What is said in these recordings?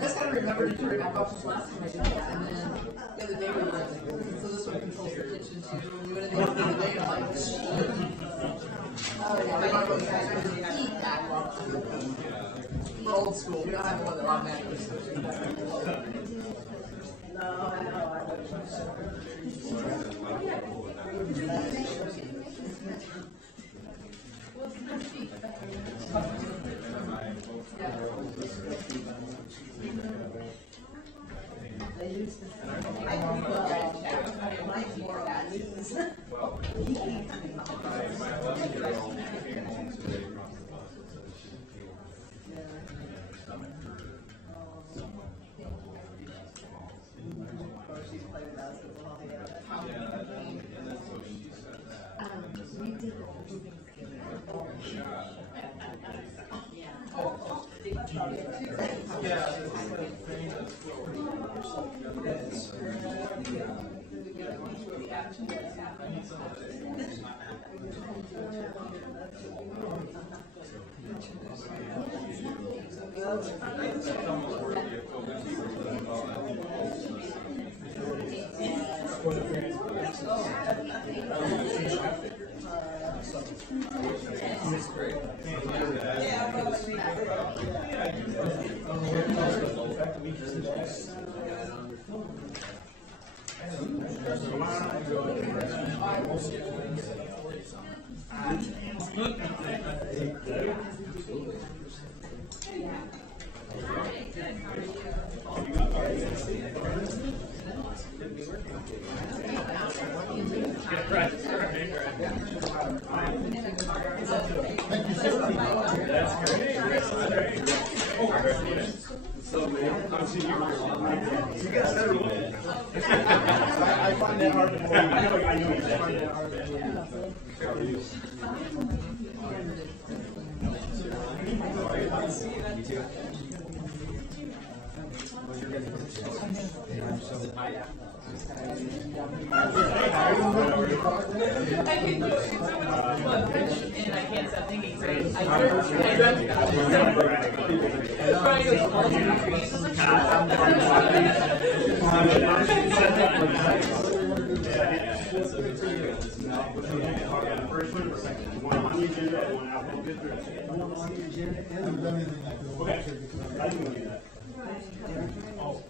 That's how I remember to turn it back off this last time I did that, and then the other day we were like, so this one controls the kitchen too. We went in the other day, I'm like, oh yeah, I don't know what you guys are doing. Heat that one. We're old school. We don't have one that automatically switches. No, I know. I find that hard to believe. I know you said that. And I can't stop thinking. First one or second? One on the agenda and one out. One on the agenda and okay. I can do that. Oh.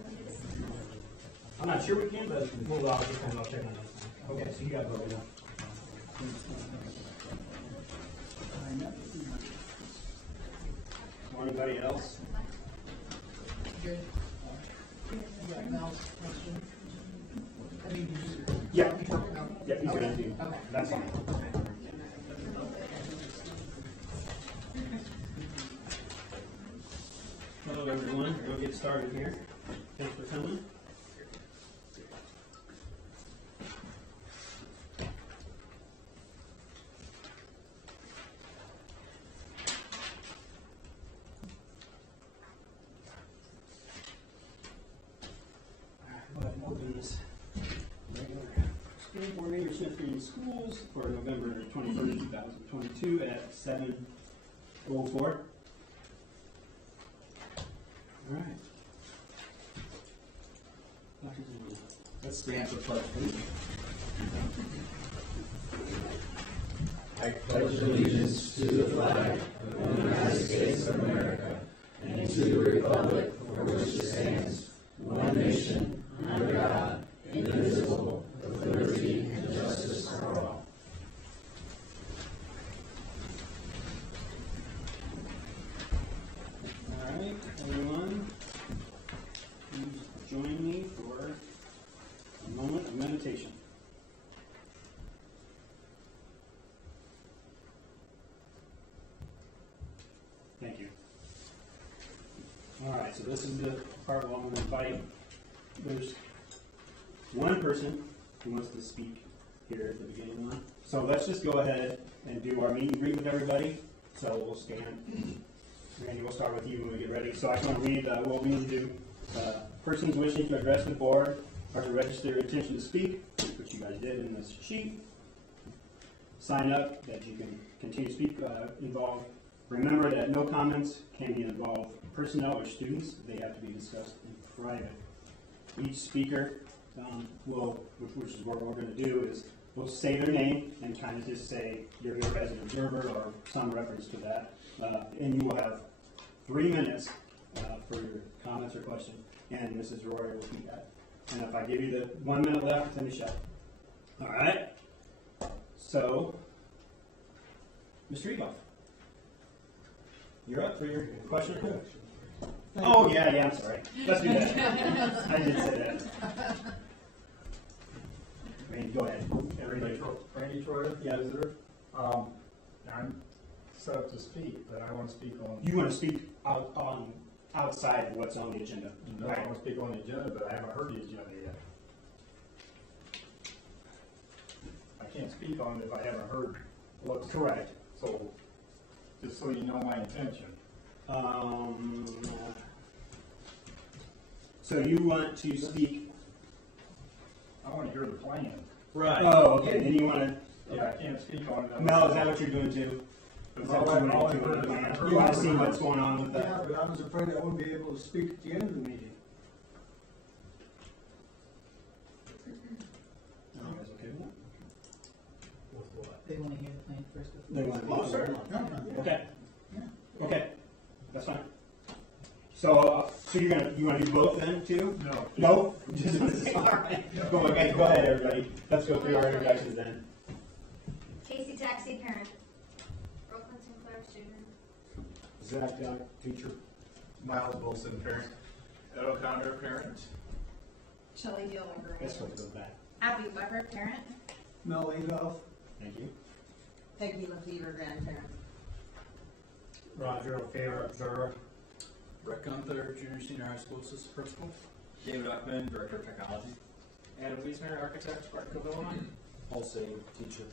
I'm not sure we can, but we'll I'll check on this. Okay, so you got voted on. Or anybody else? Good. Yeah. Yeah, he's going to. That's fine. Hello, everyone. We'll get started here. Thanks for coming. Coordinator Smith Schools for November 21st, 2022 at 7:04. All right. Let's stand for pledge, please. I pledge allegiance to the flag of the United States of America and to the republic for which it stands, one nation, under God, indivisible, with liberty and justice for all. All right, everyone, please join me for a moment of meditation. Thank you. All right, so this is the part where I'm going to invite. There's one person who wants to speak here at the beginning one. So let's just go ahead and do our meet and greet with everybody. So we'll stand. Randy, we'll start with you when we get ready. So I can read what we need to do Persons wishing to address the board are to register your intention to speak, which you guys did in this sheet. Sign up that you can continue to speak involved. Remember that no comments can be involved personnel or students. They have to be discussed in private. Each speaker which is what we're going to do, is we'll say their name and kind of just say you're here as an observer or some reference to that. And you will have 3 minutes for your comments or questions, and Mrs. Roy will keep that. And if I give you the 1 minute left, finish up. All right? So, Mr. Egoff, you're up for your question or comment. Oh, yeah, I'm sorry. Let's do that. I did say that. Randy, go ahead. Randy Troyer, Yeah. visitor. I'm set up to speak, but I want to speak on. You want to speak outside of what's on the agenda? No, I want to speak on the agenda, but I haven't heard the agenda yet. I can't speak on it if I haven't heard what's Correct. So, just so you know my intention. So you want to speak? I want to hear the plan. Right. Oh, okay. Then you want to? If I can't speak on it. No, is that what you're doing too? Is that what you want to do? You want to see what's going on with Yeah, that? but I was afraid I wouldn't be able to speak at the end of the meeting. Are you guys okay with that? They want to hear the plan first. They want to. Oh, certainly. Okay. Okay. That's fine. So you want to do both then too? No. No? All right. Go ahead, everybody. Let's go through our introductions then. Casey Taxi, parent. Brooklyn Sinclair, student. Zach Duck, teacher. Miles Wilson, parent. Ed O'Connor, parent. Shelley Deal, Let's go back. Abby Weber, parent. Mel Egoff, Thank you. Peggy LaFever, grandparent. Roger O'Hara, observer. Brett Gunther, junior senior high school assistant principal. David Uckman, director of technology. Adam Wiesner, architect, Spartanville, Illinois. Paul Singh, teacher.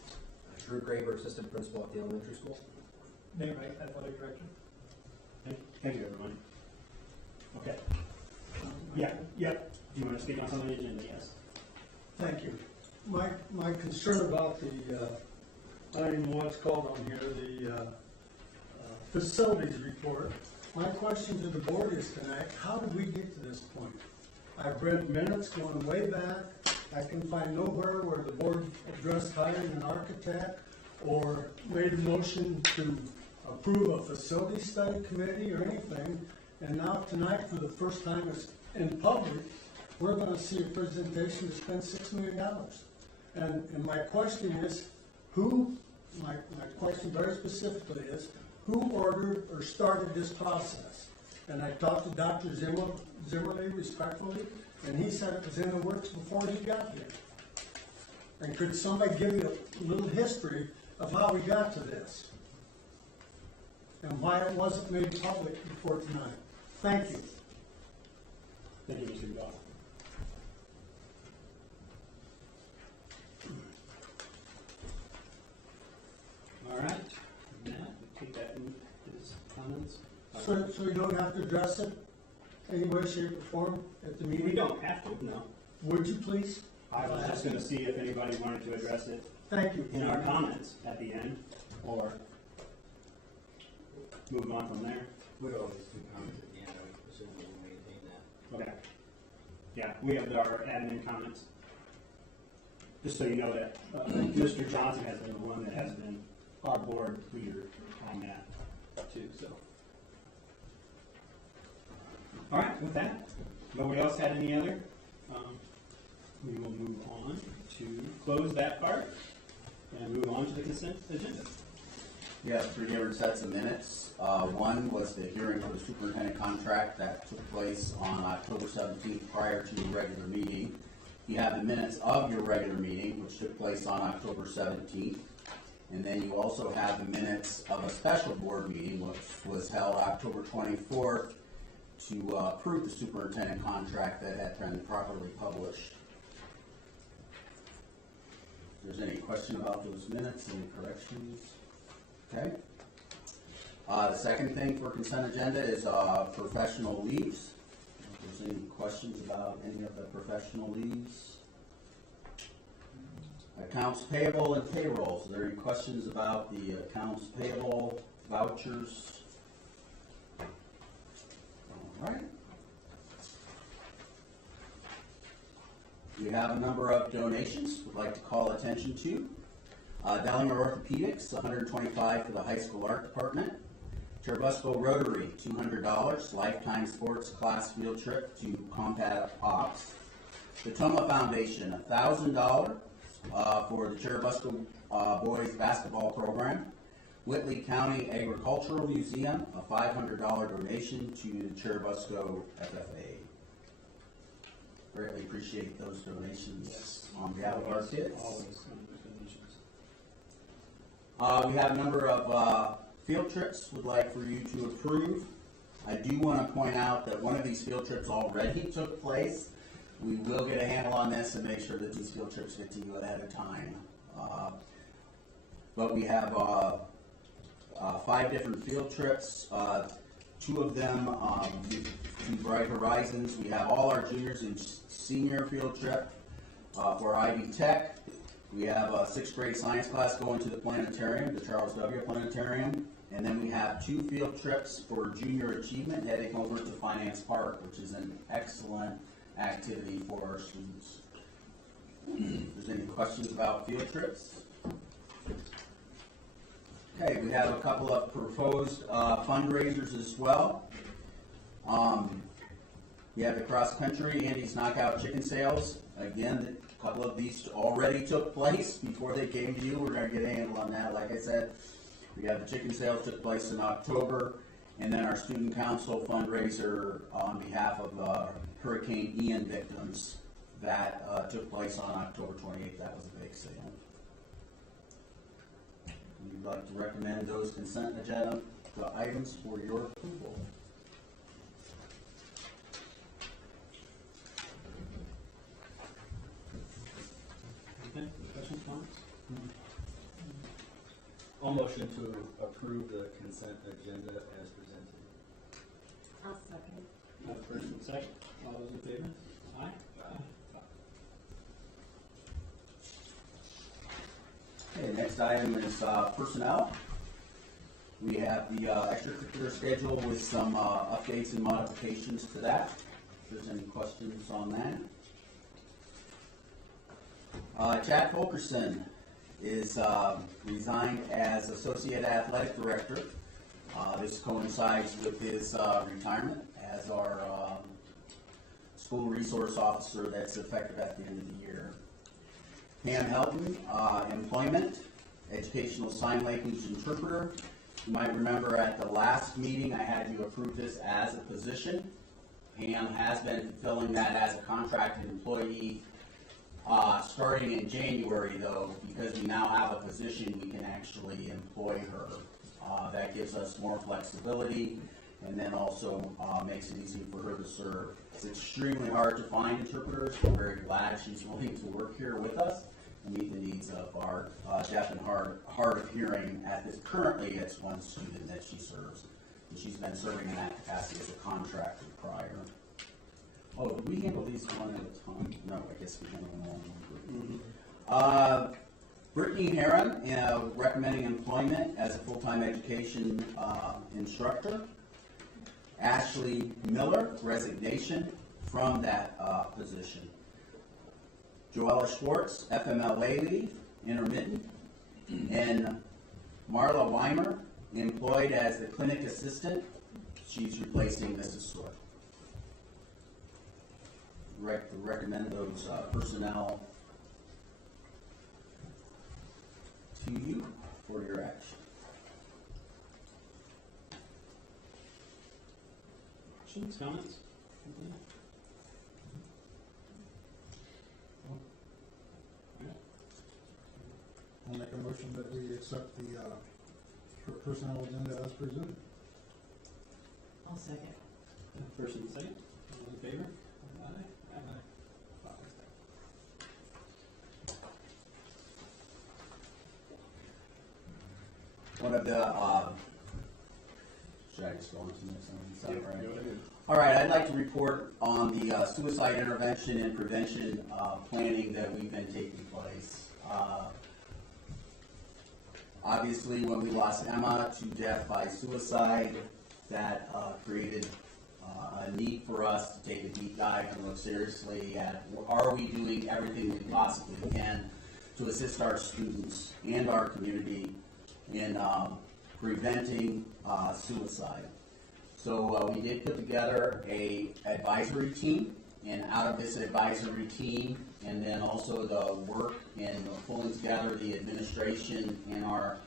Drew Graber, assistant principal at the elementary school. Nate Wright, athletic director. Thank you, everyone. Okay. Yeah. Do you want to speak on some of the agenda? Yes. thank you. My concern about the, I don't even know what's called on here, the facilities report. My question to the board is tonight, how did we get to this point? I've read minutes going way back. I can find nowhere where the board addressed hiring an architect or made a motion to approve a facility study committee or anything. And now tonight, for the first time in public, we're going to see a presentation to spend $6 million. And my question is, my question very specifically is, who ordered or started this process? And I talked to Dr. Zimmerly respectfully, and he said it was in the works before he got here. And could somebody give me a little history of how we got to this? And why it wasn't made public before tonight? Thank you. Thank you, Mr. Goff. All right. Now, we take that in his comments. So you don't have to address it any way, shape, or form at the meeting? We don't have to, no. Would you please? I was just going to see if anybody wanted to address it Thank you. in our comments at the end, or move on from there. We'd always do comments at the end, I would presume we maintain that. Okay. Yeah, we have our admin comments. Just so you know that Mr. Johnson has been the one that has been our board leader on that too, so. All right, with that, nobody else had any other? We will move on to close that part and move on to the consent agenda. We have 3 different sets of minutes. One was the hearing for the superintendent contract that took place on October 17th prior to your regular meeting. You have the minutes of your regular meeting, which took place on October 17th. And then you also have the minutes of a special board meeting, which was held October 24th to approve the superintendent contract that had been properly published. If there's any question about those minutes, any corrections? Okay. The second thing for consent agenda is professional leaves. If there's any questions about any of the professional leaves. Accounts payable and payrolls. Are there any questions about the accounts payable vouchers? All right. We have a number of donations we'd like to call attention to. Dellinger Orthopedics, $125 for the high school art department. Churubusco Rotary, $200, lifetime sports class field trip to Combat Ops. The Toma Foundation, $1,000 for the Churubusco boys basketball program. Whitley County Agricultural Museum, a $500 donation to the Churubusco FFA. Greatly appreciate those donations on behalf of our kids. Always donations. We have a number of field trips we'd like for you to approve. I do want to point out that one of these field trips already took place. We will get a handle on this and make sure that these field trips get to you ahead of time. But we have 5 different field trips. 2 of them to Bright Horizons. We have all our juniors and senior field trip for Ivy Tech. We have a 6th grade science class going to the planetarium, the Charles W. Planetarium. And then we have 2 field trips for junior achievement heading over to Finance Park, which is an excellent activity for our students. If there's any questions about field trips? Okay, we have a couple of proposed fundraisers as well. We have the cross country Andy's Knockout Chicken Sales. Again, a couple of these already took place before they came to you. We're going to get a handle on that. Like I said, we have the chicken sales took place in October, and then our student council fundraiser on behalf of Hurricane Ian victims that took place on October 28th. That was a big sale. We'd like to recommend those consent agenda items for your approval. Okay, questions, comments? I'll motion to approve the consent agenda as presented. I'll second. First and second, all those in favor? Aye? Okay, next item is personnel. We have the extracurricular schedule with some updates and modifications to that. If there's any questions on that. Chad Fulkerson is resigned as Associate Athletic Director. This coincides with his retirement as our School Resource Officer that's effective at the end of the year. Pam Helton, Employment, Educational Sign Language Interpreter. You might remember at the last meeting I had you approve this as a position. Pam has been fulfilling that as a contracted employee starting in January, though, because we now have a position we can actually employ her. That gives us more flexibility and then also makes it easy for her to serve. It's extremely hard to find interpreters. We're very glad she's willing to work here with us and meet the needs of our deaf and hard of hearing. Currently, it's one student that she serves. And she's been serving in that capacity as a contractor prior. Oh, do we handle these one at a time? No, I guess we handle them all in one group. Brittany Heron, recommending employment as a full-time education instructor. Ashley Miller, resignation from that position. Joella Schwartz, FMLA leave, intermittent. And Marla Weimer, employed as the clinic assistant. She's replacing Mrs. Swift. Recommend those personnel to you for your action. Questions, comments? I'll make a motion that we accept the personnel agenda as presented. I'll second. First and second, all those in favor? Aye. One of the Should I just go into this? All right, I'd like to report on the suicide intervention and prevention planning that we've been taking place. Obviously, when we lost Emma to death by suicide, that created a need for us to take a deep dive and look seriously at, are we doing everything we possibly can to assist our students and our community in preventing suicide. So we did put together a advisory team, and out of this advisory team, and then also the work in pulling together the administration and our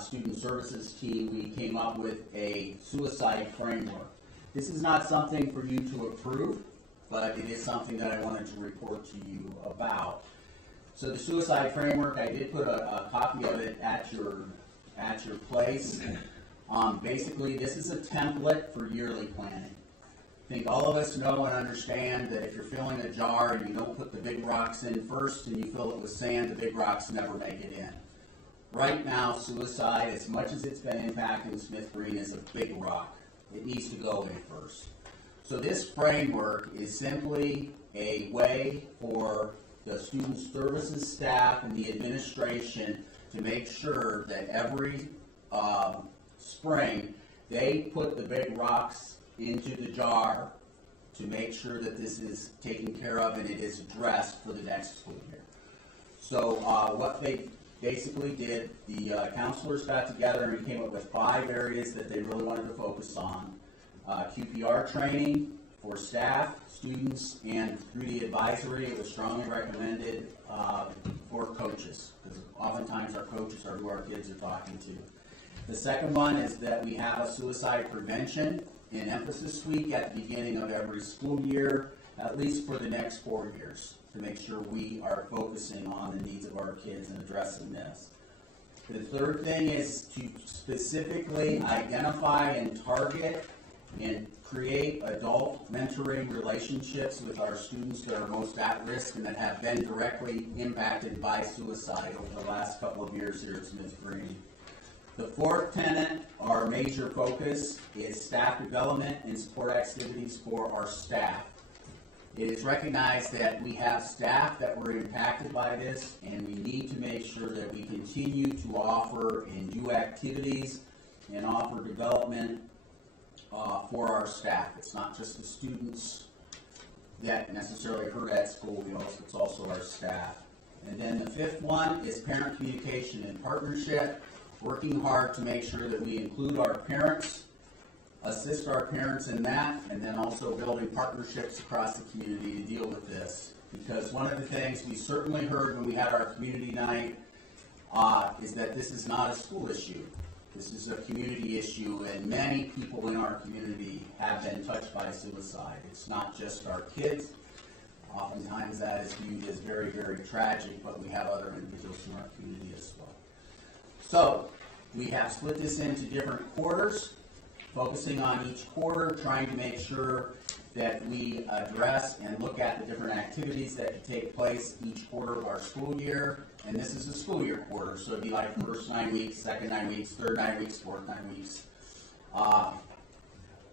student services team, we came up with a suicide framework. This is not something for you to approve, but it is something that I wanted to report to you about. So the suicide framework, I did put a copy of it at your place. Basically, this is a template for yearly planning. I think all of us know and understand that if you're filling a jar and you don't put the big rocks in first and you fill it with sand, the big rocks never make it in. Right now, suicide, as much as it's been impacting Smith Green, is a big rock. It needs to go in first. So this framework is simply a way for the student services staff and the administration to make sure that every spring they put the big rocks into the jar to make sure that this is taken care of and it is addressed for the next school year. So what they basically did, the counselors got together and came up with 5 areas that they really wanted to focus on. QPR training for staff, students, and through the advisory, it was strongly recommended for coaches, because oftentimes our coaches are who our kids are talking to. The second one is that we have a suicide prevention and emphasis week at the beginning of every school year, at least for the next 4 years, to make sure we are focusing on the needs of our kids and addressing this. The third thing is to specifically identify and target and create adult mentoring relationships with our students that are most at risk and that have been directly impacted by suicide over the last couple of years here at Smith Green. The fourth tenet, our major focus, is staff development and support activities for our staff. It is recognized that we have staff that were impacted by this, and we need to make sure that we continue to offer and do activities and offer development for our staff. It's not just the students that necessarily hurt at school, it's also our staff. And then the fifth one is parent communication and partnership, working hard to make sure that we include our parents, assist our parents in that, and then also building partnerships across the community to deal with this. Because one of the things we certainly heard when we had our community night is that this is not a school issue. This is a community issue, and many people in our community have been touched by suicide. It's not just our kids. Oftentimes that is viewed as very, very tragic, but we have other individuals in our community as well. So we have split this into different quarters, focusing on each quarter, trying to make sure that we address and look at the different activities that could take place each quarter of our school year. And this is a school year quarter, so it'd be like first 9 weeks, second 9 weeks, third 9 weeks, fourth 9 weeks.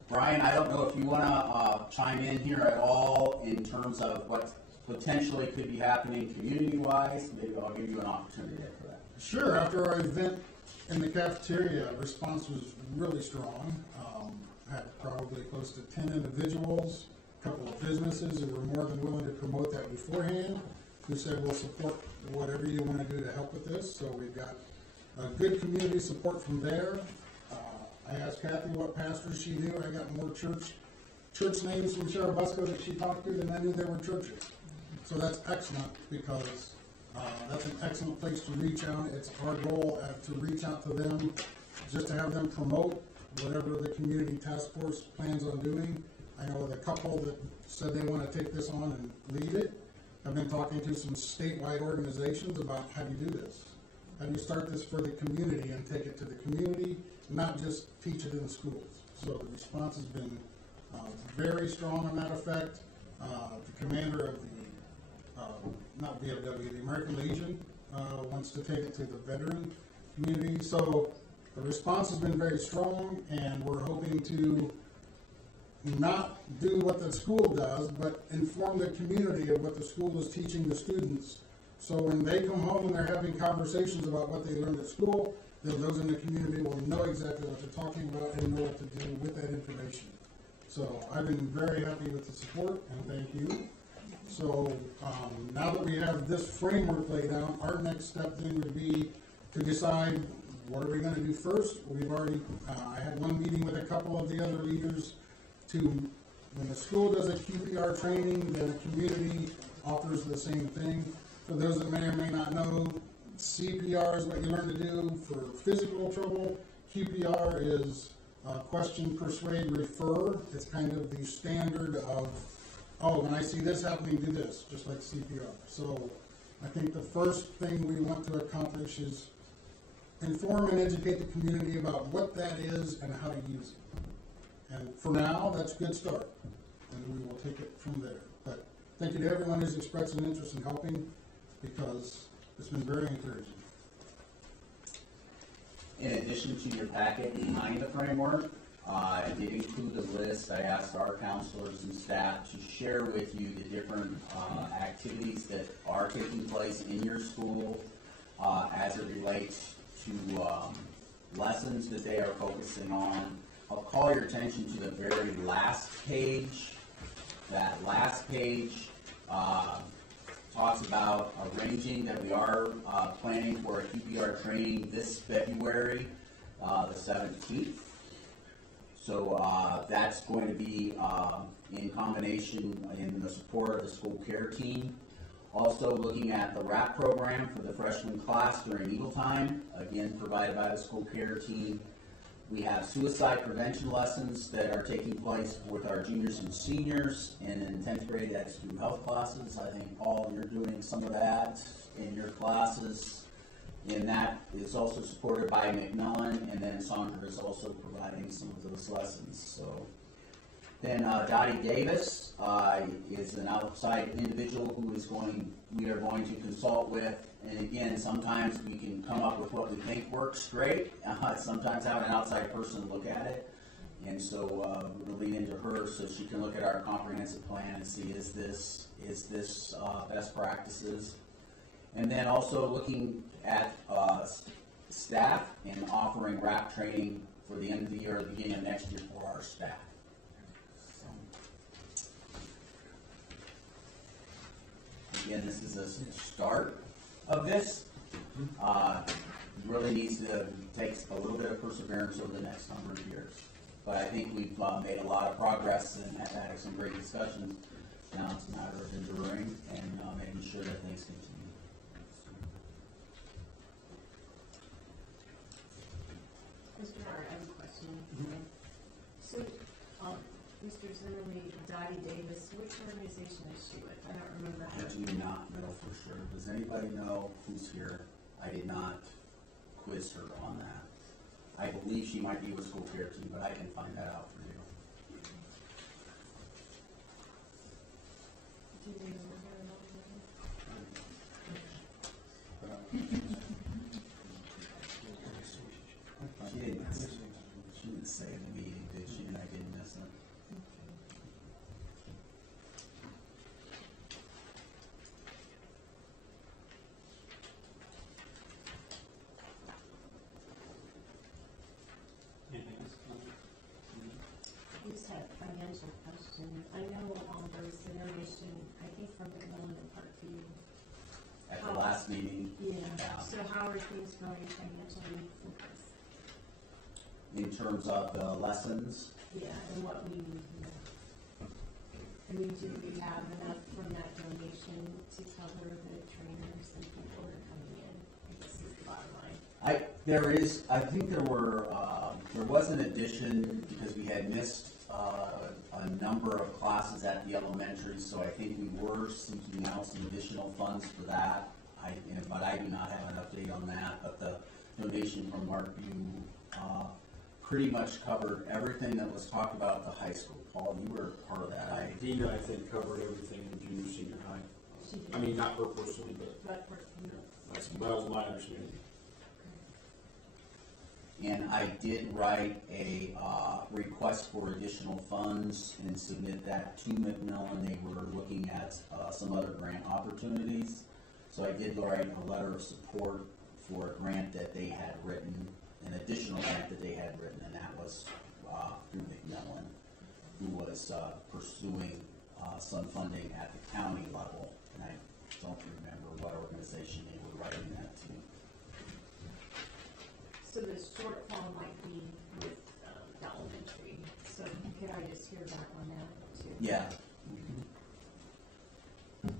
Brian, I don't know if you want to chime in here at all in terms of what potentially could be happening community-wise. Maybe I'll give you an opportunity for that. Sure. After our event in the cafeteria, response was really strong. Had probably close to 10 individuals, a couple of businesses who were more than willing to promote that beforehand, who said we'll support whatever you want to do to help with this. So we've got good community support from there. I asked Kathy what pastors she knew. I got more church names from Cherubusco that she talked to than I knew there were churches. So that's excellent, because that's an excellent place to reach out. It's our goal to reach out to them, just to have them promote whatever the community task force plans on doing. I know the couple that said they want to take this on and lead it. I've been talking to some statewide organizations about how do you do this? How do you start this for the community and take it to the community, not just teach it in the schools? So the response has been very strong on that effect. The commander of the, not VFW, the American Legion wants to take it to the veteran community. So The response has been very strong, and we're hoping to not do what the school does, but inform the community of what the school is teaching the students. So when they come home and they're having conversations about what they learned at school, then those in the community will know exactly what they're talking about and know what to do with that information. So I've been very happy with the support, and thank you. So now that we have this framework laid out, our next step then would be to decide what are we going to do first. We've already, I had one meeting with a couple of the other leaders to, when the school does a QPR training, then the community offers the same thing. For those that may or may not know, CPR is what you learn to do for physical trouble. QPR is question, persuade, refer. It's kind of the standard of, oh, when I see this happening, do this, just like CPR. So I think the first thing we want to accomplish is inform and educate the community about what that is and how to use it. And for now, that's a good start, and we will take it from there. But thank you to everyone who's expressed an interest in helping, because it's been very encouraging. In addition to your packet behind the framework, I did include a list. I asked our counselors and staff to share with you the different activities that are taking place in your school as it relates to lessons that they are focusing on. I'll call your attention to the very last page. That last page talks about arranging that we are planning for a QPR training this February, the 17th. So that's going to be in combination in the support of the school care team. Also looking at the RAP program for the freshman class during Eagle Time, again provided by the school care team. We have suicide prevention lessons that are taking place with our juniors and seniors, and in 10th grade that's through health classes. I think, Paul, you're doing some of that in your classes, and that is also supported by McMillan, and then Sandra is also providing some of those lessons. So then Dottie Davis is an outside individual who is we are going to consult with. And again, sometimes we can come up with what we think works great. Sometimes have an outside person look at it. And so we'll lean into her so she can look at our comprehensive plan and see is this best practices. And then also looking at staff and offering RAP training for the end of the year or the beginning of next year for our staff. Again, this is a start of this. Really needs to take a little bit of perseverance over the next number of years. But I think we've made a lot of progress and have had some great discussions. Now it's a matter of enduring and making sure that things continue. Mr. Hart, I have a question. So, Mr. Zimmerly, Dottie Davis, which organization is she with? I don't remember. I do not know for sure. Does anybody know who's here? I did not quiz her on that. I believe she might be with school care team, but I can find that out for you. Do you know She didn't say in the meeting, did she? And I didn't miss it. Anything else? I just had a financial question. I know there was a donation, I think from McMillan and Parkview. At the last meeting. Yeah. So how are things going financially for us? In terms of the lessons, Yeah, and what we need. I mean, do we have enough from that donation to cover the trainers and people that are coming in? I guess is the bottom line. I think there was an addition because we had missed a number of classes at the elementary, so I think we were seeking out some additional funds for that. But I do not have an update on that. But the donation from Markview pretty much covered everything that was talked about at the high school. Paul, you were part of that. Dina, I think, covered everything in junior, senior high. I mean, not her personally, but that was my understanding. And I did write a request for additional funds and submit that to McMillan. They were looking at some other grant opportunities. So I did write a letter of support for a grant that they had written, an additional grant that they had written, and that was through McMillan, who was pursuing some funding at the county level. And I don't remember what organization they were writing that to. So the shortfall might be with the elementary, so could I just hear back on that too? Yeah. Did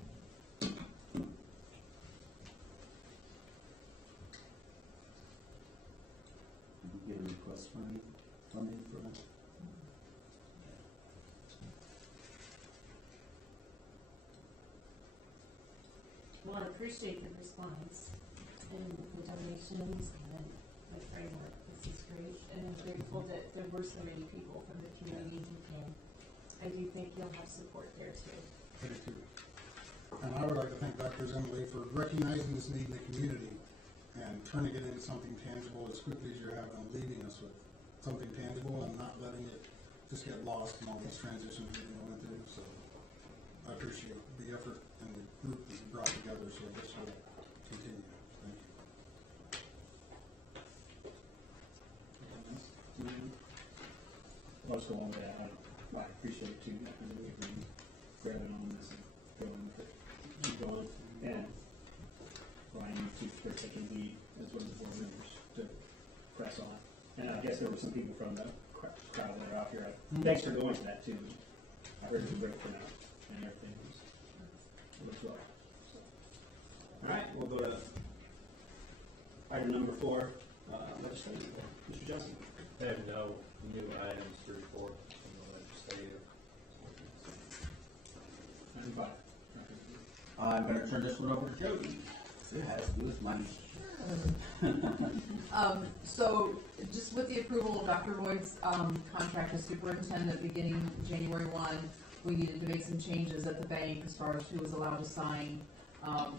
you get a request funding for that? Well, I appreciate the response and the donations and the framework. This is great, and I'm grateful that there were so many people from the community, and I do think you'll have support there too. Thank you. And I would like to thank Dr. Emily for recognizing this need in the community and turning it into something tangible as quickly as you have and leaving us with something tangible and not letting it just get lost in all these transitions that you went through. So I appreciate the effort and the group that you brought together so this will continue. Thank you. Let's go on with that. I appreciate it too. I really agree. Grabbing on this and going with it. Keep going. And Brian, you too, for taking lead as well as the board members to press on. And I guess there were some people from the crowd that are out here. Thanks for going to that too. I heard it was great turnout and everything was well. So. All right, we'll go to item number 4, legislative. Mr. Johnson. I have no new items to report from the legislature. Item 5. I'm going to turn this one over to Jody. It has to do with money. So just with the approval of Dr. Boyd's contract as superintendent beginning January 1, we needed to make some changes at the bank as far as who was allowed to sign for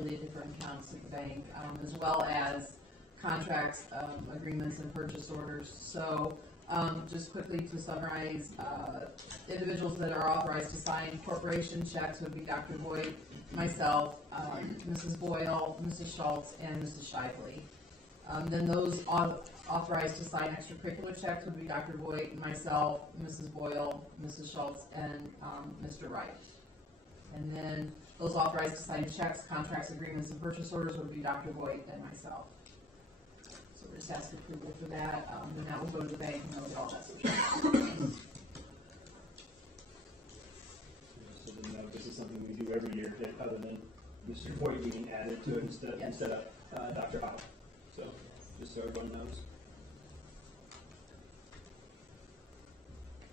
the different accounts at the bank, as well as contracts, agreements, and purchase orders. So just quickly to summarize, individuals that are authorized to sign corporation checks would be Dr. Boyd, myself, Mrs. Boyle, Mrs. Schultz, and Mrs. Shively. Then those authorized to sign extracurricular checks would be Dr. Boyd, myself, Mrs. Boyle, Mrs. Schultz, and Mr. Wright. And then those authorized to sign checks, contracts, agreements, and purchase orders would be Dr. Boyd and myself. So we're just asking approval for that. Then that will go to the bank and they'll get all that stuff. So then this is something we do every year, other than Mr. Boyd being added to it instead of Dr. Howe. So just so everyone knows.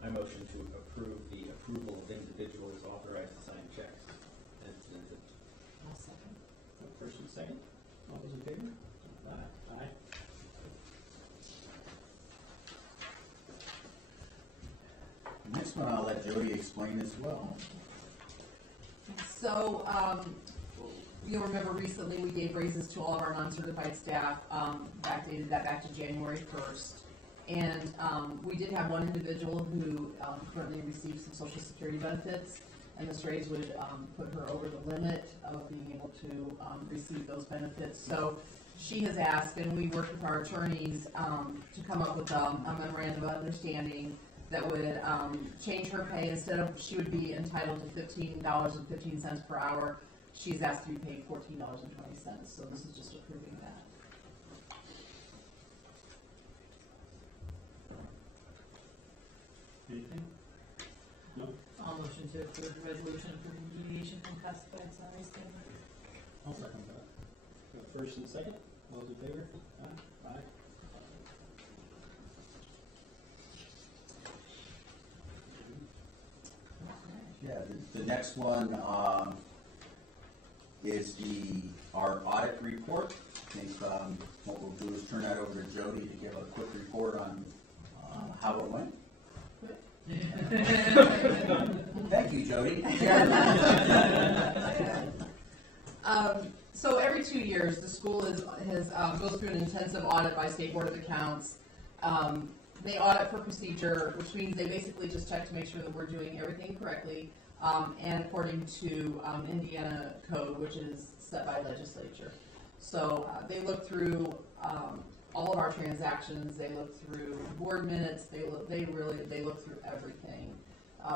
I motion to approve the approval of individuals authorized to sign checks as presented. I'll second. First and second. All those in favor? Aye. Aye. Next one I'll let Jody explain as well. So, you'll remember recently we gave raises to all of our non-certified staff, backdated that back to January 1st. And we did have one individual who currently receives some Social Security benefits, and this raise would put her over the limit of being able to receive those benefits. So she has asked, and we worked with our attorneys to come up with a memorandum of understanding that would change her pay. Instead of, she would be entitled to $15.15 per hour, she's asked to be paid $14.20. So this is just approving that. Anything? No? I'll motion to approve the resolution approving deviation from classified salary standard. I'll second that. First and second. All those in favor? Aye. Aye. Yeah, the next one is our audit report. I think what we'll do is turn that over to Jody to give a quick report on how it went. Thank you, Jody. So every 2 years, years, the school goes through an intensive audit by State Board of Accounts. They audit for procedure, which means they basically just check to make sure that we're doing everything correctly and according to Indiana code, which is set by legislature. So they look through all of our transactions. They look through board minutes. They look through everything.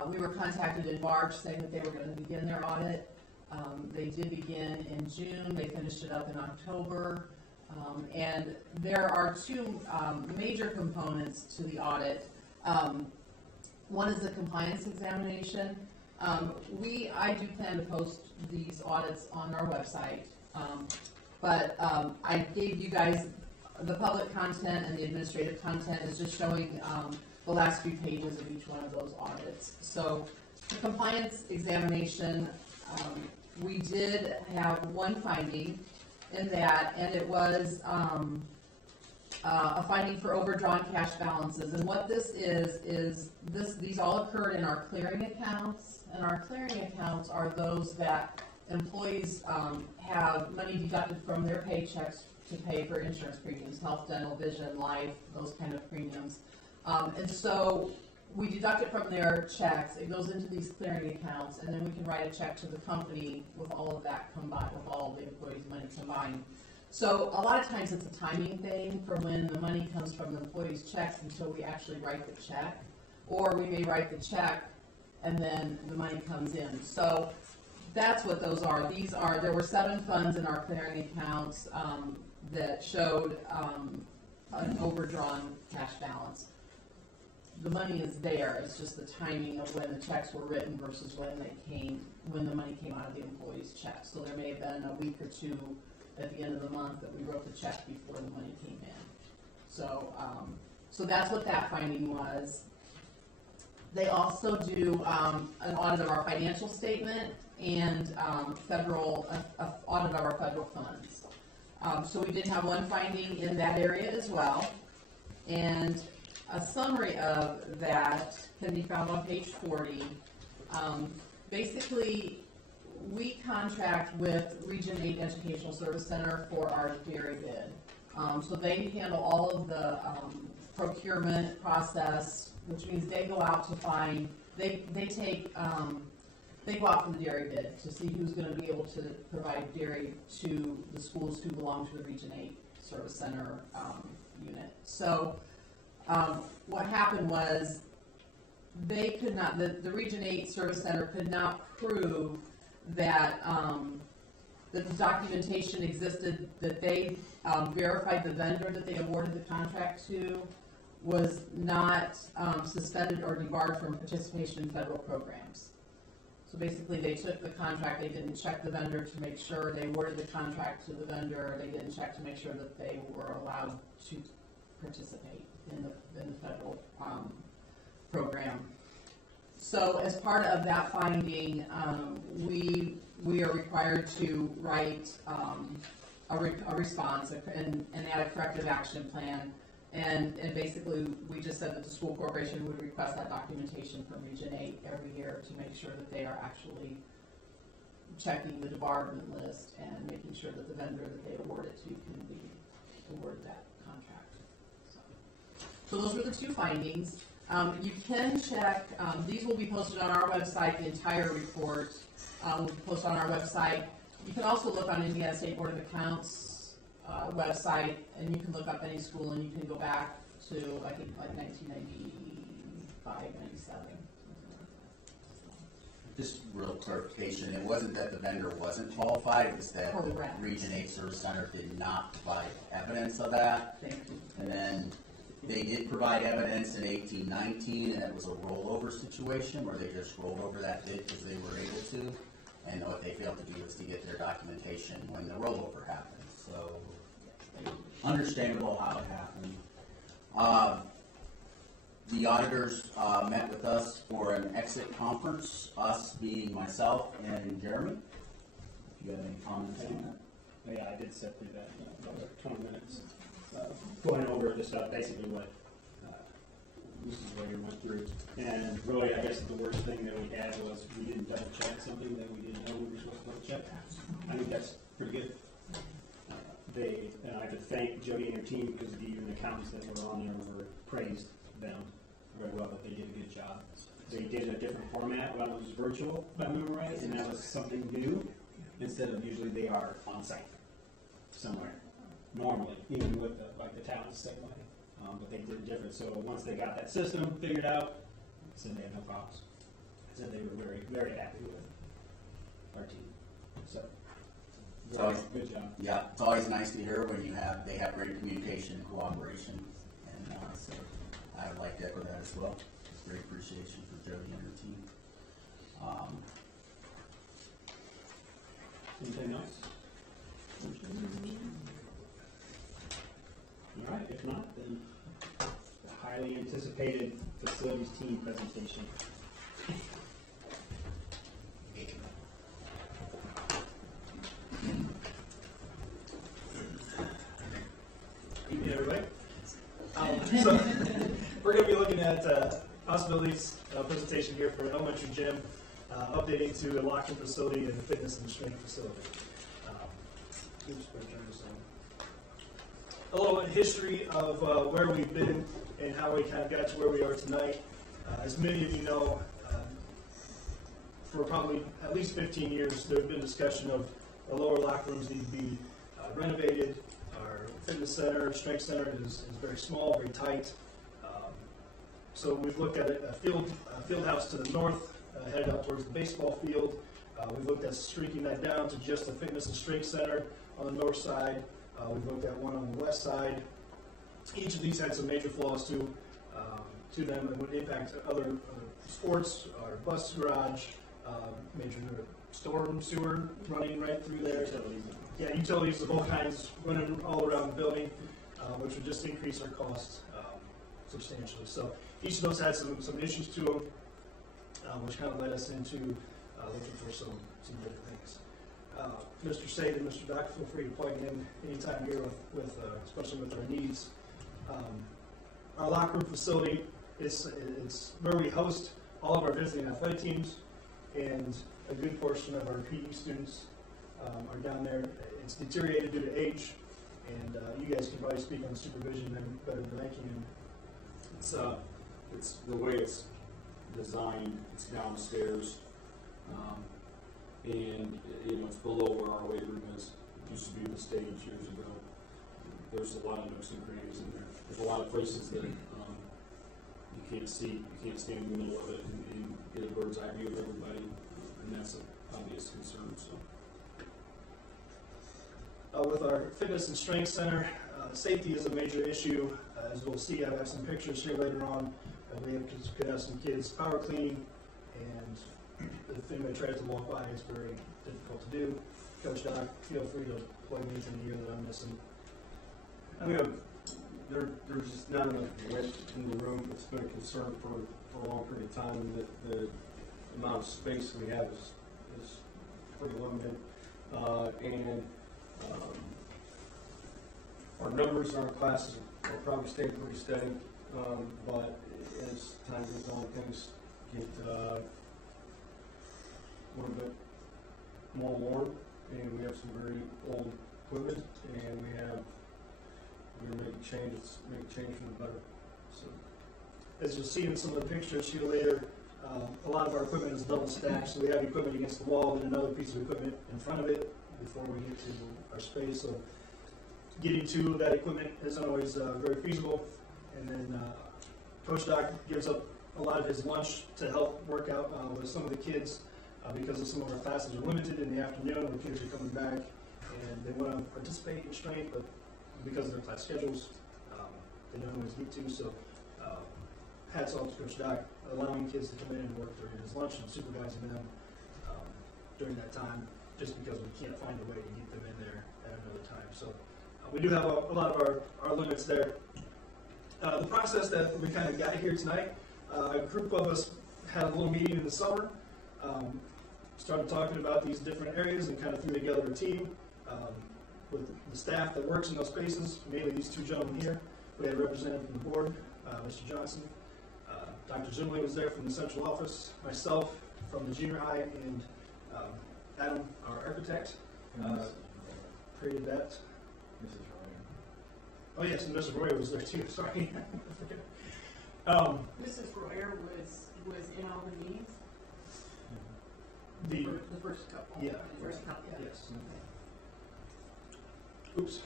We were contacted in March saying that they were going to begin their audit. They did begin in June. They finished it up in October. And there are two major components to the audit. One is the compliance examination. I do plan to post these audits on our website, but I gave you guys the public content, and the administrative content is just showing the last few pages of each one of those audits. So the compliance examination, we did have one finding in that, and it was a finding for overdrawn cash balances. And what this is these all occurred in our clearing accounts, and our clearing accounts are those that employees have money deducted from their paychecks to pay for insurance premiums, health, dental, vision, life, those kind of premiums. And so we deduct it from their checks, it goes into these clearing accounts, and then we can write a check to the company with all of that combined, with all of the employees' money combined. So a lot of times it's a timing thing for when the money comes from the employees' checks until we actually write the check. Or we may write the check and then the money comes in. So that's what those are. There were 7 funds in our clearing accounts that showed an overdrawn cash balance. The money is there, it's just the timing of when the checks were written versus when the money came out of the employee's check. So there may have been a week or two at the end of the month that we wrote the check before the money came in. So, so that's what that finding was. They also do an audit of our financial statement and audit of our federal funds. So we did have one finding in that area as well. And a summary of that can be found on page 40. Basically, we contract with Region 8 Educational Service Center for our dairy bid. So they handle all of the procurement process, which means they go out to find, they go out for the dairy bid to see who's going to be able to provide dairy to the schools who belong to the Region 8 Service Center unit. So what happened was they could not, the Region 8 Service Center could not prove that that the documentation existed, that they verified the vendor that they awarded the contract to was not suspended or debarred from participation in federal programs. So basically they took the contract, they didn't check the vendor to make sure, they awarded the contract to the vendor, they didn't check to make sure that they were allowed to participate in the federal program. So as part of that finding, we are required to write a response and add a corrective action plan. And basically, we just said that the school corporation would request that documentation from Region 8 every year to make sure that they are actually checking the debarment list and making sure that the vendor that they award it to can be awarded that contract. So those were the 2 findings. You can check, these will be posted on our website, the entire report will be posted on our website. You can also look on Indiana State Board of Accounts website, and you can look up any school and you can go back to, I think, like 1995, 97. Just real clarification, it wasn't that the vendor wasn't qualified, it was that the Correct. Region 8 Service Center did not provide evidence of that. Thank you. And then they did provide evidence in 1819, and it was a rollover situation where they just rolled over that bid because they were able to. And what they failed to do was to get their documentation when the rollover happened. So, understandable how it happened. The auditors met with us for an exit conference, us being myself and Jeremy. If you have any comments on that? Yeah, I did sit through that, about 20 minutes, going over just basically what Mrs. Wagner went through. And really, I guess the worst thing that we had was we didn't double check something that we didn't know we were supposed to double check. I think that's pretty good. and I have to thank Jody and her team because even the accountants that were on there were praised them very well, that they did a good job. They did a different format when it was virtual, if I remember right, and that was something new, instead of usually they are on site somewhere, normally, even with the town is the same way. But they did it different, so once they got that system figured out, said they had no problems. Said they were very, very happy with our team. So, It's always, good job. yeah, it's always nice to hear when they have great communication and cooperation. And so I would like to echo that as well. It's great appreciation for Jody and her team. Anything else? All right, if not, then the highly anticipated facilities team presentation. Evening, everybody. So we're going to be looking at possibilities presentation here for an elementary gym, updating to a locker facility and a fitness and strength facility. A little history of where we've been and how we kind of got to where we are tonight. As many of you know, for probably at least 15 years, there's been discussion of the lower locker rooms need to be renovated. Our fitness center, strength center is very small, very tight. So we've looked at a field house to the north, headed out towards the baseball field. We've looked at shrinking that down to just a fitness and strength center on the north side. We've looked at one on the west side. Each of these had some major flaws to them and would impact other sports, our bus garage, major storm sewer running right through there. Yeah, utilities of all kinds running all around the building, which would just increase our costs substantially. So each of those had some issues to them, which kind of led us into looking for some different things. Mr. Sade and Mr. Dock, feel free to plug in anytime here with especially with our needs. Our locker room facility it's where we host all of our visiting athletic teams, and a good portion of our PE students are down there. It's deteriorated due to age, and you guys can probably speak on supervision better than I can. It's the way it's designed. It's downstairs, and it's below where our weight room is. It used to be the stage years ago. There's a lot of nooks and crannies in there. There's a lot of places that you can't see. You can't stand in the middle of it and get a bird's eye view of everybody, and that's an obvious concern. So, with our fitness and strength center, safety is a major issue. As we'll see, I have some pictures here later on. We could have some kids power cleaning, and if anybody tries to walk by, it's very difficult to do. Coach Doc, feel free to plug anything here that I'm missing. There's just not enough width in the room. It's been a concern for a long period of time that the amount of space we have is pretty limited, and our numbers in our classes are probably staying pretty steady, but as time goes on, things get a little bit more worn, and we have some very old equipment, and we're going to make a change for the better. So, as you'll see in some of the pictures here later, a lot of our equipment is double stacked, so we have equipment against the wall and another piece of equipment in front of it before we get to our space. So getting to that equipment isn't always very feasible. And then Coach Doc gives up a lot of his lunch to help work out with some of the kids because of some of our classes are limited in the afternoon when kids are coming back and they want to participate in strength, but because of their class schedules, they don't always get to. So hats off to Coach Doc, allowing kids to come in and work during his lunch and supervising them during that time, just because we can't find a way to get them in there at another time. So we do have a lot of our limits there. The process that we kind of got here tonight, a group of us had a little meeting in the summer, started talking about these different areas and kind of threw together a team with the staff that works in those spaces, mainly these two gentlemen here. We had a representative from the board, Mr. Johnson. Dr. Zimley was there from the central office, myself from the junior high, and Adam, our architect, created that Mrs. Oh, yes, and Mrs. Roy was there too, sorry. Mrs. Royer was in all the meetings? The, The first couple? yeah. The first couple? Yes. Oops.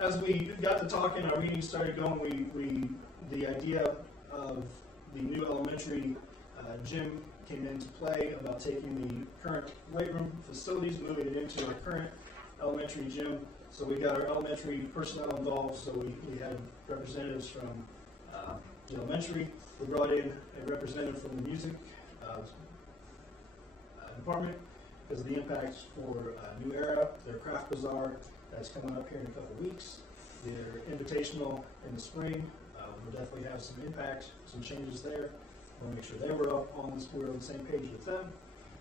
As we got to talking, our meeting started going, the idea of the new elementary gym came into play about taking the current weight room facilities, moving it into our current elementary gym. So we got our elementary personnel involved, so we had representatives from the elementary. We brought in a representative from the music department because of the impacts for New Era, their craft bazaar that's coming up here in a couple weeks, their invitational in the spring. We'll definitely have some impacts, some changes there. We'll make sure they were up on this, we're on the same page with them.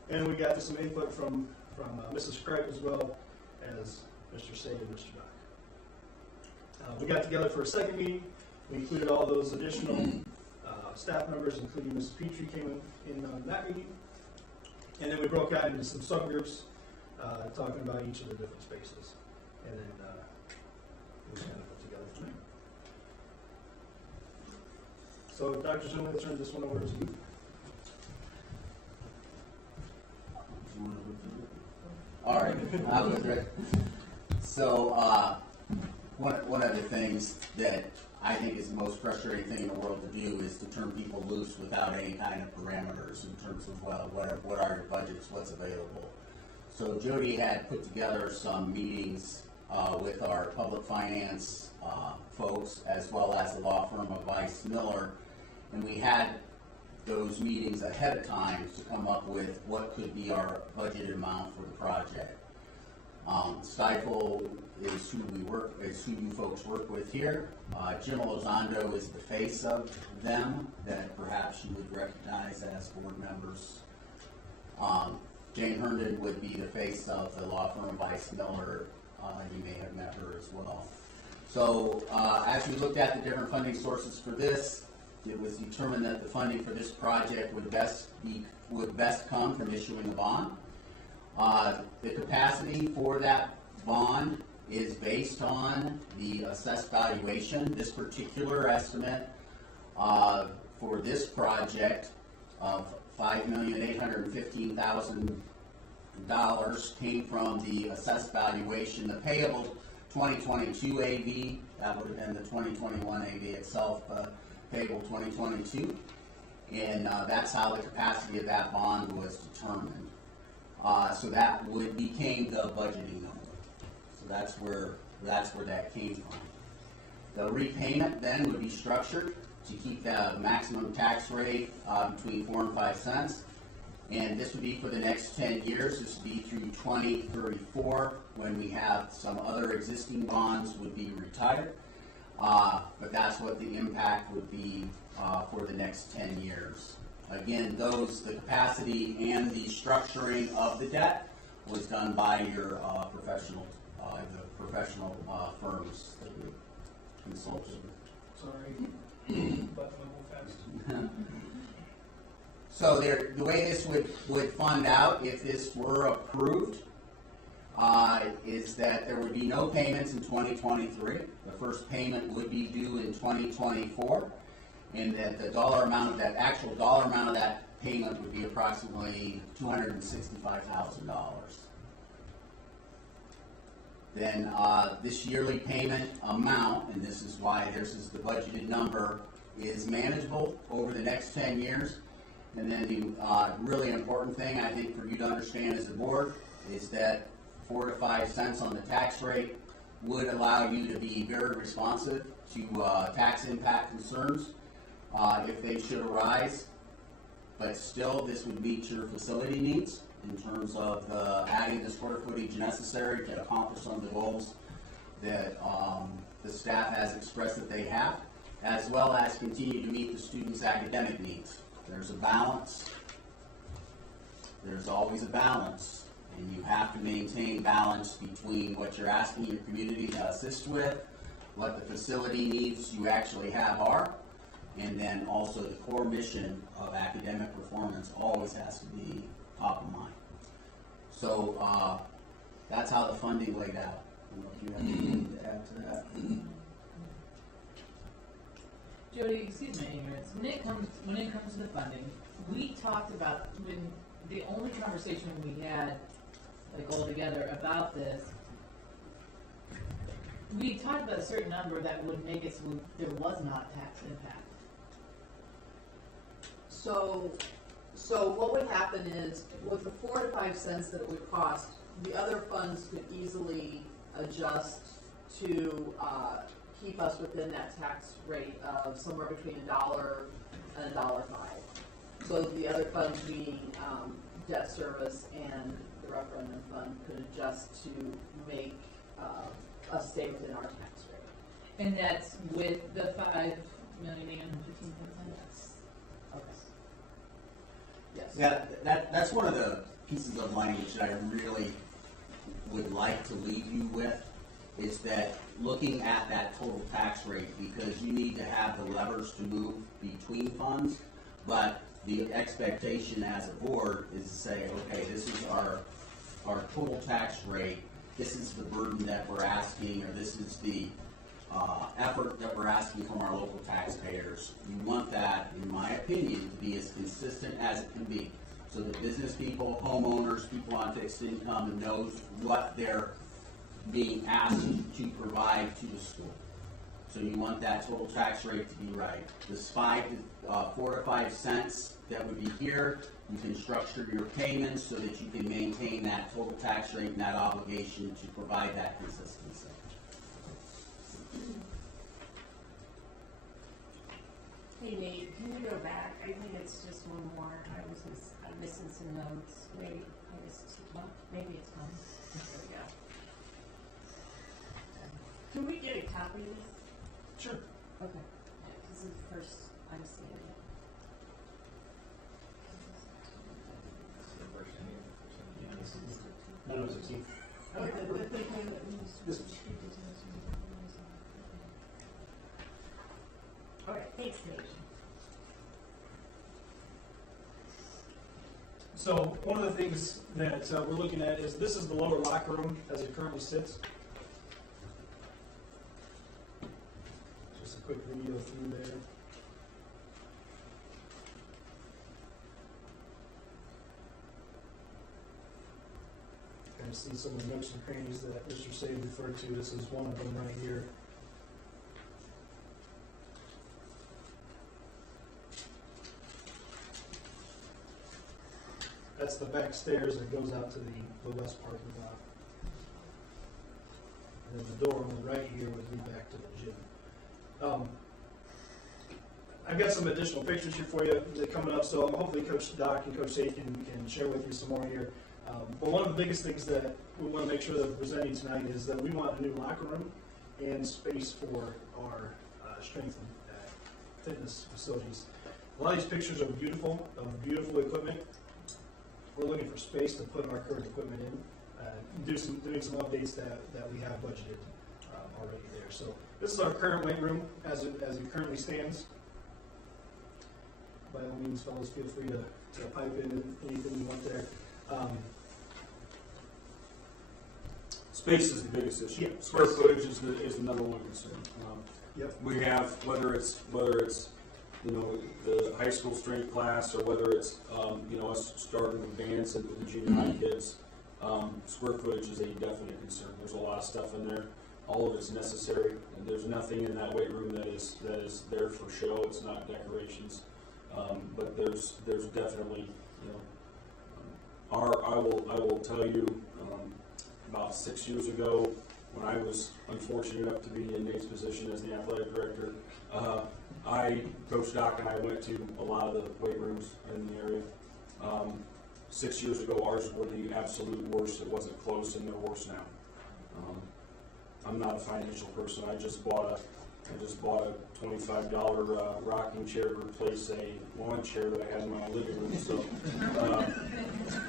And we got some input from Mrs. Cripe as well as Mr. Sade and Mr. Buck. We got together for a second meeting. We included all those additional staff members, including Mrs. Petrie came in on that meeting. And then we broke out into some subgroups, talking about each of the different spaces. And then we kind of put together from there. So, Dr. Zuma, I'll turn this one over to you. All right, I'll go through it. So, one of the things that I think is the most frustrating thing in the world to do is to turn people loose without any kind of parameters in terms of, well, what are your budgets, what's available. So Jody had put together some meetings with our public finance folks, as well as the law firm of Weiss Miller, and we had those meetings ahead of time to come up with what could be our budget amount for the project. Stifel is who you folks work with here. Jim Elizondo is the face of them that perhaps you would recognize as board members. Jane Herndon would be the face of the law firm of Weiss Miller. You may have met her as well. So as we looked at the different funding sources for this, it was determined that the funding for this project would best come from issuing a bond. The capacity for that bond is based on the assessed valuation. This particular estimate for this project of $5,815,000 came from the assessed valuation. The payable 2022 AV, that would have been the 2021 AV itself, payable 2022, and that's how the capacity of that bond was determined. So that became the budgeting number. So that's where that came from. The repayment then would be structured to keep the maximum tax rate between 4 and 5 cents. And this would be for the next 10 years. This would be through 2034, when we have some other existing bonds would be retired. But that's what the impact would be for the next 10 years. Again, the capacity and the structuring of the debt was done by your professional firms that we consulted. Sorry, but move fast. So the way this would fund out, if this were approved, is that there would be no payments in 2023. The first payment would be due in 2024, and that the actual dollar amount of that payment would be approximately $265,000. Then this yearly payment amount, and this is why this is the budgeted number, is manageable over the next 10 years. And then the really important thing I think for you to understand as a board is that 4 to 5 cents on the tax rate would allow you to be very responsive to tax impact concerns if they should arise. But still, this would meet your facility needs in terms of adding the square footage necessary to accomplish some of the goals that the staff has expressed that they have, as well as continue to meet the students' academic needs. There's a balance. There's always a balance. And you have to maintain balance between what you're asking your community to assist with, what the facility needs you actually have are, and then also the core mission of academic performance always has to be top of mind. So that's how the funding laid out. don't know if you have anything to add to that. Jody, excuse my ignorance, when it comes to the funding, we talked about, when the only conversation we had, like all together about this, we talked about a certain number that would make it so there was not tax impact. So what would happen is, with the 4 to 5 cents that it would cost, the other funds could easily adjust to keep us within that tax rate of somewhere between $1 and $1.05. So the other funds being debt service and the referendum fund could adjust to make us stay within our tax rate. And that's with the 5 million and 15%? Yes. Okay. Yes. Yeah, that's one of the pieces of language that I really would like to leave you with, is that looking at that total tax rate, because you need to have the levers to move between funds, but the expectation as a board is to say, okay, this is our total tax rate, this is the burden that we're asking, or this is the effort that we're asking from our local taxpayers. You want that, in my opinion, to be as consistent as it can be, so that business people, homeowners, people on fixed income knows what they're being asked to provide to the school. So you want that total tax rate to be right. This 4 to 5 cents that would be here, you can structure your payments so that you can maintain that total tax rate and that obligation to provide that consistency. Hey Nate, can you go back? I think it's just one more. I'm missing some notes. Wait, maybe it's gone. There we go. Can we get a copy of this? Sure. Okay. This is the first I'm seeing it. None of us have seen. All right, thanks, Nate. So one of the things that we're looking at is, this is the lower locker room as it currently sits. Just a quick video through there. Kind of see some of the nooks and crannies that Mr. Say referred to. This is one of them right here. That's the back stairs that goes out to the west parking lot. And then the door on the right here would lead back to the gym. I've got some additional pictures here for you that are coming up, so hopefully Coach Doc and Coach Say can share with you some more here. But one of the biggest things that we want to make sure that we're presenting tonight is that we want a new locker room and space for our strength and fitness facilities. A lot of these pictures are beautiful, of beautiful equipment. We're looking for space to put our current equipment in, doing some updates that we have budgeted already there. So this is our current weight room as it currently stands. By all means, fellows, feel free to pipe in anything you want there. Space is the biggest issue. Yeah. Square footage is the number one concern. Yep. We have, whether it's the high school strength class, or whether it's us starting with bands and the junior high kids, square footage is a definite concern. There's a lot of stuff in there. All of it's necessary, and there's nothing in that weight room that is there for show. It's not decorations, but there's definitely I will tell you, about 6 years ago, when I was unfortunate enough to be in Nate's position as the athletic director, Coach Doc and I went to a lot of the weight rooms in the area. 6 years ago, ours were the absolute worst. It wasn't close, and they're worse now. I'm not a financial person. I just bought a $25 rocking chair to replace a lawn chair that I had in my living room. So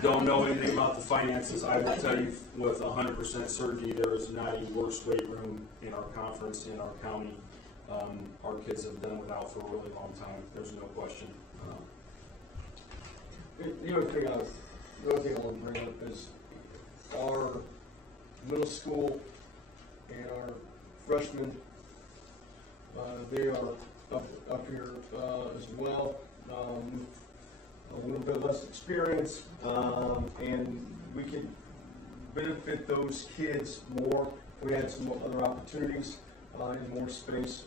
don't know anything about the finances. I will tell you with 100% certainty there is not a worse weight room in our conference, in our county. Our kids have done without for a really long time. There's no question. The other thing I want to bring up is our middle school and our freshmen, they are up here as well. A little bit less experience, and we could benefit those kids more if we had some other opportunities and more space.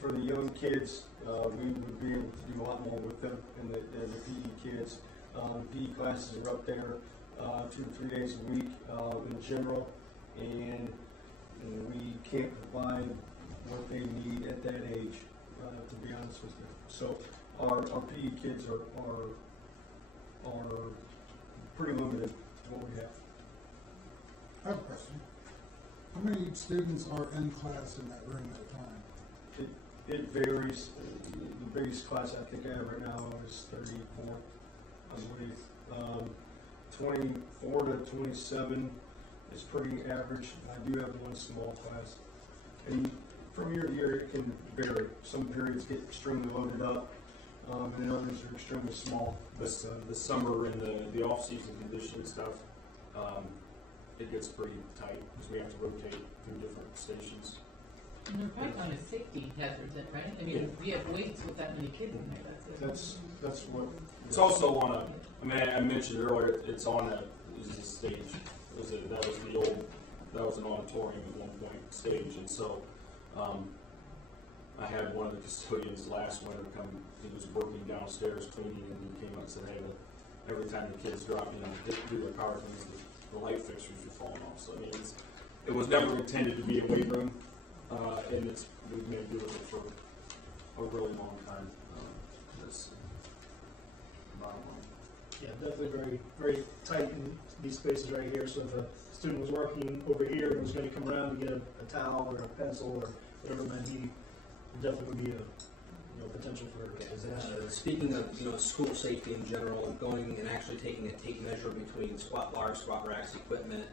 For the young kids, we would be able to do a lot more with them and the PE kids. PE classes are up there 2 to 3 days a week in general, and we can't provide what they need at that age, to be honest with you. So our PE kids are pretty limited what we have. I have a question. How many students are in class in that room at a time? It varies. The biggest class I think I have right now is 34, I believe. 24 to 27 is pretty average. I do have one small class. And from year to year, it can vary. Some periods get extremely loaded up, and others are extremely small. The summer and the off-season conditioning stuff, it gets pretty tight because we have to rotate through different stations. And their pipeline is safety hazards, right? I mean, we have weights with that many kids in there, that's it. That's what. It's also on a, I mean, I mentioned earlier, it's on a, it's a stage. That was an auditorium at one point, stage, and so, I had one of the custodians last winter come, he was working downstairs cleaning, and he came up and said, hey, every time the kids drop, do their power things, the light fixtures are falling off. So, I mean, it was never intended to be a weight room, and we've been doing it for a really long time. That's bottom line. Yeah, definitely very, very tight in these spaces right here. So if a student was working over here and was going to come around to get a towel or a pencil or whatever it might be, there definitely would be a potential for disaster. Speaking of school safety in general, and going and actually taking a tape measure between squat bars, squat racks, equipment,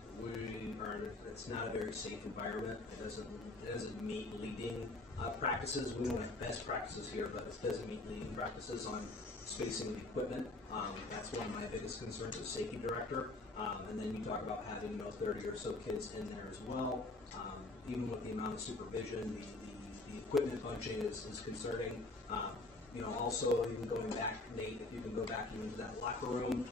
it's not a very safe environment. It doesn't meet leading practices. We don't have best practices here, but it doesn't meet leading practices on spacing of equipment. That's one of my biggest concerns as safety director. And then you talk about having 30 or so kids in there as well. Even with the amount of supervision, the equipment bunching is concerning. Also even going back, Nate, if you can go back even to that locker room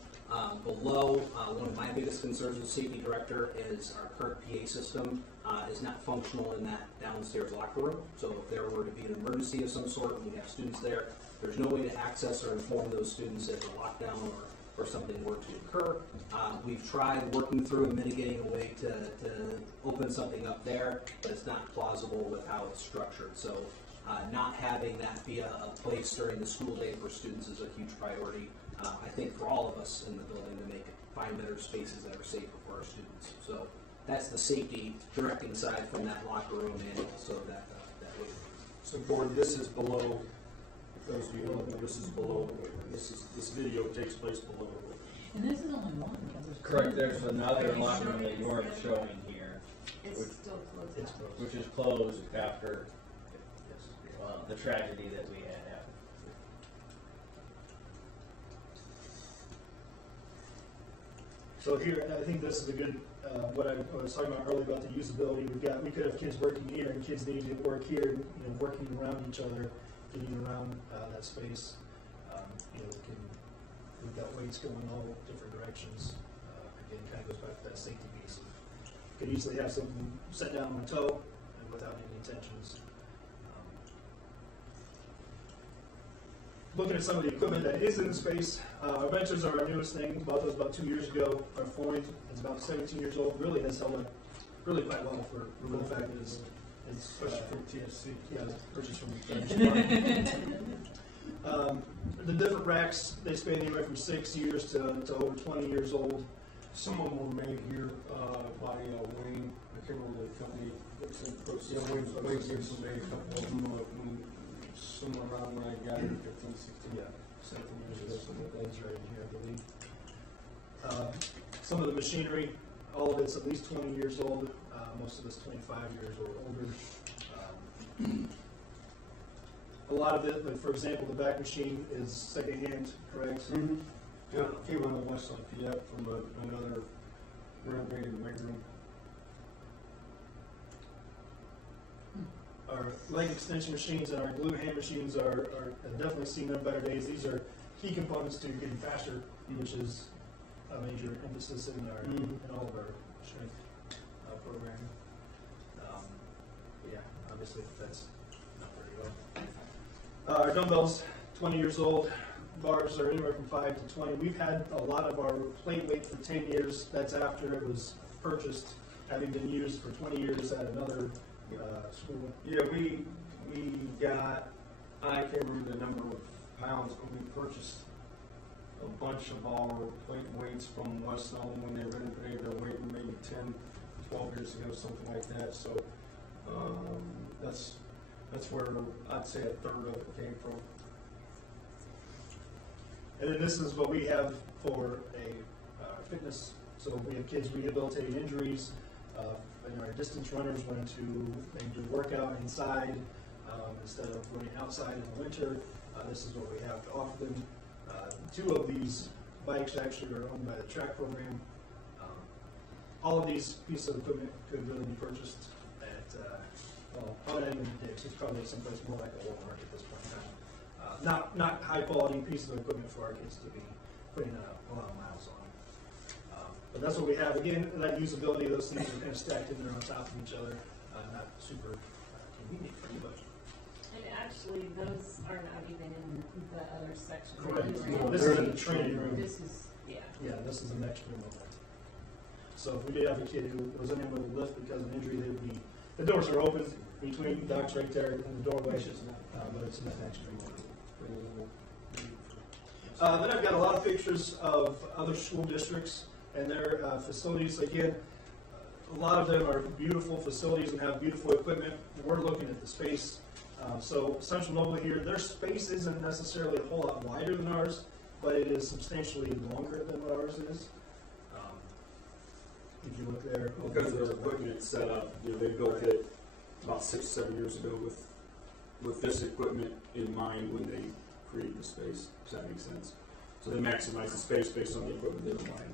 below, one of my biggest concerns as safety director is our current PA system is not functional in that downstairs locker room. So if there were to be an emergency of some sort and we have students there, there's no way to access or inform those students if a lockdown or something were to occur. We've tried working through and mitigating a way to open something up there, but it's not plausible with how it's structured. So not having that be a place during the school day for students is a huge priority, I think, for all of us in the building to find better spaces that are safer for our students. So that's the safety directing side from that locker room and also that way. So board, this is below, those of you who don't know, this is below the weight room. This video takes place below the weight room. And this is only one. Correct, there's another locker room that you weren't showing here. It's still closed. Which is closed after the tragedy that we had happen. So here, I think this is a good, what I was talking about earlier about the usability. We could have kids working here and kids needing to work here, working around each other, getting around that space. We've got weights going all different directions. Again, kind of goes back to that safety piece. Could easily have something set down on a toe and without any intentions. Looking at some of the equipment that is in the space, our benches are our newest thing. Bought those about 2 years ago. Our flooring is about 17 years old. Really has held up really quite well for the fact that it's Especially from TSC. yeah, purchased from the different racks, they span anywhere from 6 years to over 20 years old. Some of them were made here by Wayne. I can't remember the company. Wayne Gibson made a couple of them somewhere around when I got here, 15, 16, 17 years ago. That's right in here, I believe. Some of the machinery, all of it's at least 20 years old. Most of it's 25 years or older. A lot of it, like for example, the back machine is secondhand, correct? Mm-hmm. Yeah, came on the west side, from another renovated weight room. our leg extension machines and our glue hand machines are have definitely seen their better days. These are key components to getting faster, which is a major emphasis in our in all of our strength programming. Yeah, obviously that's not very well. Our dumbbells, 20 years old. Bars are anywhere from 5 to 20. We've had a lot of our plate weight for 10 years. That's after it was purchased, having been used for 20 years at another school. Yeah, we got, I can't remember the number of pounds, but we purchased a bunch of our plate weights from Westone when they renovated their weight room maybe 10, 12 years ago, something like that. So that's where I'd say a third of it came from. And then this is what we have for a fitness. So we have kids rehabilitating injuries. And our distance runners want to maybe do a workout inside instead of running outside in the winter. This is what we have to offer them. 2 of these bikes actually are owned by the track program. All of these pieces of equipment could really be purchased at, well, not even Dick's. It's probably someplace more like a Walmart at this point in time. Not high quality pieces of equipment for our kids to be putting a lot of miles on. But that's what we have. Again, that usability, those things are kind of stacked in there on top of each other. Not super convenient for anybody. And actually, those are not even in the other section. Correct. This is in the training room. This is, yeah. Yeah, this is the next room over. So if we did have a kid who was unable to lift because of an injury, they would be, the doors are open between the docks right there in the doorway, but it's in that next room. Then I've got a lot of pictures of other school districts and their facilities. Again, a lot of them are beautiful facilities and have beautiful equipment. We're looking at the space. So Central Noble here, their space isn't necessarily a whole lot wider than ours, but it is substantially longer than what ours is. If you look there, because of their equipment set up, they built it about 6 or 7 years ago with this equipment in mind when they created the space. Does that make sense? So they maximize the space based on the equipment they're buying.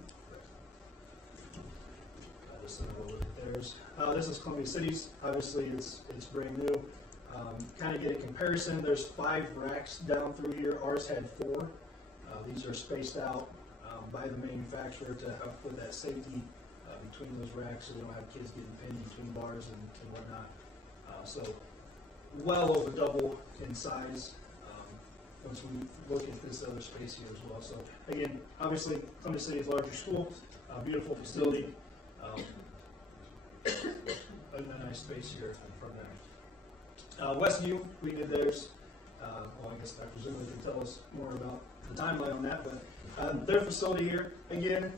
This is Columbia City's. Obviously, it's brand new. Kind of get a comparison. There's 5 racks down through here. Ours had 4. These are spaced out by the manufacturer to help with that safety between those racks, so we don't have kids getting pinned between bars and whatnot. So well over double in size once we look at this other space here as well. So again, obviously, Columbia City is a larger school, beautiful facility. A nice space here in front there. Westview, we did theirs. Well, I guess I presume they can tell us more about the timeline on that, but their facility here, again,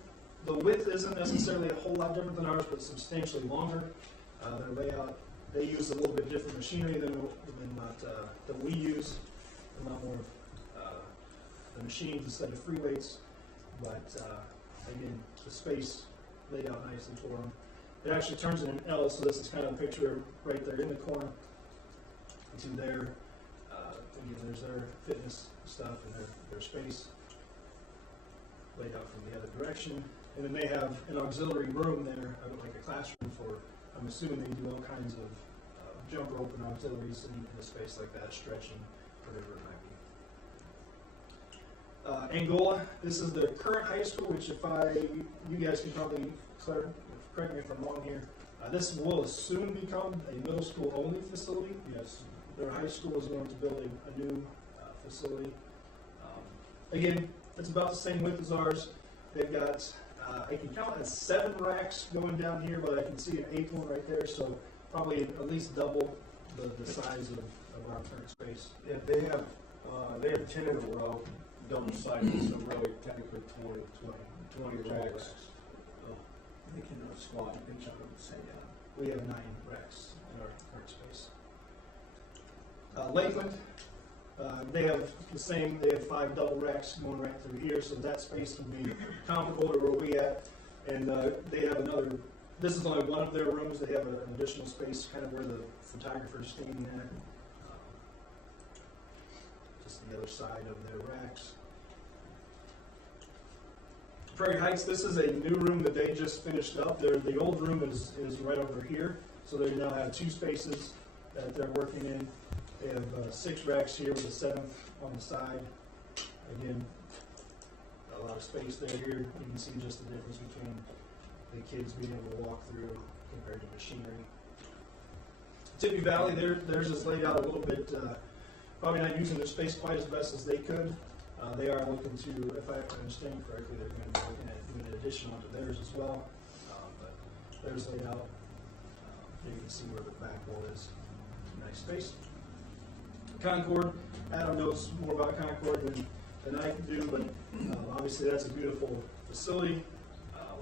the width isn't necessarily a whole lot different than ours, but substantially longer. Their layout, they use a little bit different machinery than that we use. A lot more of the machines instead of free weights, but again, the space laid out nicely for them. It actually turns in an L, so this is kind of a picture right there in the corner to their, again, there's their fitness stuff and their space laid out from the other direction. And then they have an auxiliary room there, like a classroom for, I'm assuming they do all kinds of jump rope and auxiliaries in a space like that, stretching, whatever it might be. Angola, this is the current high school, which you guys can probably correct me if I'm wrong here. This will soon become a middle school only facility. Yes. Their high school is going to build a new facility. Again, it's about the same width as ours. They've got, I can count as 7 racks going down here, but I can see an 8th one right there, so probably at least double the size of our current space. Yeah, they have 10 in a row, double sided, so really technically 20 racks. They can squat and bench up at the same time. We have 9 racks in our current space. Lakeland, they have the same, they have 5 double racks going right through here, so that space would be comparable to where we at. And they have another, this is only one of their rooms, they have an additional space kind of where the photographer's standing at. Just the other side of their racks. Prairie Heights, this is a new room that they just finished up. The old room is right over here, so they now have 2 spaces. that they're working in. They have 6 racks here with a 7th on the side. Again, a lot of space there here. You can see just the difference between the kids being able to walk through compared to machinery. Tippy Valley, theirs is laid out a little bit, probably not using their space quite as best as they could. They are looking to, if I understand correctly, they're going to be looking at doing an addition onto theirs as well. But theirs laid out, you can see where the back wall is. Nice space. Concord, Adam knows more about Concord than I can do, but obviously that's a beautiful facility.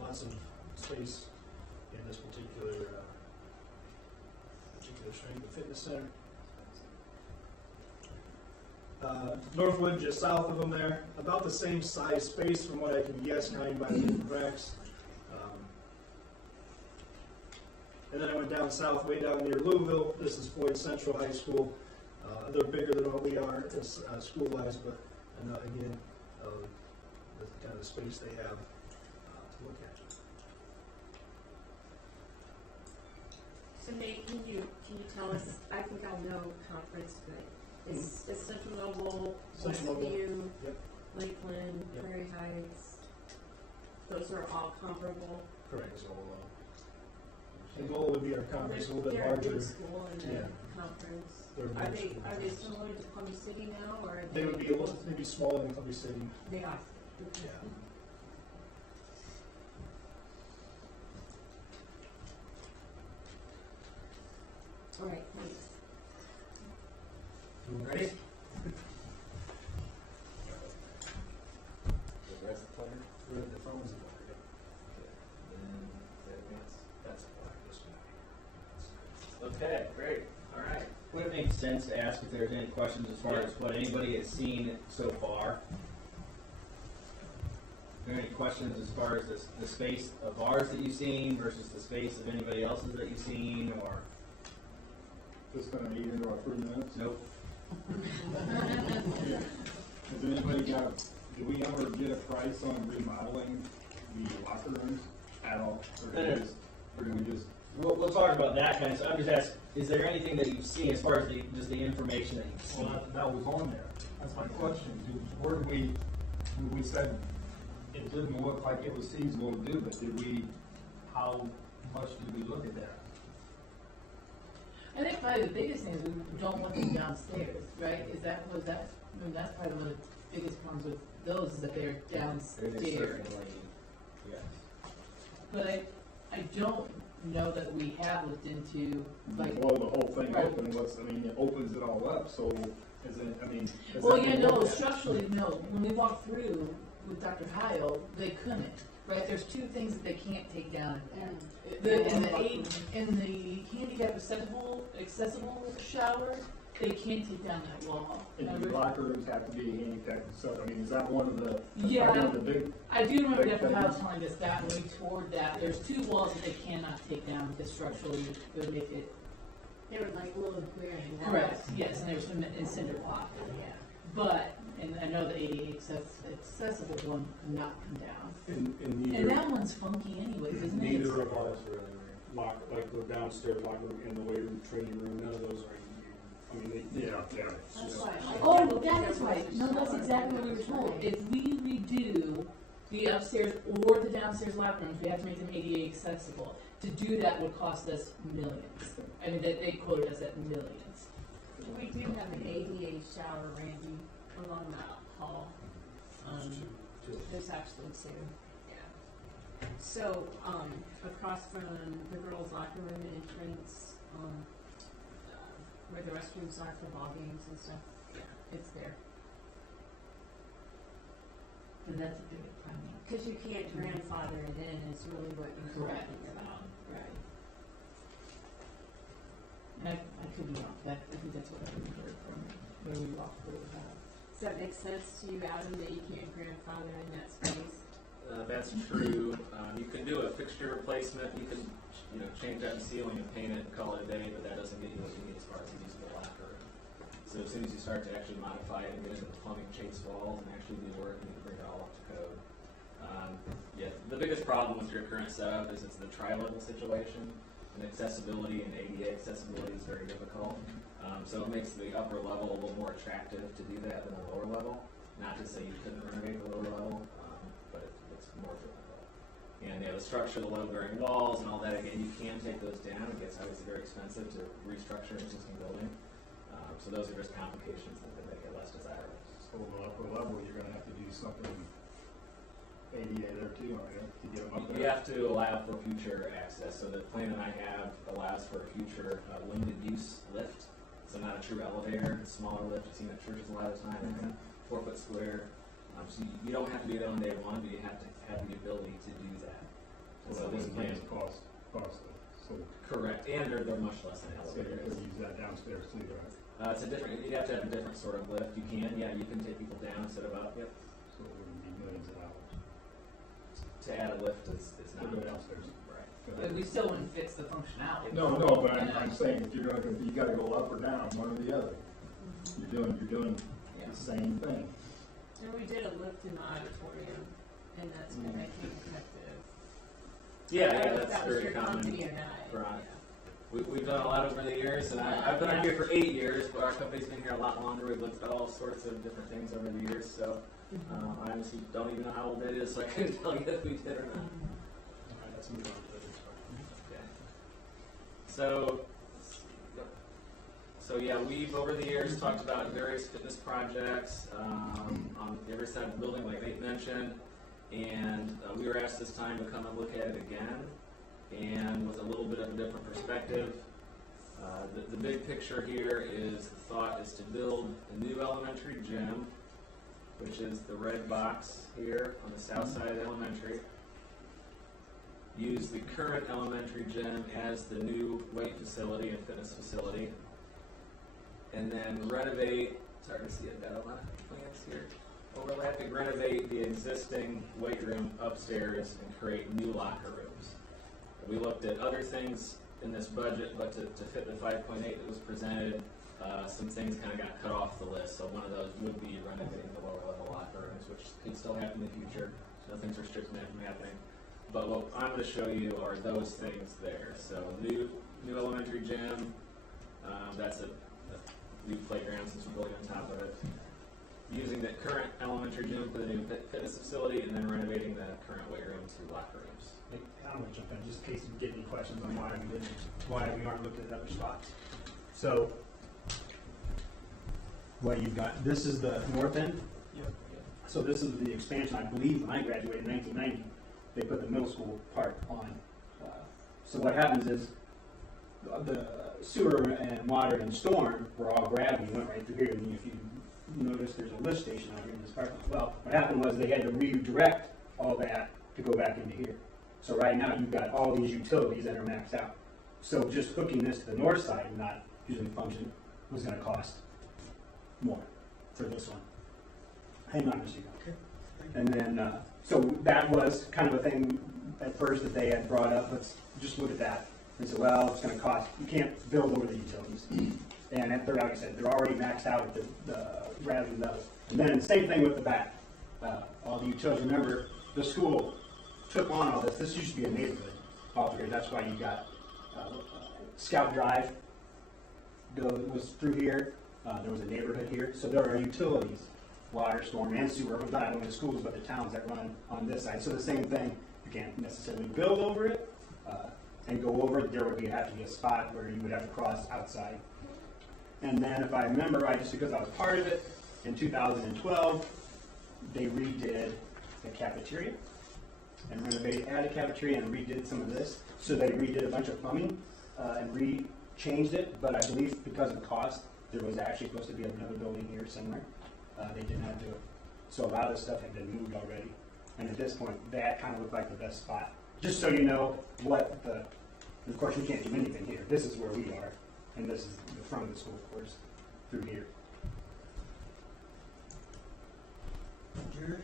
Lots of space in this particular strength and fitness center. Northwood, just south of them there, about the same size space from what I can guess, counting by the different racks. And then I went down south, way down near Louisville. This is Floyd Central High School. They're bigger than what we are school-wise, but again, the kind of space they have to look at. So Nate, can you tell us, I think I'll know conference, but is Central Noble, Westview, Yep. Lakeland, Yep. Prairie Heights, those are all comparable? Correct. The goal would be our conference a little bit They're a larger. big school and Yeah. a conference. They're a Are big school. they similar to Columbia City now, or are They would be a little, maybe smaller than Columbia City. They are. Yeah. All right, thanks. Ready? The phone's Okay, great. All right. Would it make sense to ask if there's any questions as far as what anybody has seen so far? Are there any questions as far as the space of ours that you've seen versus the space of anybody else's that you've seen, or? Just gonna eat into our 3 minutes? Nope. Has anybody did we ever get a price on remodeling the locker rooms at all? Or do we just? We'll talk about that kind of stuff. I'm just asking, is there anything that you've seen as far as just the information that you've seen? Well, that was on there. That's my question. Where did we said it didn't look like it was feasible to do, but how much did we look at that? I think probably the biggest thing is we don't want them downstairs, right? I mean, that's probably one of the biggest problems with those is that they're downstairs. Yes. But I don't know that we have looked into, like. Well, the whole thing open, it opens it all up, so is it, Well, yeah, no, structurally, no. When we walked through with Dr. Heil, they couldn't, right? There's 2 things that they can't take down. In the handicap accessible shower, they can't take down that wall. and the locker rooms have to be handicapped and stuff, is that one of the? Yeah, one of the big? I do remember big Dr. Heil things? telling us that when we toured that. There's 2 walls that they cannot take down because structurally it would make it. They were like little glaring walls. Correct, yes, and there's some in cinder block. Yeah. But, and I know the ADA accessible one cannot come down. And And that one's funky anyways, isn't it? neither of ours are locker, like the downstairs locker room and the weight room, training room, none of those are, That's why. Oh, that is right. No, that's exactly what we were told. If we redo the upstairs or the downstairs locker rooms, we have to make them ADA accessible. To do that would cost us millions. I mean, they quoted us at millions. We do have an ADA shower, Randy, along that hall. There's actually 2. Yeah. So, across from the girls' locker room entrance, where the restrooms are for ball games and stuff, it's there. And that's a big problem. Because you can't grandfather it in, is really what you're Correct. talking about. Right. And I could be wrong. I think that's what I heard from when we walked through that. Does that make sense to you, Adam, that you can't grandfather in that space? That's true. You can do a fixture replacement. You can, change out the ceiling and paint it and call it a day, but that doesn't get you what you need as far as the use of the locker room. So as soon as you start to actually modify it and get into the plumbing, chase walls, and actually do work, you need to bring it all up to code. Yeah, the biggest problem with your current setup is it's the tri-level situation. and accessibility and ADA accessibility is very difficult. So it makes the upper level a little more attractive to do that than the lower level. Not to say you couldn't renovate the lower level, but it's more difficult. And yeah, the structure, the load-bearing walls and all that, again, you can take those down. It gets obviously very expensive to restructure an existing building. So those are just complications that make it less desirable. So the upper level, you're gonna have to do something ADA there too, aren't you, to get them up there? You have to allow for future access. So the plan that I have allows for a future limited use lift. So not a true elevator, a smaller lift. You've seen at churches a lot of the time, like a 4-foot square. So you don't have to be there on day one, but you have to have the ability to do that. So this plan is cost. So correct, and they're much less than so you elevators. could use that downstairs too, right? It's a different. You have to have a different sort of lift. You can, yeah, you can take people down instead of up. Yep. So it wouldn't be millions of dollars. To add a lift is To not go downstairs. right. But we still wouldn't fix the functionality. No, but I'm saying if you're gonna, you gotta go up or down, one or the other. You're doing the same thing. And we did a lift in the auditorium, and that's been making it effective. Yeah, I don't know if that's that was very your common. company or not. For us. We've done a lot over the years, and I've been on here for 8 years, but our company's been here a lot longer. We've looked at all sorts of different things over the years, so I honestly don't even know how old it is, so I couldn't tell you if we did or not. All right, let's move on to the next question. Okay. So yeah, we've over the years talked about various fitness projects on every side of the building, like Nate mentioned, and we were asked this time to come and look at it again, and with a little bit of a different perspective. The big picture here is the thought is to build a new elementary gym, which is the red box here on the south side of the elementary. Use the current elementary gym as the new weight facility and fitness facility. And then renovate, it's hard to see it better on plans here, overlapping, renovate the existing weight room upstairs and create new locker rooms. We looked at other things in this budget, but to fit the 5.8 that was presented, some things kind of got cut off the list. So one of those would be renovating the lower level locker rooms, which could still happen in the future. Nothing's restricting that from happening. But what I'm going to show you are those things there. So new elementary gym, that's a new playground since we're building on top of it. Using the current elementary gym for the new fitness facility, and then renovating the current weight room to locker rooms. I'm going to jump in just in case you get any questions on why we aren't looking at other spots. So, what you've got, this is the north end. Yep. So this is the expansion. I believe when I graduated in 1990, they put the middle school part on. So what happens is the sewer and water and storm were all gravity, went right through here. And if you notice, there's a lift station out here in this parking lot. Well, what happened was they had to redirect all that to go back into here. So right now you've got all these utilities that are maxed out. So just hooking this to the north side and not using the function was going to cost more for this one. Hang on just a second. Okay. And then, so that was kind of a thing at first that they had brought up. Let's just look at that. And so, well, it's going to cost, you can't build over the utilities. And they're, like I said, they're already maxed out at the gravity level. And then same thing with the back. All the utilities, remember, the school took on all this. This used to be a neighborhood all through here. That's why you got Scout Drive was through here. There was a neighborhood here. So there are utilities, water, storm, and sewer, not only the schools, but the towns that run on this side. So the same thing, you can't necessarily build over it and go over it. There would have to be a spot where you would have to cross outside. And then if I remember right, just because I was part of it, in 2012, they redid the cafeteria and renovated, added cafeteria and redid some of this. So they redid a bunch of plumbing and changed it, but I believe because of cost, there was actually supposed to be another building here somewhere. They did not do it. So a lot of this stuff had been moved already. And at this point, that kind of looked like the best spot. Just so you know what of course we can't do anything here. This is where we are. And this is the front of the school, of course, through here. Jerry?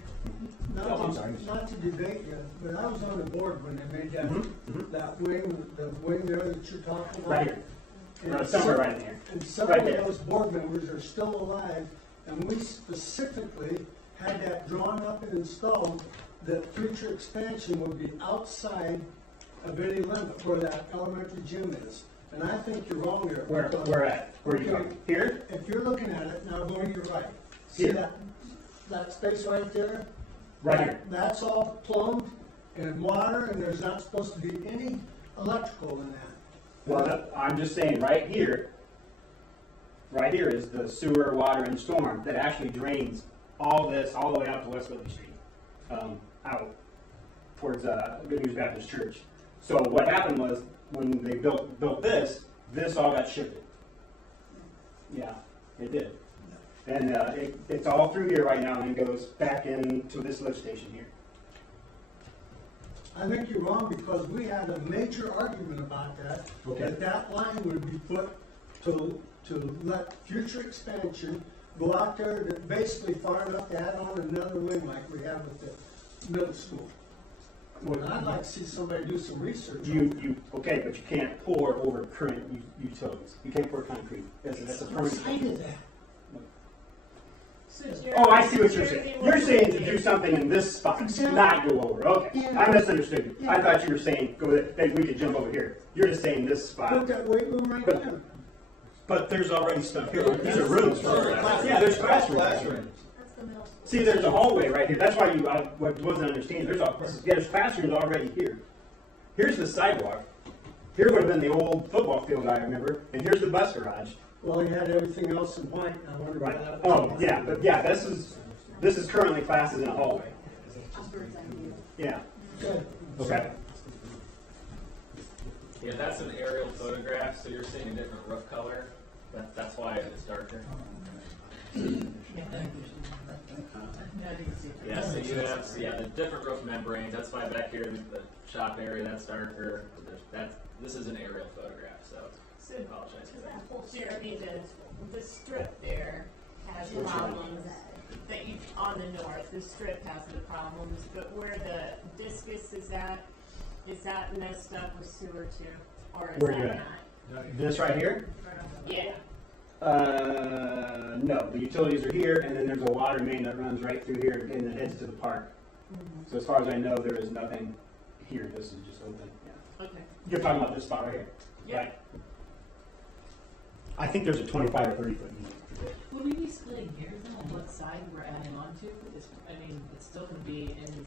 I'm sorry. Not to debate you, but I was on the board when they made that wing, the wing there that you're talking about. Right here. And Somewhere right in here. And several Right there. of those board members are still alive, and we specifically had that drawn up and installed that future expansion would be outside of any limit where that elementary gym is. And I think you're wrong there. Where at? Where are you talking? Here? If you're looking at it, now go to your right. See Here. that space right there? Right here. That's all plumbed and water, and there's not supposed to be any electrical in that. Well, I'm just saying, right here is the sewer, water, and storm that actually drains all this all the way out to West Whitley Street, out towards Good News Baptist Church. So what happened was when they built this all got shifted. Yeah, it did. And it's all through here right now and goes back into this lift station here. I think you're wrong because we had a major argument about that. Okay. That line would be put to let future expansion go out there to basically far enough to add on another wing like we have with the middle school. Well, I'd like to see somebody do some research. Okay, but you can't pour over current utilities. You can't pour concrete. That's a permanent. I did that. Oh, I see what you're saying. You're saying to do something in this spot, not go over. Okay, Yeah. I misunderstood you. I thought you were saying go that we could jump over here. You're just saying this Put spot. that weight room right there. But there's already stuff here. These are rooms. Yeah, there's classrooms. See, there's a hallway right here. That's why I wasn't understanding. There's classrooms already here. Here's the sidewalk. Here would have been the old football field I remember, and here's the bus garage. Well, you had everything else in white. I wonder Right. why that. Oh, yeah, but yeah, this is currently classes in a hallway. Yeah. Good. Okay. Yeah, that's an aerial photograph, so you're seeing a different roof color. That's why it's darker. Yeah, so you have the different roof membranes. That's why back here the shop area that's darker. This is an aerial photograph, so I apologize for that. Jeremy, the strip there has problems. That you on the north, the strip has the problems, but where the discus is that messed up with sewer too, or is Where you that at? not? This right here? Yeah. No, the utilities are here, and then there's a water main that runs right through here and it heads to the park. So as far as I know, there is nothing here. This is just open. Yeah. Okay. You're talking about this spot right here, right? I think there's a 25 or 30 foot unit. Would we be splitting hairs on what side we're adding on to? Because, I mean, it's still going to be an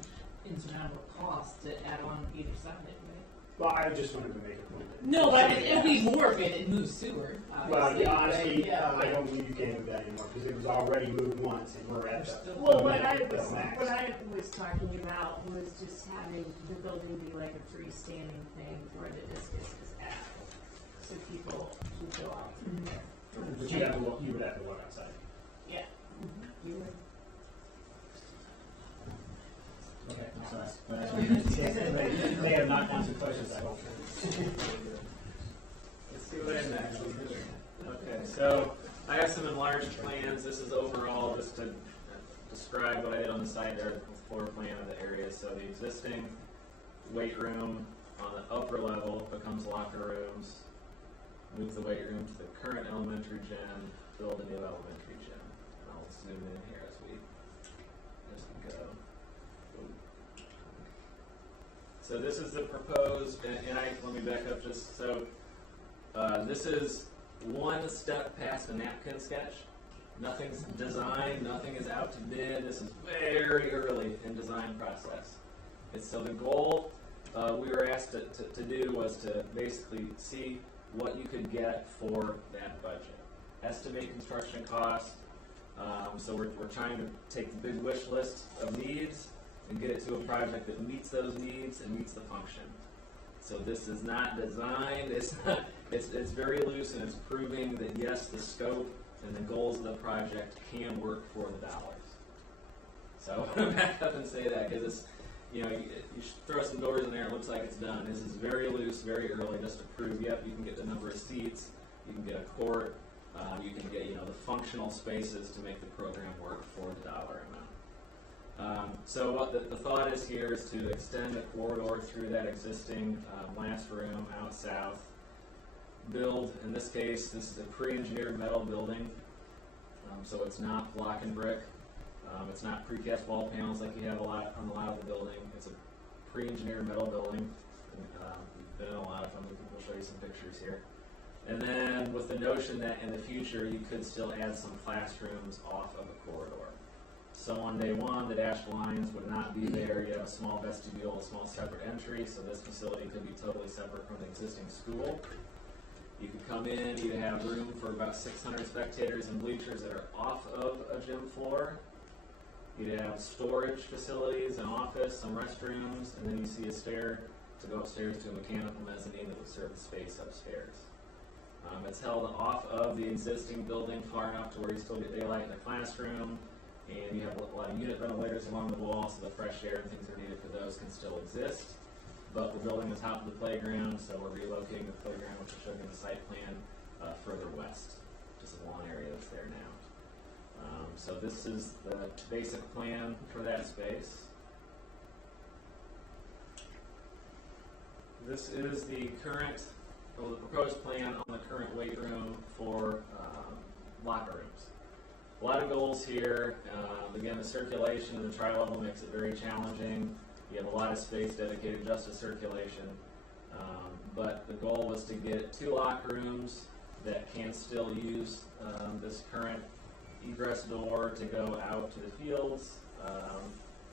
insurmountable cost to add on either side, right? Well, I just wanted to make a point. No, but it'll be more if it moves sewer. Well, obviously, yeah, honestly, yeah. I don't believe you can do that anymore because it was already moved once and we're at the Well, what I max. was talking about was just having the building be like a freestanding thing where the discus is at, so people can go out through there. But you would have to walk outside. Yeah. You would. Okay, I'm sorry. They have not answered questions, I hope. Let's see what I have next. Okay, so I have some enlarged plans. This is overall just to describe what I did on the side there, the floor plan of the area. So the existing weight room on the upper level becomes locker rooms. Move the weight room to the current elementary gym, build a new elementary gym. And I'll zoom in here as we go. So this is the proposed, and let me back up just so. This is one step past a napkin sketch. Nothing's designed, nothing is out to bid. This is very early in design process. So the goal we were asked to do was to basically see what you could get for that budget. Estimate construction costs. So we're trying to take the big wish list of needs and get it to a project that meets those needs and meets the function. So this is not designed, it's very loose and it's proving that yes, the scope and the goals of the project can work for the dollars. So I'm going to back up and say that because it's, you throw some doors in there, it looks like it's done. This is very loose, very early, just to prove, yep, you can get the number of seats, you can get a court, you can get, the functional spaces to make the program work for the dollar amount. So what the thought is here is to extend the corridor through that existing last room out south. Build, in this case, this is a pre-engineered metal building, so it's not block and brick. It's not precast wall panels like you have on a lot of the building. It's a pre-engineered metal building. We've been in a lot of them. We'll show you some pictures here. And then with the notion that in the future you could still add some classrooms off of a corridor. So on day one, the dashed lines would not be there. You have a small vestibule, a small separate entry, so this facility could be totally separate from the existing school. You could come in, you'd have room for about 600 spectators and bleachers that are off of a gym floor. You'd have storage facilities, an office, some restrooms, and then you see a stair to go upstairs to a mechanical mezzanine that would serve the space upstairs. It's held off of the existing building far enough to where you still get daylight in the classroom, and you have a lot of unit ventilators along the wall, so the fresh air and things that are needed for those can still exist. But we're building the top of the playground, so we're relocating the playground, which will show you in the site plan, further west. Just a lawn area that's there now. So this is the basic plan for that space. This is the current, the proposed plan on the current weight room for locker rooms. A lot of goals here. Again, the circulation and the tri-level makes it very challenging. You have a lot of space dedicated just to circulation. But the goal was to get 2 locker rooms that can still use this current egress door to go out to the fields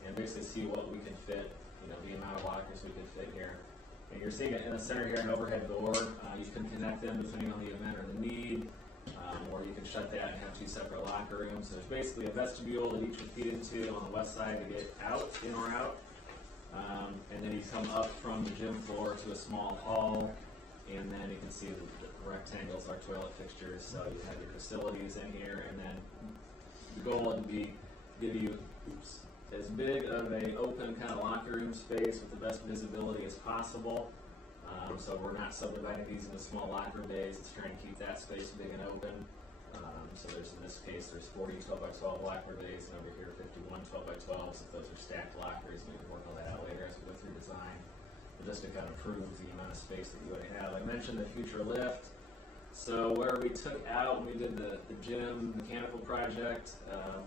and basically see what we can fit, the amount of lockers we can fit here. And you're seeing it in the center here, an overhead door. You can connect them depending on the event or the need. Or you can shut that and have 2 separate locker rooms. So there's basically a vestibule that each would feed into on the west side to get out, in or out. And then you come up from the gym floor to a small hall, and then you can see the rectangles are toilet fixtures. So you have your facilities in here, and then the goal would be give you as big of an open kind of locker room space with the best visibility as possible. So we're not subdividing these into small locker bays. It's trying to keep that space big and open. So there's, in this case, there's 40 12x12 locker bays, and over here 51 12x12s. If those are stacked lockers, we can work all that out later as we go through design. But just to kind of prove the amount of space that you would have. I mentioned the future lift. So where we took out, when we did the gym mechanical project,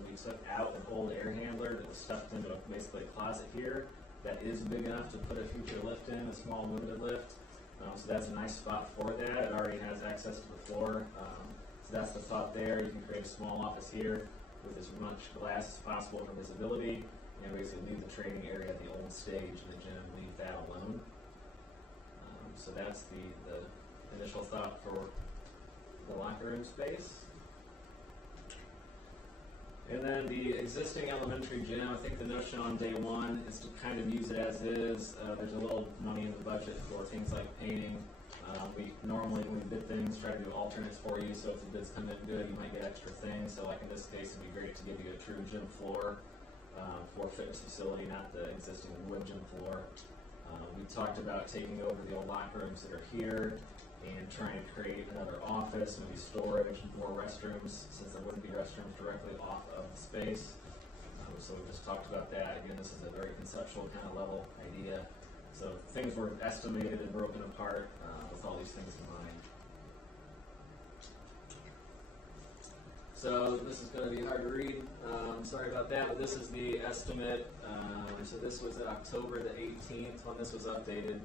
we took out an old air handler that was stuffed into basically a closet here. That is big enough to put a future lift in, a small limited lift. So that's a nice spot for that. It already has access to the floor. So that's the thought there. You can create a small office here with as much glass as possible for visibility, and basically leave the training area at the old stage in the gym, leave that alone. So that's the initial thought for the locker room space. And then the existing elementary gym, I think the notion on day one is to kind of use it as is. There's a little money in the budget for things like painting. We normally, when we bid things, try to do alternates for you, so if the bids come in good, you might get extra things. So like in this case, it'd be great to give you a true gym floor for a fitness facility, not the existing wood gym floor. We talked about taking over the old locker rooms that are here and trying to create another office, maybe storage, more restrooms, since there wouldn't be restrooms directly off of the space. So we just talked about that. Again, this is a very conceptual kind of level idea. So things were estimated and broken apart with all these things in mind. So this is going to be hard to read. Sorry about that, but this is the estimate. So this was October the 18th when this was updated.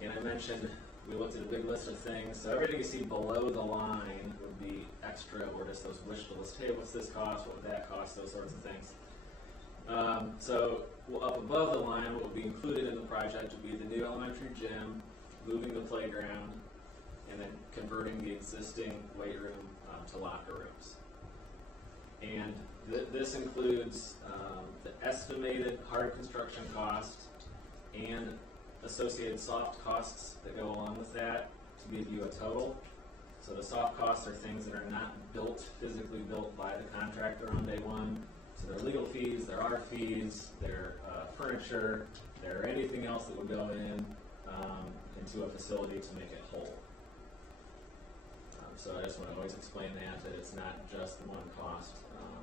And I mentioned we looked at a big list of things. So everything you see below the line would be extra, or just those wish lists. Hey, what's this cost? What would that cost? Those sorts of things. So up above the line, what would be included in the project would be the new elementary gym, moving the playground, and then converting the existing weight room to locker rooms. And this includes the estimated hard construction cost and associated soft costs that go along with that to give you a total. So the soft costs are things that are not built, physically built by the contractor on day one. So there are legal fees, there are fees, there are furniture, there are anything else that would go into a facility to make it whole. So I just want to always explain that it's not just the one cost,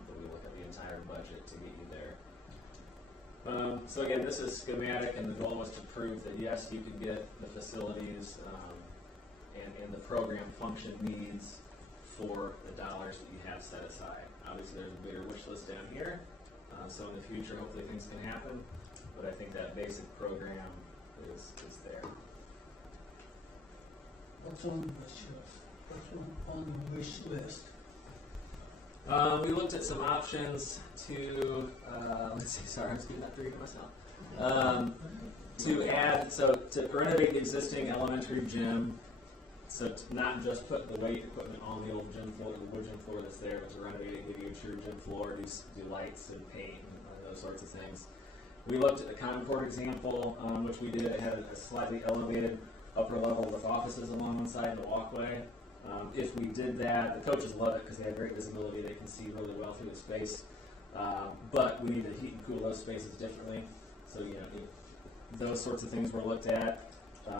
but we look at the entire budget to get you there. So again, this is schematic, and the goal was to prove that yes, you could get the facilities and the program function needs for the dollars that you have set aside. Obviously, there's a bigger wish list down here, so in the future, hopefully things can happen, but I think that basic program is there. What's on the wish list? What's on the wish list? We looked at some options to, let's see, sorry, I'm speaking up for myself. To add, so to renovate the existing elementary gym, so to not just put the weight equipment on the old gym floor, the wood gym floor that's there, but to renovate it, give you a true gym floor, do lights and paint and those sorts of things. We looked at the Concord example, which we did. It had a slightly elevated upper level with offices along one side of the walkway. If we did that, the coaches love it because they have great visibility. They can see really well through the space. But we need to heat and cool those spaces differently. So, you know, those sorts of things were looked at.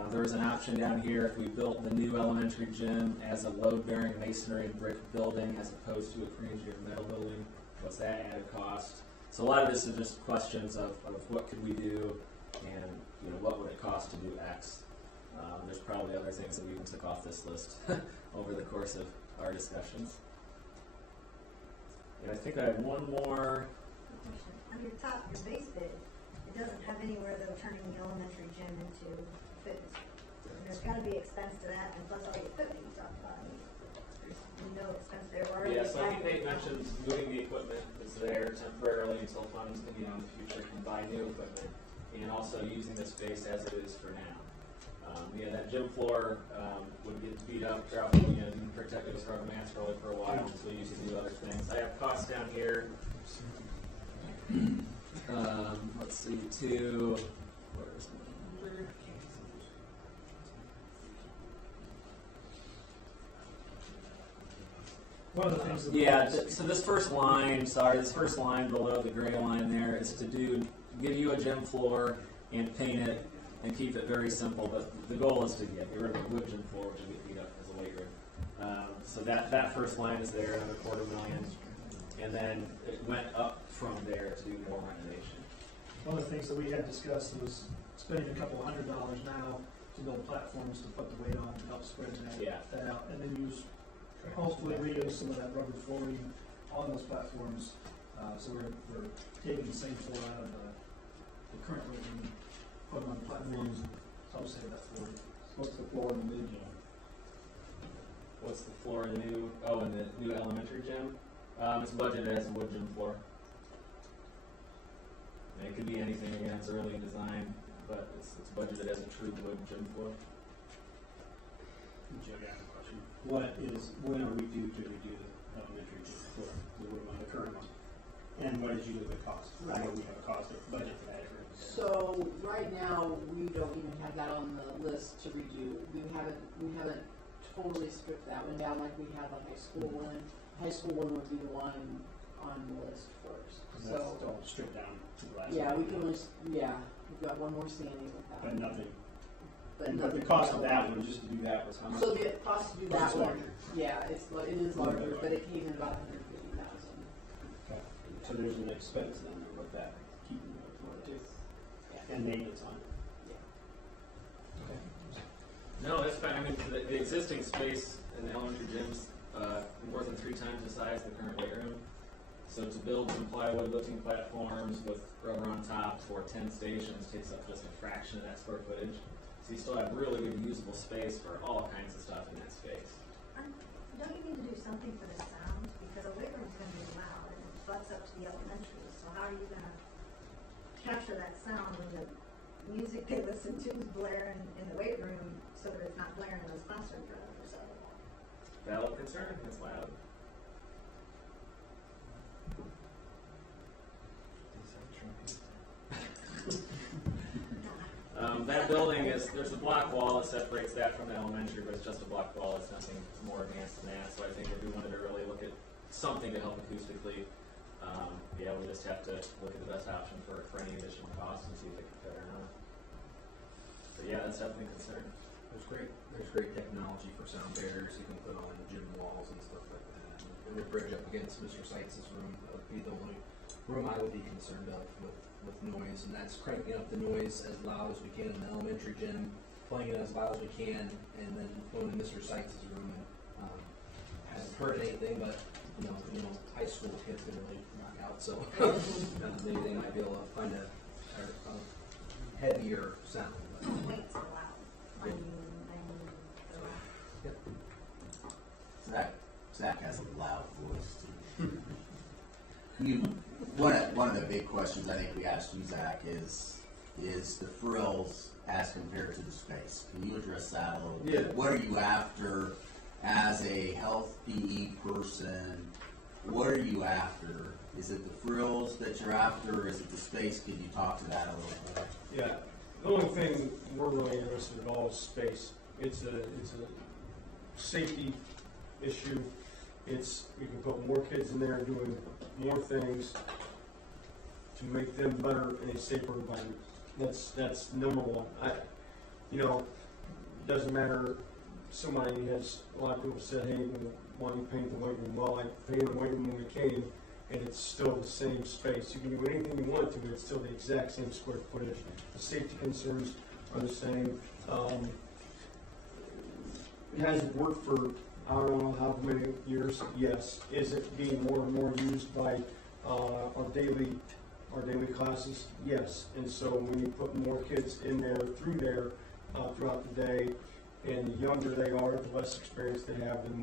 There was an option down here if we built the new elementary gym as a load-bearing masonry and brick building as opposed to a pre-engineered metal building. What's that added cost? So a lot of this is just questions of what could we do and, you know, what would it cost to do X. There's probably other things that we even took off this list over the course of our discussions. And I think I have one more. On your top, your base bid, it doesn't have anywhere though turning the elementary gym into fitness. There's got to be expense to that, and plus all the equipment you talked about. There's no expense there. Yeah, so I think Nate mentioned moving the equipment is there temporarily until funds can be in the future can buy new equipment, and also using the space as it is for now. Yeah, that gym floor would get beat up, probably, you know, protected with rubber mats probably for a while until you do other things. I have costs down here. Let's see, where's the number? One of the things that yeah, so this first line below the gray line there is to give you a gym floor and paint it and keep it very simple, but the goal is to get rid of the wood gym floor, which will get beat up as a weight room. So that first line is there, another $250,000, and then it went up from there to do more renovation. one of the things that we had discussed was spending a couple $100 now to build platforms to put the weight on to help spread that out, and then hopefully reuse some of that rubber flooring on those platforms. So we're taking the same floor out of the current weight room, put them on platforms, so I'll save that floor. What's the floor in the new gym? What's the floor in the new elementary gym? It's budgeted as a wood gym floor. And it could be anything, again, it's early in design, but it's budgeted as a true wood gym floor. Joe, I have a question. When are we due to redo the elementary gym floor, the current one? And what did you do with the cost? I know we have a cost budget for that. So right now, we don't even have that on the list to redo. We haven't totally stripped that one down like we had the high school one. High school one would be the one on the list first. So that's all stripped down to the last yeah, one. we can only, we've got one more standing with that. But nothing. But the cost of that one, just to do that, was how much? So the cost to do that one, larger. yeah, it is larger, but it came in about $150,000. Okay. So there's an expense then with that, keeping the floor too. And maintenance on it. No, that's fine. I mean, the existing space in the elementary gym's more than 3 times the size of the current weight room. So to build some plywood lifting platforms with rubber on top for 10 stations takes up just a fraction of that square footage. So you still have really good usable space for all kinds of stuff in that space. Don't you need to do something for the sound? Because a weight room's going to be loud and it butts up to the elementary. So how are you going to capture that sound when the music they listen to is blaring in the weight room so that it's not blaring in those classrooms or whatever? So Valid concern. It's loud. That building there's a block wall that separates that from the elementary, but it's just a block wall. It's nothing more advanced than that. So I think if we wanted to really look at something to help acoustically, we just have to look at the best option for any additional cost and see if it can fit or not. But yeah, that's definitely a concern. There's great technology for sound barriers you can put on gym walls and stuff like that. And the bridge up against Mr. Sykes' room would be the only room I would be concerned of with noise, and that's cranking up the noise as loud as we can in the elementary gym, playing it as loud as we can, and then going to Mr. Sykes' room and hasn't heard anything, but you know, high school kids can really knock out, so maybe they might be able to find a heavier sound. But weights allowed. I mean, Zach has a loud voice too. One of the big questions I think we asked you, Zach, is the frills as compared to the space. Can you address that a little bit? Yeah. What are you after as a health PE person? What are you after? Is it the frills that you're after, or is it the space? Can you talk to that a little bit? Yeah, the only thing we're really interested in all is space. It's a safety issue. We can put more kids in there doing more things to make them better in a safer environment. That's number one. It doesn't matter. Somebody has, a lot of people said, hey, why don't you paint the weight room? Well, I painted the weight room when we came, and it's still the same space. You can do anything you want to, but it's still the exact same square footage. The safety concerns are the same. Has it worked for, I don't know how many years? Yes. Is it being more and more used by our daily classes? Yes. And so when you put more kids in there, throughout the day, and the younger they are, the less experience they have, the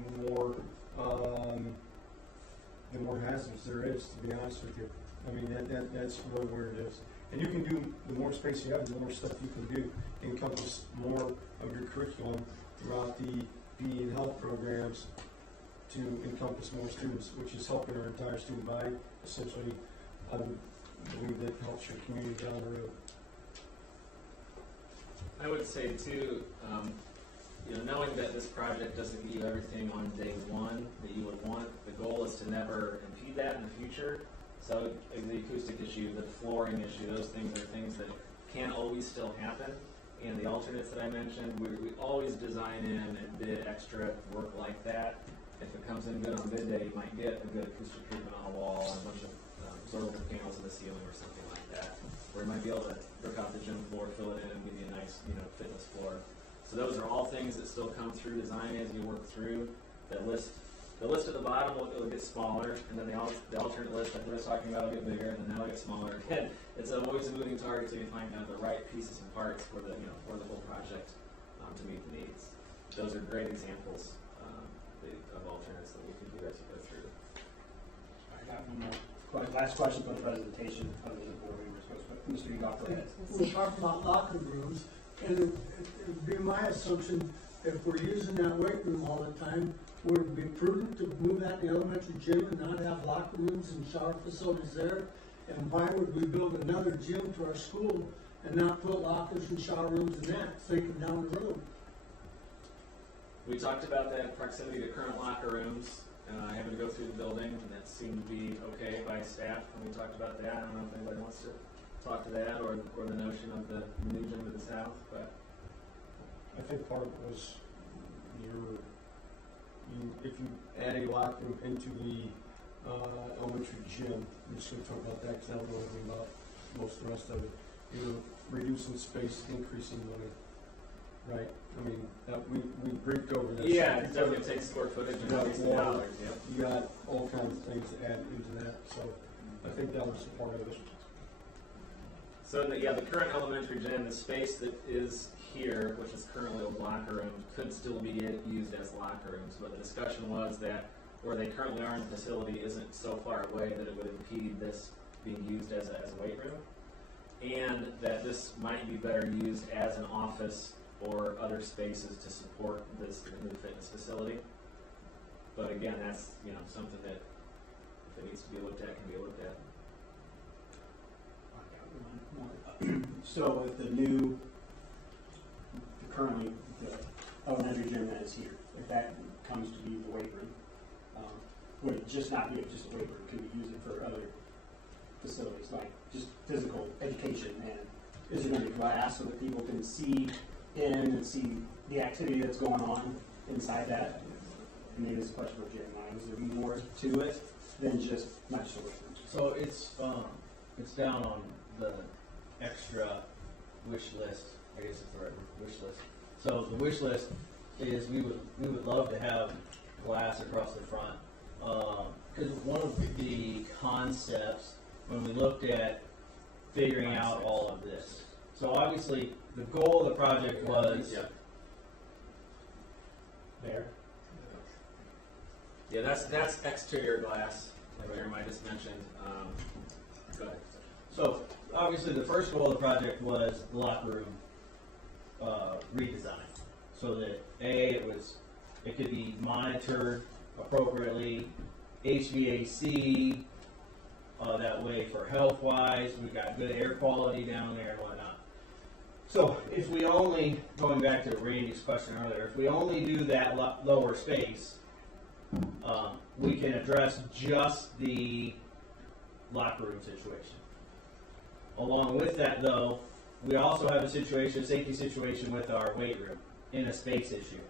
more hazards there is, to be honest with you. I mean, that's really where it is. And you can do, the more space you have, the more stuff you can do. Encompass more of your curriculum throughout the PE and health programs to encompass more students, which is helping our entire student body. Essentially, I would believe that helps your community down the road. I would say too, knowing that this project doesn't give you everything on day one that you would want, the goal is to never impede that in the future. So the acoustic issue, the flooring issue, those things are things that can always still happen. And the alternates that I mentioned, we always design in and bid extra work like that. If it comes in good on bid day, you might get a good acoustic treatment on a wall and a bunch of absorbable panels in the ceiling or something like that. Or you might be able to rip out the gym floor, fill it in, and give you a nice, fitness floor. So those are all things that still come through design as you work through. The list at the bottom will get smaller, and then the alternate list that we were talking about will get bigger, and then that'll get smaller again. It's always a moving target, so you find out the right pieces and parts for the whole project to meet the needs. Those are great examples of alternates that we can do as you go through. I got one more. Last question for the presentation. Other than the board members, but Mr. Ugop, go ahead. We talked about locker rooms, and it'd be my assumption, if we're using that weight room all the time, would it be prudent to move that in the elementary gym and not have locker rooms and shower facilities there? And why would we build another gym to our school and not put lockers and shower rooms in that, thinking down the road? We talked about that proximity to current locker rooms, having to go through the building, and that seemed to be okay by staff when we talked about that. I don't know if anybody wants to talk to that or the notion of the new gym to the south, but I think part of it was if you add a locker room into the elementary gym, I'm just going to talk about that because I don't know anything about most of the rest of it. You're reducing space, increasing money, right? I mean, we briefed over this. Yeah, it definitely takes square footage and increase the dollars. Yep. You got all kinds of things to add into that, so I think that was part of it. So the current elementary gym, the space that is here, which is currently a locker room, could still be used as locker rooms. But the discussion was that where they currently are in the facility isn't so far away that it would impede this being used as a weight room, and that this might be better used as an office or other spaces to support this new fitness facility. But again, that's something that if it needs to be looked at, can be looked at. So with currently the elementary gym that is here, if that comes to be the weight room, would it just not be just a weight room? Could we use it for other facilities, like just physical education? And is it going to be glass so that people can see in and see the activity that's going on inside that? I mean, this is a question for Jeremiah. Is there more to it than just not just a weight room? So it's down on the extra wish list. I guess it's the right word, wish list. So the wish list is we would love to have glass across the front, because one of the concepts when we looked at figuring out all of this. So obviously the goal of the project was. Yeah. There. Yeah, that's exterior glass, like Jeremiah just mentioned. Go ahead. So obviously the first goal of the project was the locker room redesign, so that it could be monitored appropriately, HVAC, that way for health wise, we've got good air quality down there and whatnot. So if we only, going back to Randy's question earlier, if we only do that lower space, we can address just the locker room situation. Along with that, though, we also have a safety situation with our weight room in a space issue.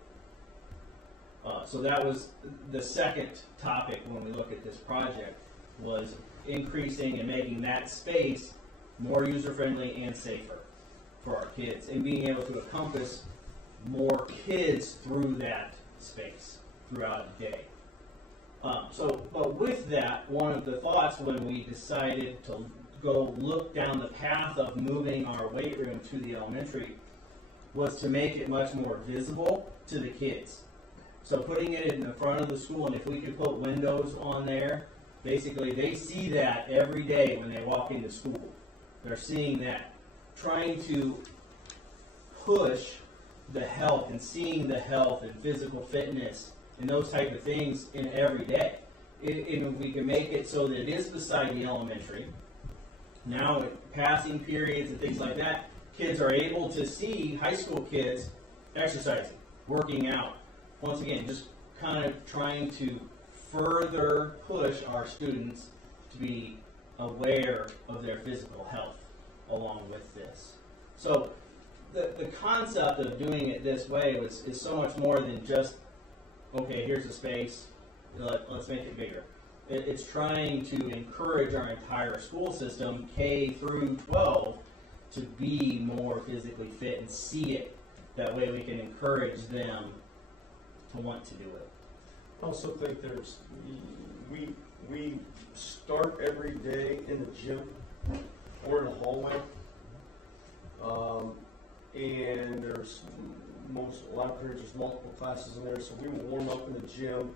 So that was the second topic when we look at this project, was increasing and making that space more user-friendly and safer for our kids, and being able to encompass more kids through that space throughout the day. But with that, one of the thoughts when we decided to go look down the path of moving our weight room to the elementary was to make it much more visible to the kids. So putting it in the front of the school, and if we could put windows on there, basically they see that every day when they walk into school. They're seeing that. Trying to push the health and seeing the health and physical fitness and those type of things in every day. If we can make it so that it is beside the elementary, now with passing periods and things like that, kids are able to see high school kids exercising, working out. Once again, just kind of trying to further push our students to be aware of their physical health along with this. So the concept of doing it this way is so much more than just, okay, here's a space, let's make it bigger. It's trying to encourage our entire school system, K through 12, to be more physically fit and see it. That way we can encourage them to want to do it. I also think we start every day in the gym or in the hallway, and there's a lot of periods, there's multiple classes in there, so we will warm up in the gym,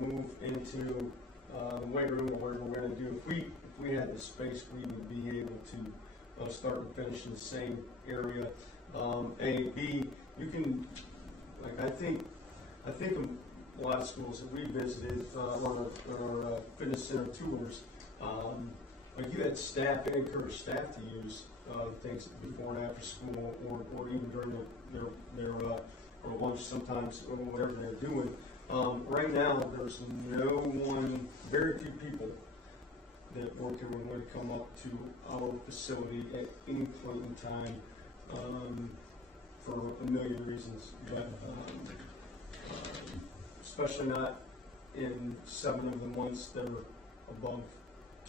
move into the weight room or whatever we're going to do. If we had the space, we would be able to start and finish in the same area. A, B, you can, like I think a lot of schools that we visited on our fitness center tours, like you had staff, they encourage staff to use things before and after school, or even during their lunch sometimes, or whatever they're doing. Right now, there's very few people that work here when we come up to our facility at any point in time, for a million reasons, but especially not in 7 of the months that are above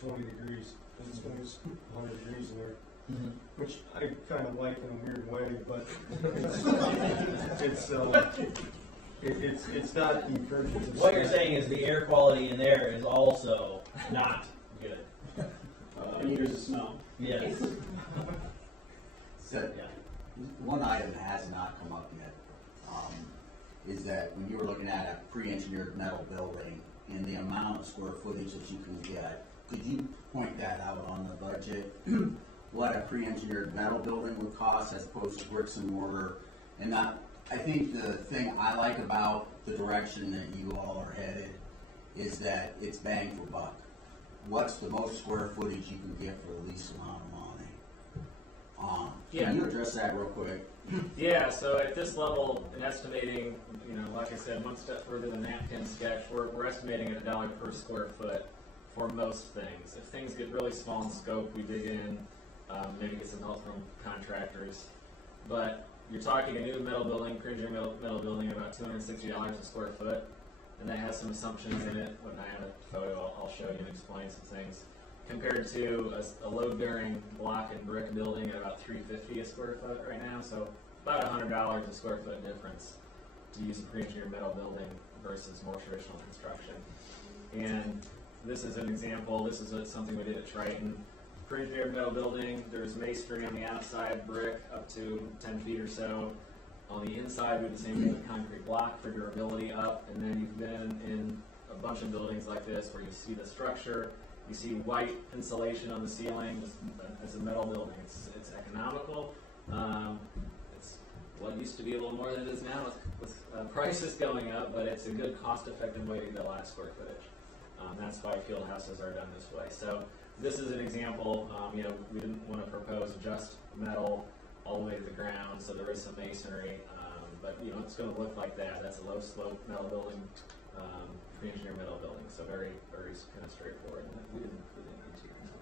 20 degrees. It's always 100 degrees in there. Mm-hmm. Which I kind of like in a weird way, but it's not encouraging. What you're saying is the air quality in there is also not good. And here's the smell. Yes. So, one item that has not come up yet is that when you were looking at a pre-engineered metal building and the amount of square footage that you can get, could you point that out on the budget? What a pre-engineered metal building would cost as opposed to bricks and mortar? And I think the thing I like about the direction that you all are headed is that it's bang for buck. What's the most square footage you can get for the least amount of money? Can you address that real quick? Yeah, so at this level, in estimating, like I said, one step further than napkin sketch, we're estimating at $1 per square foot for most things. If things get really small in scope, we dig in, maybe get some help from contractors. But you're talking a new metal building, pre-engineered metal building, about $260 a square foot, and that has some assumptions in it. When I have a photo, I'll show you and explain some things. Compared to a load-bearing block and brick building at about $350 a square foot right now, so about $100 a square foot difference to use a pre-engineered metal building versus more traditional construction. And this is an example. This is something we did at Triton. pre-engineered metal building. There's masonry on the outside, brick up to 10 feet or so. On the inside, we do the same thing with concrete block for durability up. And then you've been in a bunch of buildings like this where you see the structure, you see white insulation on the ceiling. It's a metal building. It's economical. It's what used to be a little more than it is now with prices going up, but it's a good cost-effective way to get a lot of square footage. That's why field houses are done this way. So this is an example. We didn't want to propose just metal all the way to the ground, so there is some masonry, but it's going to look like that. That's a low-slope metal building, pre-engineered metal building, so very, very kind of straightforward. And we didn't include any interior.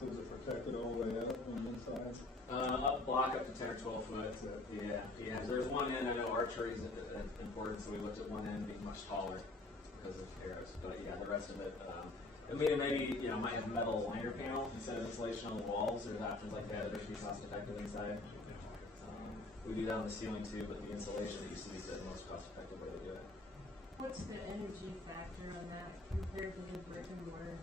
So is it protected all the way up on one side? Block up to 10 or 12 foot. Yeah. There's one end. I know archery is important, so we looked at one end being much taller because of arrows. But yeah, the rest of it. Maybe might have metal liner panel instead of insulation on the walls. There's options like that. It should be cost effective inside. We do that on the ceiling too, but the insulation that you see is the most cost effective way to do it. What's the energy factor on that compared to the brick and mortar?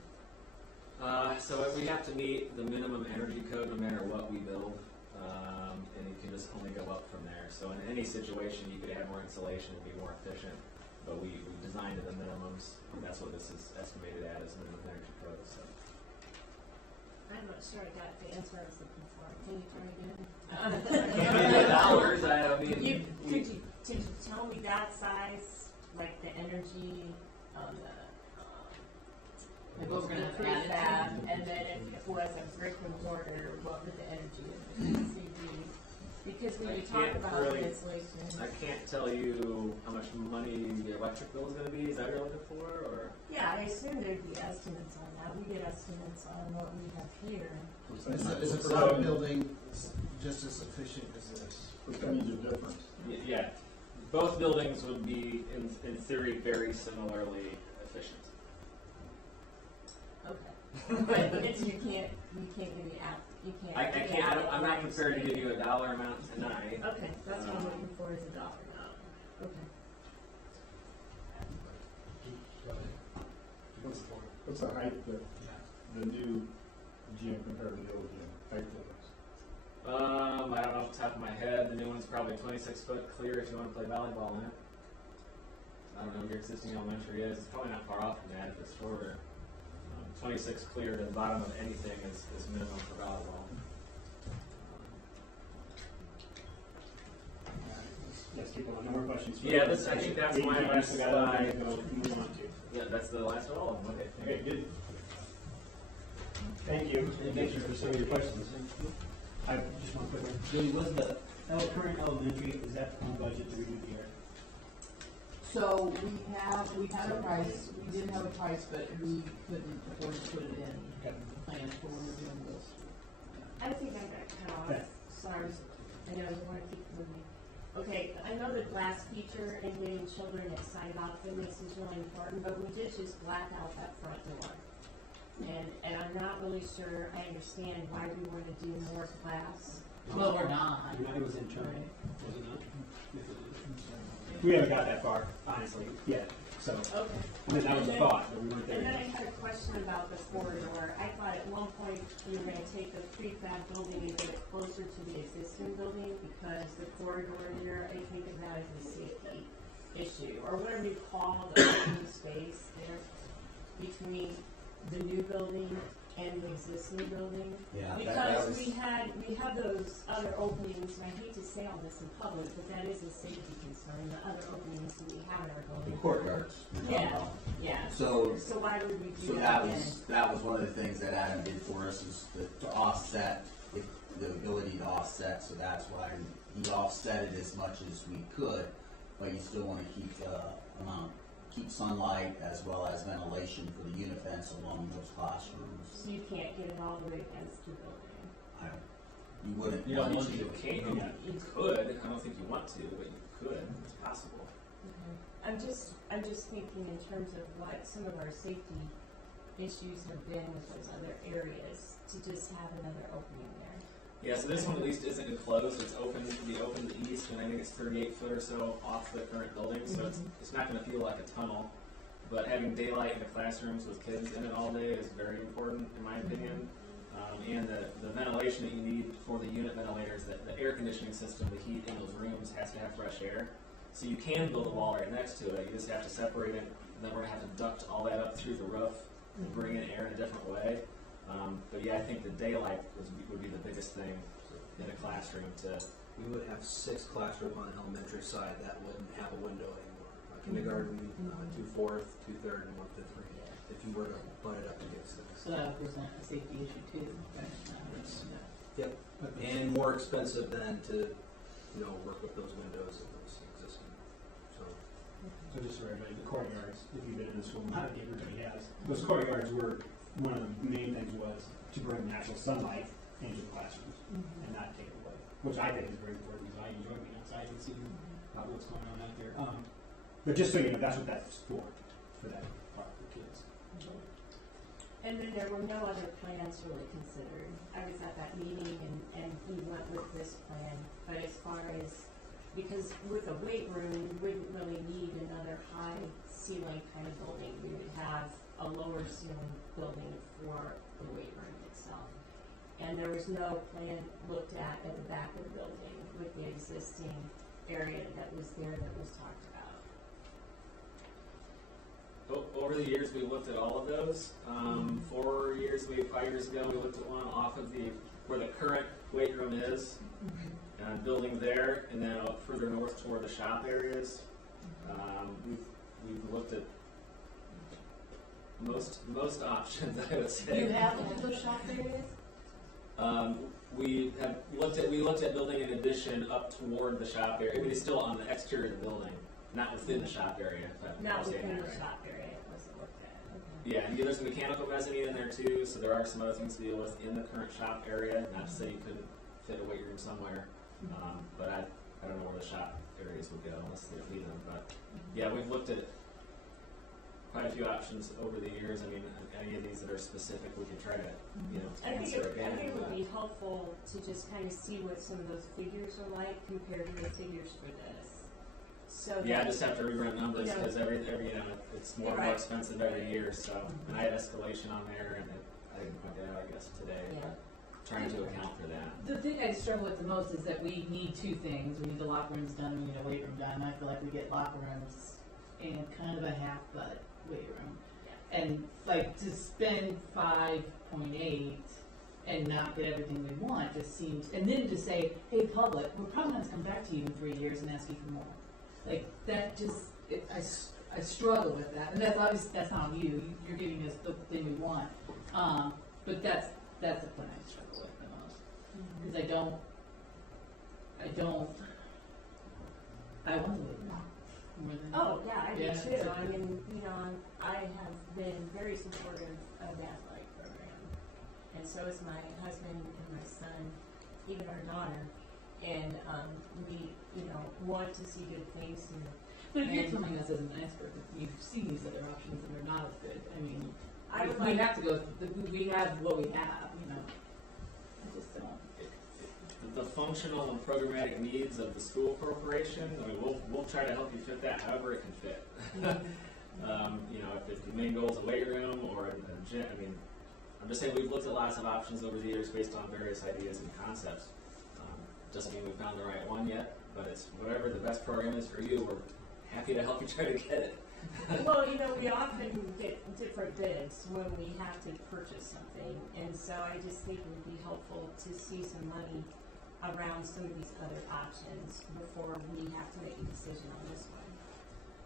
So we have to meet the minimum energy code no matter what we build, and you can just only go up from there. So in any situation, you could add more insulation and be more efficient, but we designed to the minimums, and that's what this is estimated at as minimum energy code. So. I'm not sure I got the answer I was looking for. Can you try again? Can't give you dollars. Could you tell me that size, like the energy on the prefab, and then if it was a brick and mortar, what would the energy efficiency be? Because when you talk about the insulation, I can't tell you how much money the electric bill is going to be. Is that what you're looking for, or? Yeah, I assume there'd be estimates on that. We get estimates on what we have here. Is a metal building just as efficient as this? Percentage of difference. Yeah. Both buildings would be, in theory, very similarly efficient. Okay. But you can't give me out. I can't. I'm not prepared to give you a dollar amount tonight. Okay, that's what I'm looking for is a dollar amount. Okay. What's the height of the new gym compared to the old gym? Height difference? I don't know off the top of my head. The new one's probably 26 foot clear if you want to play volleyball in it. I don't know what your existing elementary is. It's probably not far off from that if it's shorter. 26 clear to the bottom of anything is minimum for volleyball. Let's keep on. No more questions. Yeah, I think that's my last slide. Move on to. Yeah, that's the last of all of them. Okay, good. Thank you. Thank you for some of your questions. I just want to put Julie, was the current elementary, is that on budget to redo the air? So we had a price, we did have a price, but we couldn't afford to put it in the plans for when we're doing this. I think I got cut off. Okay. Sorry. I know I want to keep moving. Okay, I know the glass feature and getting children excited about fitness is really important, but we did just black out that front door. And I'm not really sure I understand why we want to do more glass. Well, we're not. It was internal, was it not? We haven't got that far, honestly, yet. So, Okay. that was the thought, but we weren't there And then I yet. had a question about the corridor. I thought at one point you were gonna take the prefab building and get it closer to the existing building because the corridor there, I think of that as a safety issue, or whatever you call the open space there between the new building and the existing building. Yeah, Because we have those other openings, and I hate to say all this in public, but that is a safety concern, the other openings that we have in our The building. courtyards. Yeah. So why would we do So that that was one of the things that Adam did for us is to offset, the ability to offset, so that's why he offset it as much as we could, but you still want to keep keep sunlight as well as ventilation for the unit vents along those classrooms. So you can't get it all the way against your building? You wouldn't. You don't want want to, you can't. You could. I don't think you want to, but you could. It's possible. I'm just thinking in terms of what some of our safety issues have been with those other areas, to just have another opening there. Yeah, so this one at least isn't enclosed. It's open to the open to east, and I think it's 38 foot or so off the current building, so it's not going to feel like a tunnel. But having daylight in the classrooms with kids in it all day is very important, in my opinion. and the ventilation that you need for the unit ventilators, the air conditioning system, the heat in those rooms has to have fresh air. So you can build a wall right next to it. You just have to separate it. Then we're going to have to duct all that up through the roof and bring in air in a different way. But yeah, I think the daylight would be the biggest thing in a classroom. We would have 6 classrooms on the elementary side that wouldn't have a window anymore. Kindergarten, 2/4, 2/3, and 1/3. If you were to butt it up against it. So that would present a safety issue too. Yep. And more expensive than to, work with those windows and those existing. So just for everybody, the courtyards, if you've been in the school, not everybody has, those courtyards were, one of the main things was to bring natural sunlight into the classrooms and not take it away, which I think is very important because I enjoy being outside and seeing what's going on out there. But just so you know, that's what that's for that part for kids. And then there were no other plans really considered. I was at that meeting and we went with this plan. But as far as, because with a weight room, we wouldn't really need another high ceiling kind of building. We would have a lower ceiling building for the weight room itself. And there was no plan looked at the back of the building with the existing area that was there that was talked about. Over the years, we looked at all of those. 5 years ago, we looked at one off of where the current weight room is, building there, and then up further north toward the shop areas. We've looked at most options, I would say. You have looked at those shop areas? We looked at building an addition up toward the shop area. It was still on the exterior of the building, not within the shop area. Not within the shop area, it wasn't looked at. Okay. Yeah, and there's a mechanical mezzanine in there too, so there are some other things to deal with in the current shop area. Not to say you couldn't fit a weight room somewhere, but I don't know where the shop areas would go unless they feed them. But yeah, we've looked at quite a few options over the years. I mean, any of these that are specific, we could try to, answer again. I think it would be helpful to just kind of see what some of those figures are like compared to the figures for this. So yeah, I just have to rerun numbers because every it's more and more expensive every year. So, and I had escalation on there, and I didn't point that out, I guess, today. But trying to account for that. The thing I struggle with the most is that we need 2 things. We need the locker rooms done, we need a weight room done. I feel like we get locker rooms and kind of a half-butt weight room. And like to spend 5.8 and not get everything we want just seems, and then to say, hey public, we're probably going to come back to you in 3 years and ask you for more. Like that just, I struggle with that. And that's obviously, that's not you. You're giving us the thing we want. But that's the plan I struggle with the most. Because I want to live more than. Oh, yeah, I do too. I mean, I have been very supportive of the athletic program. And so is my husband and my son, even our daughter. And we, want to see good things here. But if you're telling us as an expert that you've seen these other options and they're not as good, I mean, we have to go, we have what we have, I just don't. The functional and programmatic needs of the school corporation, I mean, we'll try to help you fit that however it can fit. If the main goal is a weight room or a gym, I mean, I'm just saying we've looked at lots of options over the years based on various ideas and concepts. Doesn't mean we found the right one yet, but it's whatever the best program is for you, we're happy to help you try to get it. Well, we often get different bids when we have to purchase something, and so I just think it would be helpful to see some money around some of these other options before we have to make a decision on this one.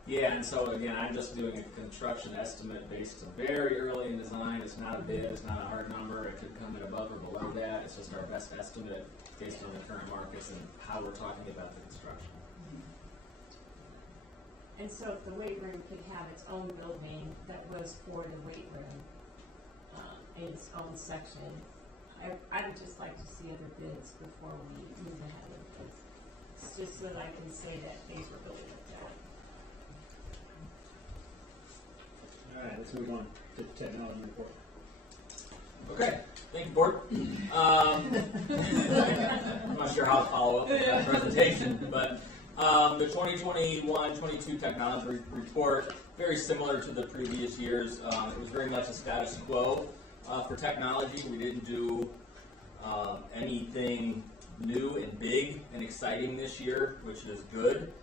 Yeah, and so again, I'm just doing a construction estimate based very early in design. It's not a bid, it's not a hard number. It could come in above or below that. It's just our best estimate based on the current markets and how we're talking about the construction. And so if the weight room could have its own building that was for the weight room, in its own section, I would just like to see other bids before we move ahead with this. It's just so that I can say that things were really looked at. All right, let's move on to the technology report. Okay, thank you, board. I'm not sure how to follow up with that presentation, but the 2021-22 technology report, very similar to the previous years. It was very much a status quo. For technology, we didn't do anything new and big and exciting this year, which is good.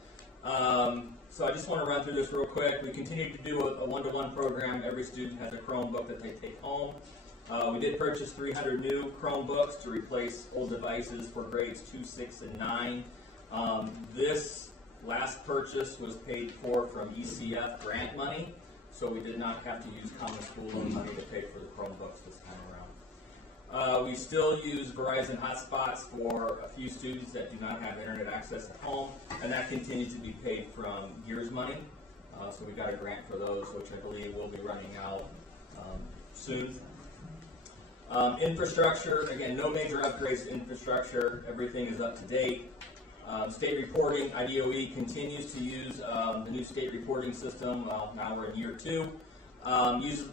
So I just want to run through this real quick. We continue to do a one-to-one program. Every student has a Chromebook that they take home. We did purchase 300 new Chromebooks to replace old devices for grades 2, 6, and 9. This last purchase was paid for from ECF grant money, so we did not have to use common school loan money to pay for the Chromebooks this time around. We still use Verizon hotspots for a few students that do not have internet access at home, and that continues to be paid from Gears money. So we got a grant for those, which I believe will be running out soon. Infrastructure, again, no major upgrades to infrastructure. Everything is up to date. State reporting, IDOE continues to use the new state reporting system. Now we're in year 2.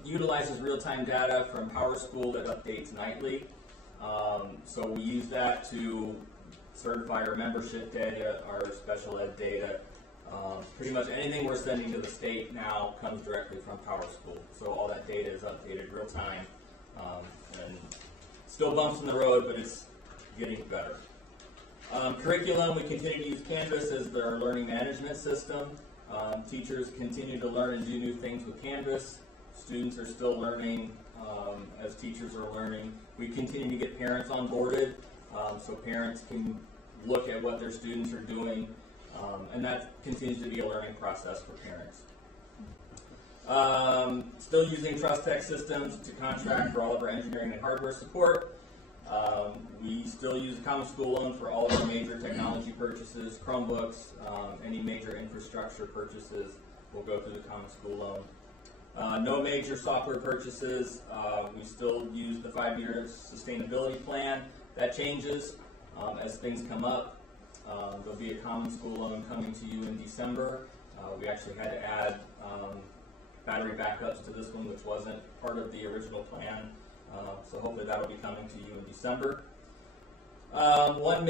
Utilizes real-time data from PowerSchool that updates nightly. So we use that to certify our membership data, our special ed data. Pretty much anything we're sending to the state now comes directly from PowerSchool. So all that data is updated real time. And still bumps in the road, but it's getting better. Curriculum, we continue to use Canvas as our learning management system. Teachers continue to learn and do new things with Canvas. Students are still learning as teachers are learning. We continue to get parents onboarded so parents can look at what their students are doing, and that continues to be a learning process for parents. Still using Trust Tech Systems to contract for all of our engineering and hardware support. We still use the Common School Loan for all of our major technology purchases, Chromebooks, any major infrastructure purchases will go through the Common School Loan. No major software purchases. We still use the 5-year sustainability plan. That changes as things come up. There'll be a Common School Loan coming to you in December. We actually had to add battery backups to this one, which wasn't part of the original plan. So hopefully that'll be coming to you in December. One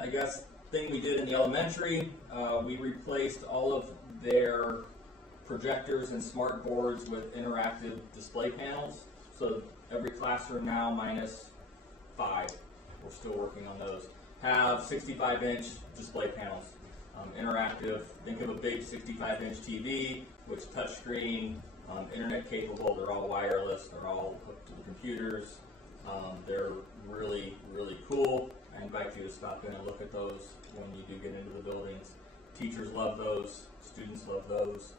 I guess, thing we did in the elementary, we replaced all of their projectors and smart boards with interactive display panels. So every classroom now, minus 5, we're still working on those, have 65-inch display panels. Interactive, think of a big 65-inch TV, which touchscreen, internet capable, they're all wireless, they're all hooked to the computers. They're really, really cool. I invite you to stop in and look at those when you do get into the buildings. Teachers love those, students love those.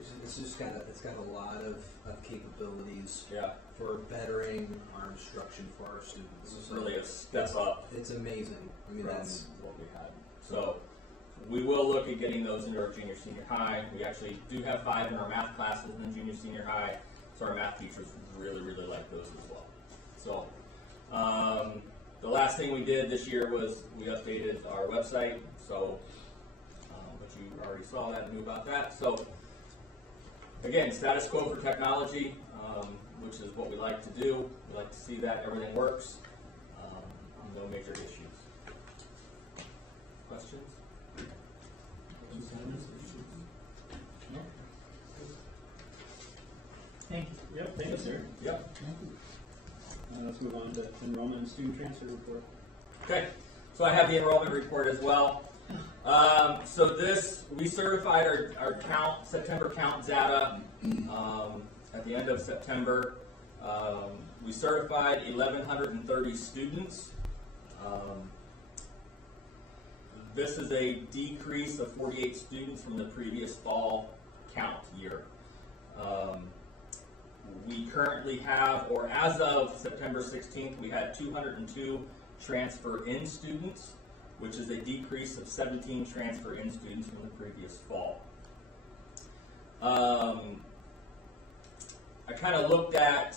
It's got a lot of capabilities for bettering our instruction for our students. This is really a step up. It's amazing. I mean, that's what we had. So we will look at getting those into our junior, senior high. We actually do have 5 in our math classes in junior, senior high. So our math teachers really, really like those as well. So the last thing we did this year was we updated our website. So, but you already saw that and knew about that. So again, status quo for technology, which is what we like to do. We like to see that everything works. No major issues. Questions? Thank you. Yep, thank you, sir. Yep. Let's move on to enrollment and student transfer report. Okay, so I have the enrollment report as well. So this, we certified our count, September count data at the end of September. We certified 1,130 students. This is a decrease of 48 students from the previous fall count year. We currently have, or as of September 16th, we had 202 transfer in students, which is a decrease of 17 transfer in students from the previous fall. I kind of looked at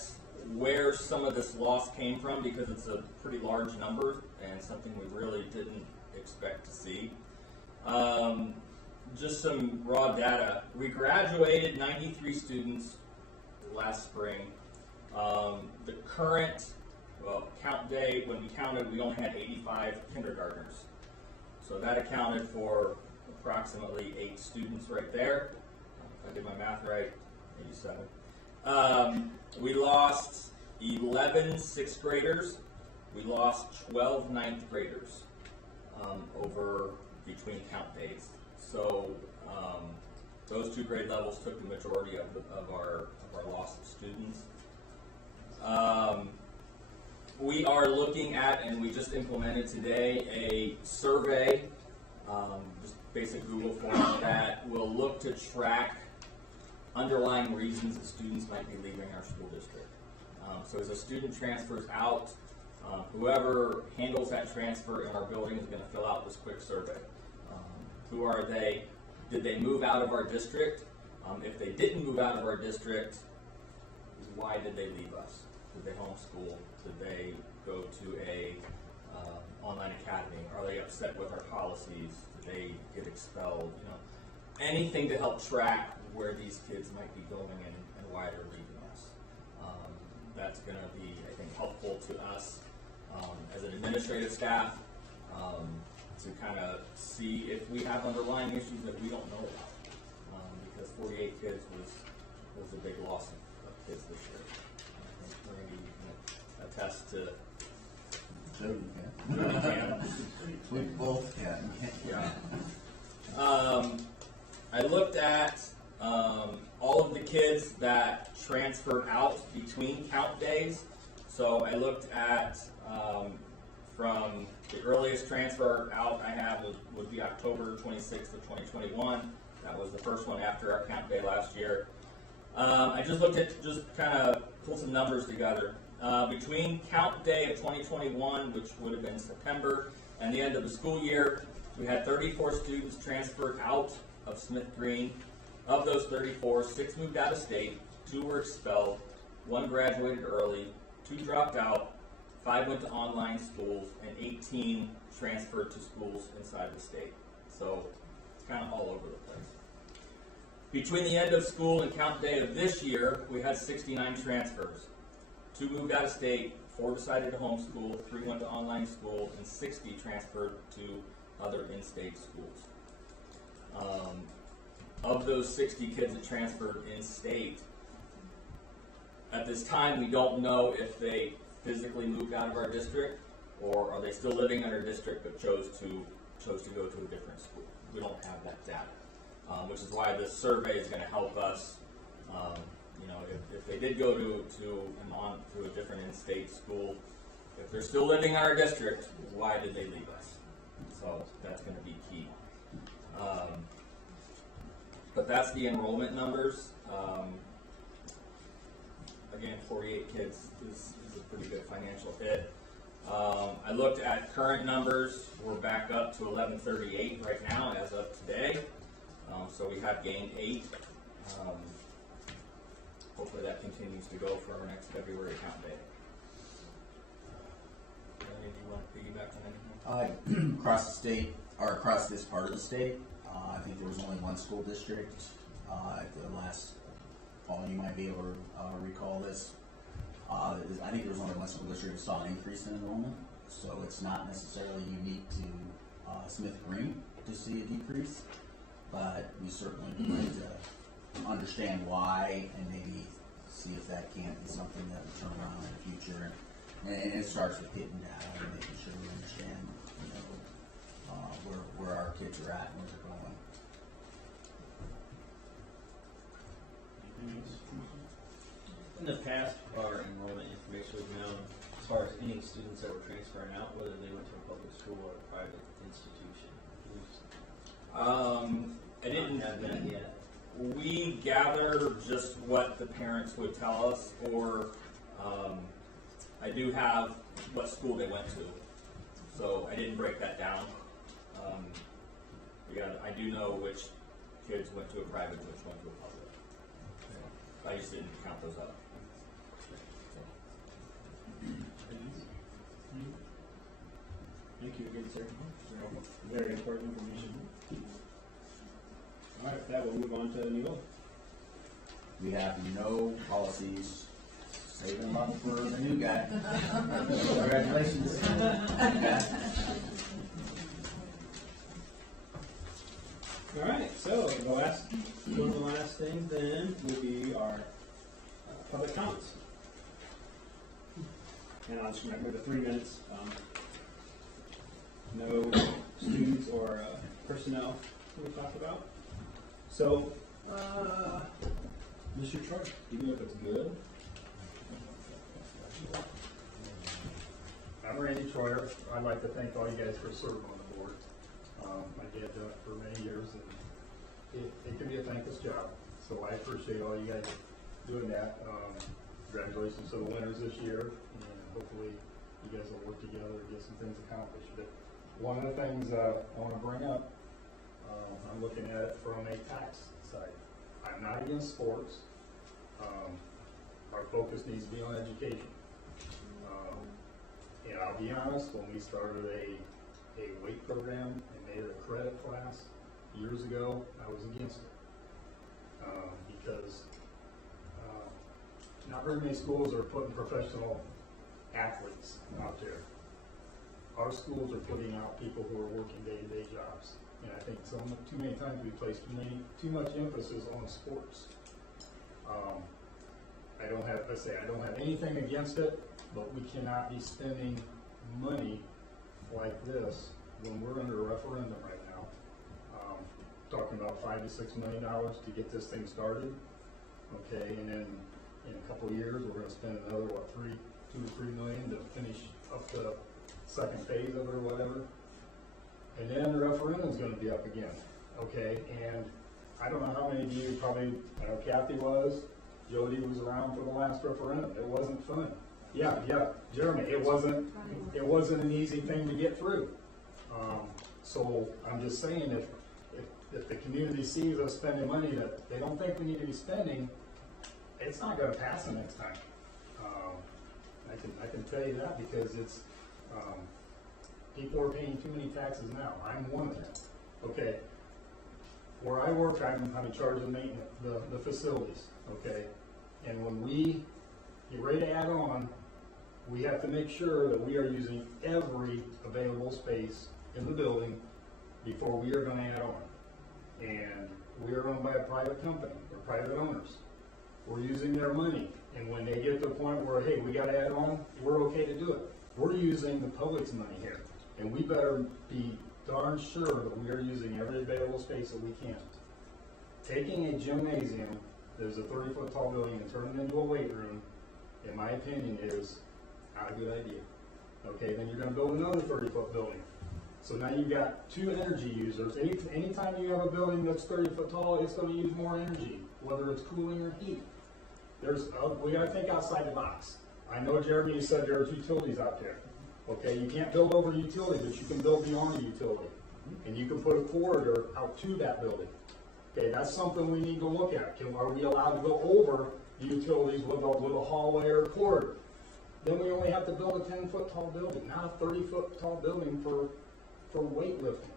where some of this loss came from because it's a pretty large number and something we really didn't expect to see. Just some raw data. We graduated 93 students last spring. The current count day, when we counted, we only had 85 kindergartners. So that accounted for approximately 8 students right there. If I did my math right, 87. We lost 11 sixth graders. We lost 12 ninth graders over between count days. So those two grade levels took the majority of our lost students. We are looking at, and we just implemented today, a survey, just basic Google form that will look to track underlying reasons that students might be leaving our school district. So as a student transfers out, whoever handles that transfer in our building is going to fill out this quick survey. Who are they? Did they move out of our district? If they didn't move out of our district, why did they leave us? Did they homeschool? Did they go to a online academy? Are they upset with our policies? Did they get expelled? You know, anything to help track where these kids might be going and why they're leaving us. That's going to be, I think, helpful to us as an administrative staff to kind of see if we have underlying issues that we don't know about. Because 48 kids was a big loss of kids this year. I think Randy, you can attest to. So you can. We both can. Yeah. I looked at all of the kids that transferred out between count days. So I looked at from the earliest transfer out I have would be October 26th of 2021. That was the first one after our count day last year. I just looked at, just kind of pulled some numbers together. Between count day of 2021, which would have been September, and the end of the school year, we had 34 students transferred out of Smith Green. Of those 34, 6 moved out of state, 2 were expelled, 1 graduated early, 2 dropped out, 5 went to online schools, and 18 transferred to schools inside the state. So it's kind of all over the place. Between the end of school and count day of this year, we had 69 transfers. 2 moved out of state, 4 decided to homeschool, 3 went to online school, and 60 transferred to other in-state schools. Of those 60 kids that transferred in-state, at this time we don't know if they physically moved out of our district or are they still living in our district but chose to go to a different school. We don't have that data, which is why this survey is going to help us. You know, if they did go to a different in-state school, if they're still living in our district, why did they leave us? So that's going to be key. But that's the enrollment numbers. Again, 48 kids is a pretty good financial hit. I looked at current numbers. We're back up to 1138 right now as of today. So we have gained 8. Hopefully that continues to go for our next February count day. Do you want to piggyback on anything? Across the state, or across this part of the state, I think there was only one school district at the last, Paul, you might be able to recall this. I think there was only one school district that saw an increase in enrollment, so it's not necessarily unique to Smith Green to see a decrease, but we certainly would like to understand why and maybe see if that can't be something that we turn around in the future. And it starts with hitting data and making sure we understand, you know, where our kids are at and where they're going. In the past, our enrollment information was known as far as any students that were transferring out, whether they went to a public school or a private institution. I didn't have that yet. We gather just what the parents would tell us, or I do have what school they went to, so I didn't break that down. I do know which kids went to a private and which went to a public. I just didn't count those up. Thank you again, sir. Very important information. All right, with that, we'll move on to Neil. We have no policies. Save them up for the new guy. Congratulations. All right, so one of the last things then will be our public comments. And I'll just remember the 3 minutes. No students or personnel we talked about. So, Mr. Troy. Even if it's good. I'm Randy Troyer. I'd like to thank all you guys for serving on the board. My dad done it for many years, and it can be a thankless job. So I appreciate all you guys doing that. Congratulations to the winners this year, and hopefully you guys will work together to get some things accomplished. But one of the things I want to bring up, I'm looking at it from a tax side. I'm not against sports. Our focus needs to be on education. And I'll be honest, when we started a weight program and made it a credit class years ago, I was against it. Because not very many schools are putting professional athletes out there. Our schools are putting out people who are working day-to-day jobs. And I think too many times we place too much emphasis on sports. I don't have anything against it, but we cannot be spending money like this when we're under a referendum right now. Talking about $5 to $6 million to get this thing started. Okay, and then in a couple of years we're going to spend another $2 to $3 million to finish up the second phase of it or whatever. And then the referendum is going to be up again. Okay, and I don't know how many of you probably, I know Kathy was, Jody was around for the last referendum. It wasn't fun. Yeah, Jeremy, it wasn't an easy thing to get through. So I'm just saying, if the community sees us spending money that they don't think we need to be spending, it's not going to pass the next time. I can tell you that because it's people are paying too many taxes now. I'm one of them. Okay, where I work, I'm in charge of maintenance, the facilities. Okay, and when we get ready to add on, we have to make sure that we are using every available space in the building before we are going to add on. And we are owned by a private company, or private owners. We're using their money, and when they get to the point where, hey, we got to add on, we're okay to do it. We're using the public's money here, and we better be darn sure that we are using every available space that we can. Taking a gymnasium that is a 30-foot tall building and turning it into a weight room, in my opinion, is not a good idea. Okay, then you're going to build another 30-foot building. So now you've got two energy users. Anytime you have a building that's 30 foot tall, it's going to use more energy, whether it's cooling or heat. We got to think outside the box. I know, Jeremy, you said there's utilities out there. Okay, you can't build over utilities, but you can build beyond a utility. And you can put a corridor out to that building. Okay, that's something we need to look at. Are we allowed to go over the utilities with a hallway or a corridor? Then we only have to build a 10-foot tall building, not a 30-foot tall building for weightlifting.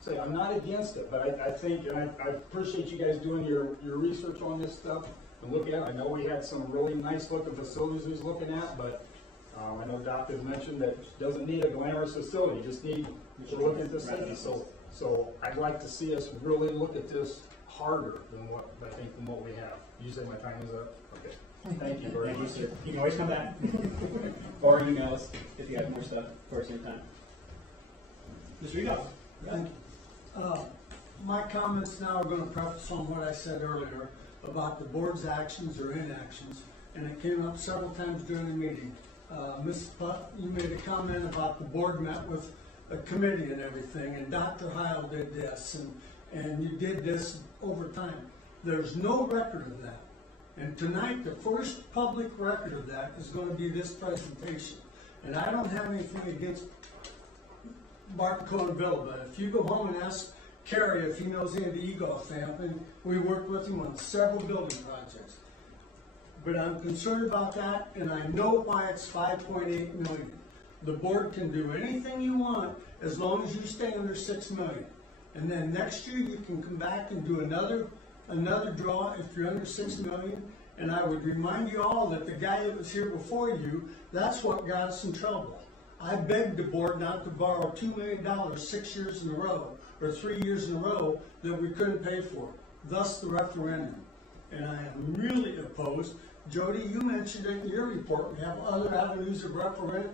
So I'm not against it, but I think, and I appreciate you guys doing your research on this stuff and looking at it. I know we had some really nice looking facilities we was looking at, but I know Doc has mentioned that it doesn't need a glamorous facility, just need to look at this thing. So I'd like to see us really look at this harder than what we have. You say my time is up? Okay. Thank you very much. You can always come back. Or email us if you have more stuff for your time. Mr. Eagle. Thank you. My comments now are going to preface on what I said earlier about the board's actions or inactions, and it came up several times during the meeting. Ms. Putt, you made a comment about the board met with a committee and everything, and Dr. Heil did this, and you did this over time. There's no record of that. And tonight, the first public record of that is going to be this presentation. And I don't have anything against Mark Cohenville, but if you go home and ask Kerry if he knows any of the Eagle family, we worked with him on several building projects. But I'm concerned about that, and I know why it's $5.8 million. The board can do anything you want as long as you stay under $6 million. And then next year you can come back and do another draw if you're under $6 million. And I would remind you all that the guy that was here before you, that's what got us in trouble. I begged the board not to borrow $2 million 6 years in a row, or 3 years in a row, that we couldn't pay for. Thus the referendum. and I am really opposed. Jody, you mentioned it in your report, we have other avenues of referendum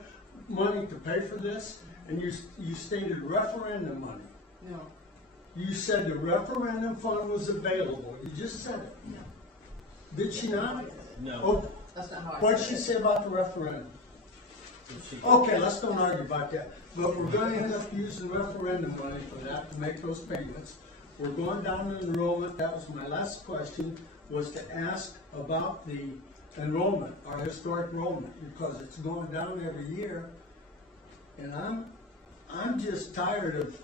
money to pay for this, and you stated referendum money. No. You said the referendum fund was available, you just said it. No. Did she not? No. Oh, That's not how I what'd said she it. say about the referendum? Okay, let's don't argue about that. But we're gonna end up using referendum money for that to make those payments. We're going down to enrollment. That was my last question, was to ask about the enrollment, our historic enrollment, because it's going down every year. And I'm just tired of,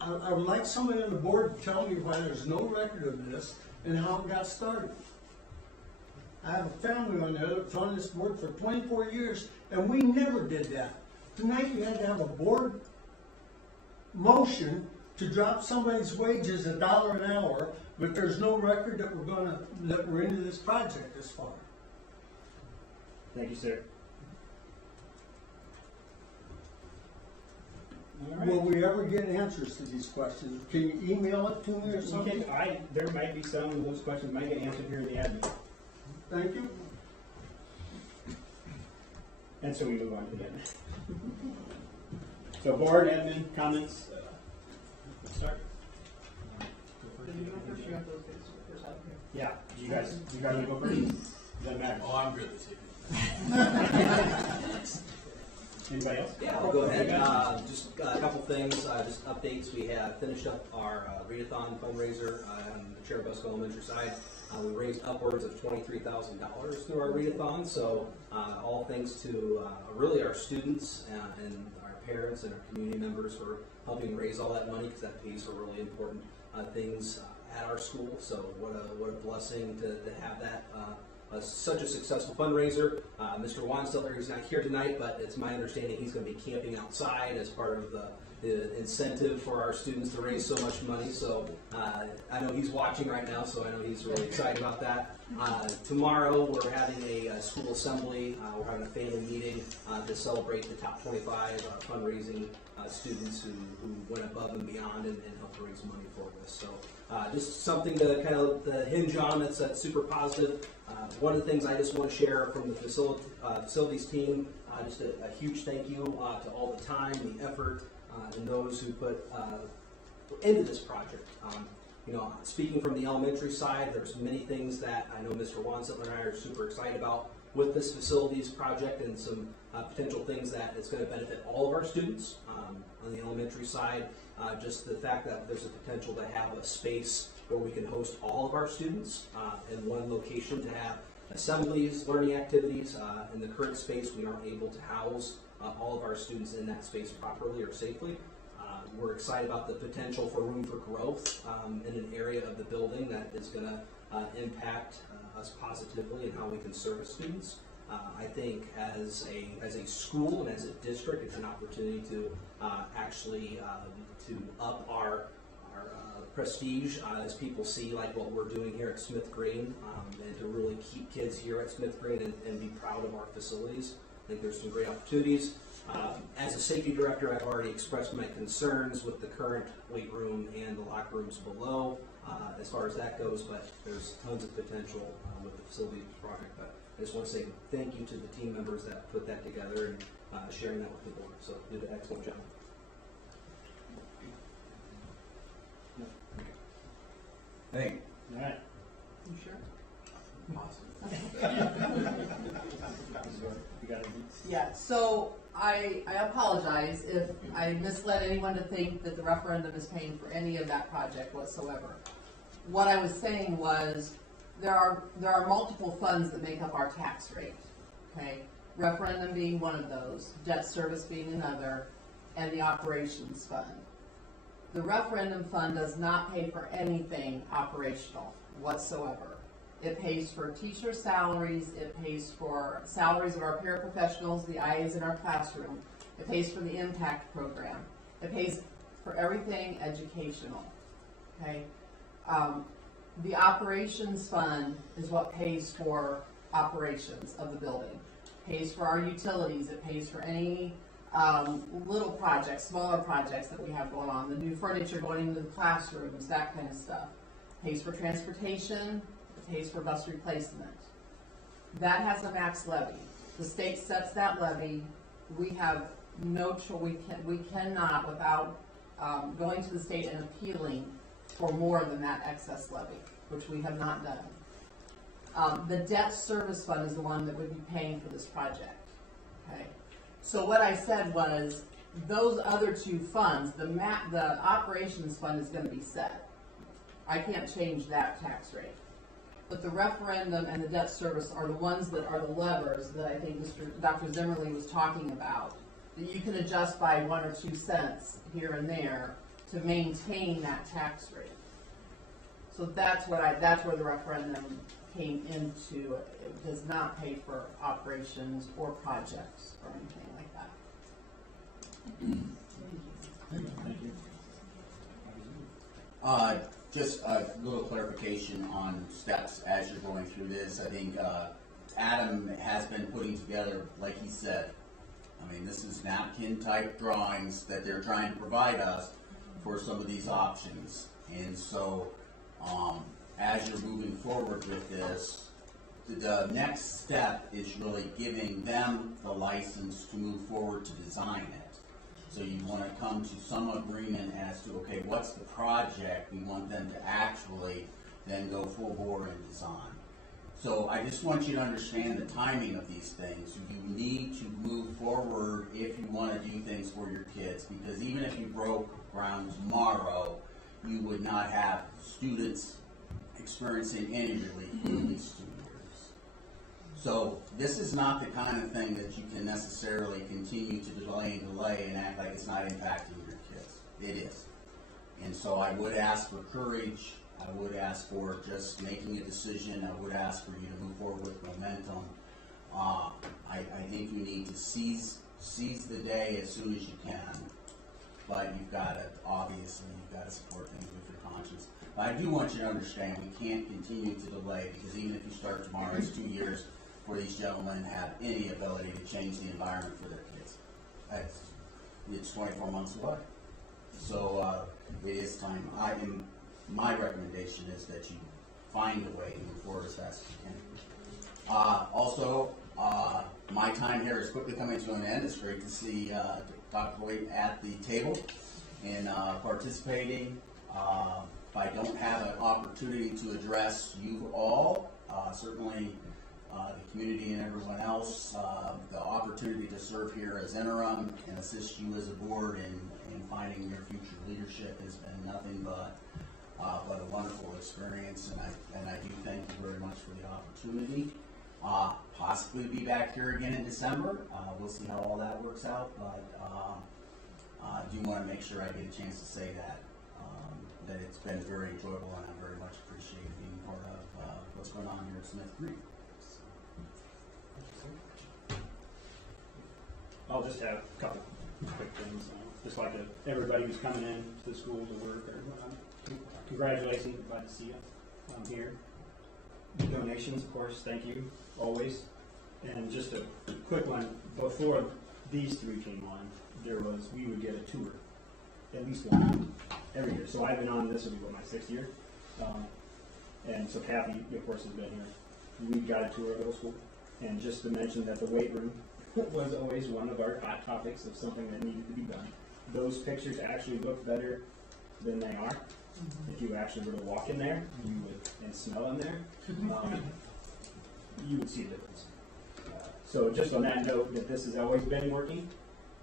I would like somebody on the board to tell me why there's no record of this and how it got started. I have a family on there that's on this board for 24 years, and we never did that. Tonight, you had to have a board motion to drop somebody's wages $1 an hour, but there's no record that we're into this project this far. Thank you, sir. All right. Will we ever get answers to these questions? Can you email it to me or something? There might be some of those questions might get answered here in the admin. Thank you. And so we move on to the admin. So board admin comments. Let's start. Yeah, you guys want to go first? Doesn't matter. Oh, I'm good this evening. Anybody else? Yeah, I'll go ahead. Just a couple things, just updates. We have finished up our readathon fundraiser on the Cherubusco Elementary side. We raised upwards of $23,000 through our readathon, so all thanks to really our students and our parents and our community members for helping raise all that money, because that pays for really important things at our school. So what a blessing to have that. Such a successful fundraiser. Mr. Wanstiller is not here tonight, but it's my understanding he's going to be camping outside as part of the incentive for our students to raise so much money. So I know he's watching right now, so I know he's really excited about that. Tomorrow we're having a school assembly. We're having a family meeting to celebrate the top 25 fundraising students who went above and beyond and helped raise money for this. So just something to kind of hinge on that's super positive. One of the things I just want to share from the facilities team, just a huge thank you to all the time, the effort, and those who put into this project. Speaking from the elementary side, there's many things that I know Mr. Wanstiller and I are super excited about with this facilities project, and some potential things that it's going to benefit all of our students. On the elementary side, just the fact that there's a potential to have a space where we can host all of our students in one location, to have assemblies, learning activities. In the current space, we aren't able to house all of our students in that space properly or safely. We're excited about the potential for room for growth in an area of the building that is going to impact us positively and how we can service students. I think as a school and as a district, it's an opportunity to actually to up our prestige as people see like what we're doing here at Smith Green, and to really keep kids here at Smith Green and be proud of our facilities. I think there's some great opportunities. As a safety director, I've already expressed my concerns with the current weight room and the locker rooms below as far as that goes, but there's tons of potential with the facility project. But I just want to say thank you to the team members that put that together and sharing that with the board. So did an excellent job. Hey. All right. You sure? You got it. Yeah, so I apologize if I misled anyone to think that the referendum is paying for any of that project whatsoever. What I was saying was there are multiple funds that make up our tax rate, okay? Referendum being one of those, debt service being another, and the operations fund. The referendum fund does not pay for anything operational whatsoever. It pays for teacher salaries, it pays for salaries of our paraprofessionals, the IAs in our classroom, it pays for the impact program, it pays for everything educational, okay? The operations fund is what pays for operations of the building. It pays for our utilities, it pays for any little projects, smaller projects that we have going on, the new furniture going into the classrooms, that kind of stuff. It pays for transportation, pays for bus replacement. That has a max levy. The state sets that levy. We have no choice, we cannot, without going to the state and appealing for more than that excess levy, which we have not done. The debt service fund is the one that would be paying for this project, okay? So what I said was, those other two funds, the operations fund is gonna be set. I can't change that tax rate. But the referendum and the debt service are the ones that are the levers that I think Dr. Zimmerly was talking about, that you can adjust by 1 or 2 cents here and there to maintain that tax rate. So that's where the referendum came into. It does not pay for operations or projects or anything like that. Thank you. Just a little clarification on steps as you're going through this. I think Adam has been putting together, like he said, I mean, this is napkin type drawings that they're trying to provide us for some of these options. And so as you're moving forward with this, the next step is really giving them the license to move forward to design it. So you want to come to some agreement as to, okay, what's the project we want them to actually then go full bore and design. So I just want you to understand the timing of these things. You need to move forward if you want to do things for your kids, because even if you broke ground tomorrow, you would not have students experiencing any relief in these 2 years. So this is not the kind of thing that you can necessarily continue to delay and act like it's not impacting your kids. It is. And so I would ask for courage. I would ask for just making a decision. I would ask for you to move forward with momentum. I think you need to seize the day as soon as you can. But you've got to, obviously, support things with your conscience. But I do want you to understand we can't continue to delay, because even if you start tomorrow, it's 2 years before these gentlemen have any ability to change the environment for their kids. It's 24 months away. So it is time. My recommendation is that you find a way to move forward as fast as you can. Also, my time here is quickly coming to an end. It's great to see Dr. Hoyt at the table and participating. If I don't have an opportunity to address you all, certainly the community and everyone else, the opportunity to serve here as interim and assist you as a board in finding your future leadership has been nothing but a wonderful experience, and I do thank you very much for the opportunity. Possibly be back here again in December. We'll see how all that works out, but I do want to make sure I get a chance to say that it's been very enjoyable, and I very much appreciate being part of what's going on here at Smith Creek. I'll just have a couple quick things. Just like everybody who's coming in to the school to work, congratulations, glad to see you here. The donations, of course, thank you, always. And just a quick one, before these 3 came on, we would get a tour, at least one, every year. So I've been on, this will be my 6th year. And so Kathy, of course, has been here. We got a tour of middle school. And just to mention that the weight room was always one of our hot topics of something that needed to be done. Those pictures actually look better than they are. If you actually were to walk in there and smell in there, you would see the difference. So just on that note, that this has always been working,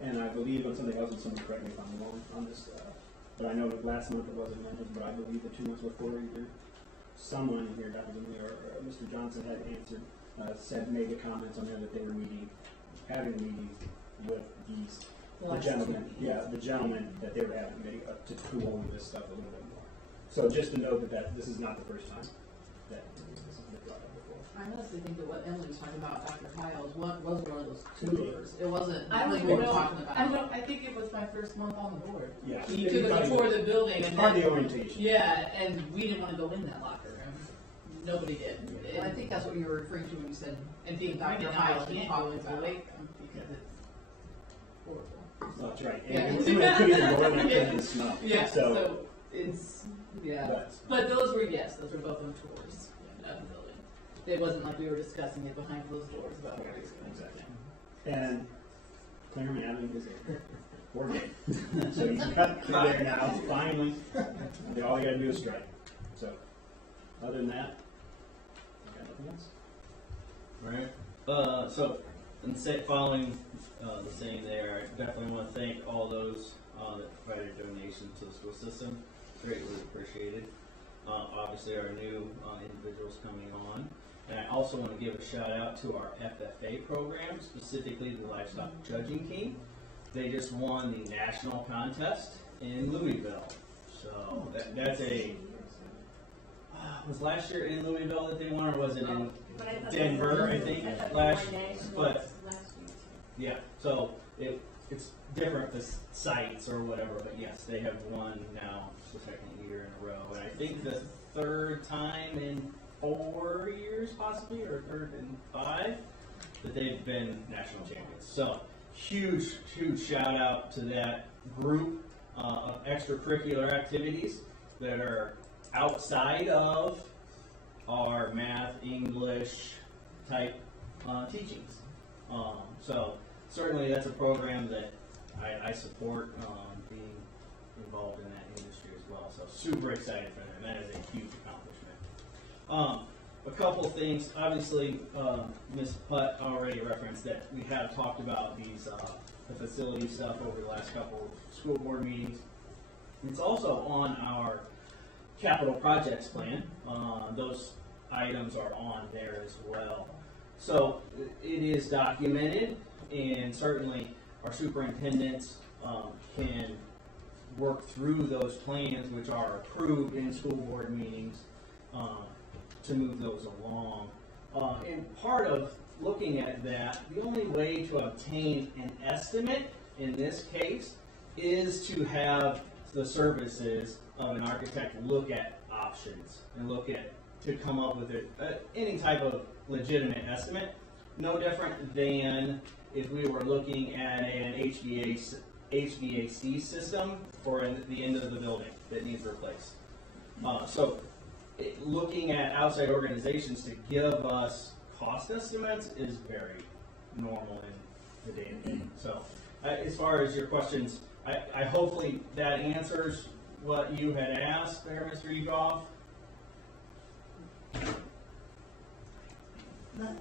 and I believe on something else, and someone correct me if I'm wrong on this, but I know that last month it wasn't mentioned, but I believe the 2 months before either someone here, Dr. Lindley or Mr. Johnson had answered, made the comments on there that they were having a meeting with the gentleman that they were having a meeting to go over this stuff a little bit more. So just to know that this is not the first time that this has been brought up before. I honestly think that what Emily was talking about, Dr. Kyle's, was one of those tours. It wasn't I really what we were talking about. I think it was my first month on the board. Yeah. You took a tour of the building. It's part of the orientation. Yeah, and we didn't want to go in that locker room. Nobody did. I think that's what you were referring to when you said, and think Dr. Kyle can't talk go into the about weight room because it's horrible. That's right. Yeah. And some of the cookies are going like and smell. Yeah, So it's, yeah. But those were both on tours. about the building. It wasn't like we were discussing it behind closed doors about what we were doing. Exactly. And Claremont Avenue is a board game. So you can cut through there now, finally. All you gotta do is strike. So, other than that, I got nothing else. Right. So, following the same there, I definitely want to thank all those that provided donations to the school system. Greatly appreciated. Obviously, our new individuals coming on. And I also want to give a shout out to our FFA program, specifically the Livestock Judging Team. They just won the national contest in Louisville. So that's a, was last year in Louisville that they won, or was it in Denver, I think, last year? But, yeah, so it's different, the sites or whatever, but yes, they have won now the second year in a row. And I think the third time in 4 years, possibly, or third in 5, that they've been national champions. So, huge shout out to that group of extracurricular activities that are outside of our math, English type teachings. So, certainly that's a program that I support being involved in that industry as well. So, super excited for them. That is a huge accomplishment. A couple things. Obviously, Ms. Putt already referenced that we have talked about these the facility stuff over the last couple of school board meetings. It's also on our capital projects plan. Those items are on there as well. So it is documented, and certainly our superintendents can work through those plans, which are approved in school board meetings, to move those along. And part of looking at that, the only way to obtain an estimate in this case is to have the services of an architect look at options and to come up with any type of legitimate estimate. No different than if we were looking at an HVAC system for the end of the building that needs replaced. So looking at outside organizations to give us cost estimates is very normal in the day-to-day. So as far as your questions, I hopefully that answers what you had asked there, Mr. Egoff.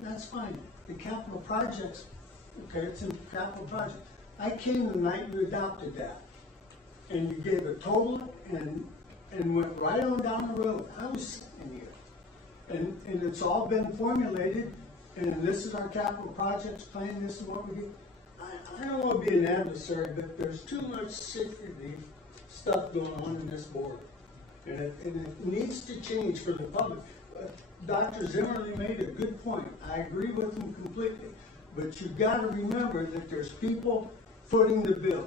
That's fine. The capital projects, okay, it's in capital project. I came the night you adopted that, and you gave a total and went right on down the road. I was sitting here, and it's all been formulated, and this is our capital projects plan. This is what we do. I don't want to be an adversary, but there's too much secretive stuff going on in this board, and it needs to change for the public. Dr. Zimmerly made a good point. I agree with him completely. But you've got to remember that there's people footing the bill.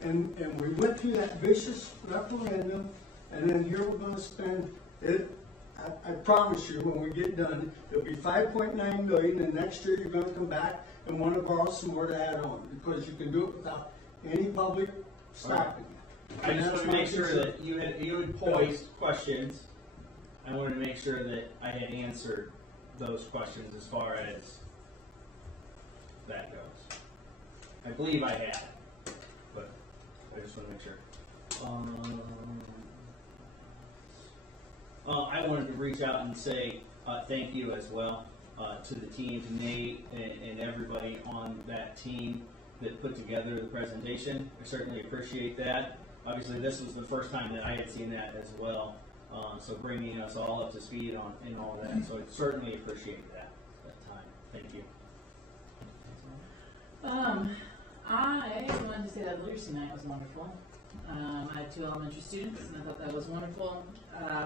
And we went through that vicious referendum, and then here we're going to spend it. I promise you, when we get done, it'll be $5.9 million, and next year you're going to come back and want to borrow some more to add on, because you can do it without any public stopping you. I just want to make sure that you had poised questions. I wanted to make sure that I had answered those questions as far as that goes. I believe I had, but I just want to make sure. I wanted to reach out and say thank you as well to the team, to Nate and everybody on that team that put together the presentation. I certainly appreciate that. Obviously, this was the first time that I had seen that as well. So bringing us all up to speed on and all that. So I certainly appreciate that time. Thank you. I wanted to say that literacy night was wonderful. I had 2 elementary students, and I thought that was wonderful.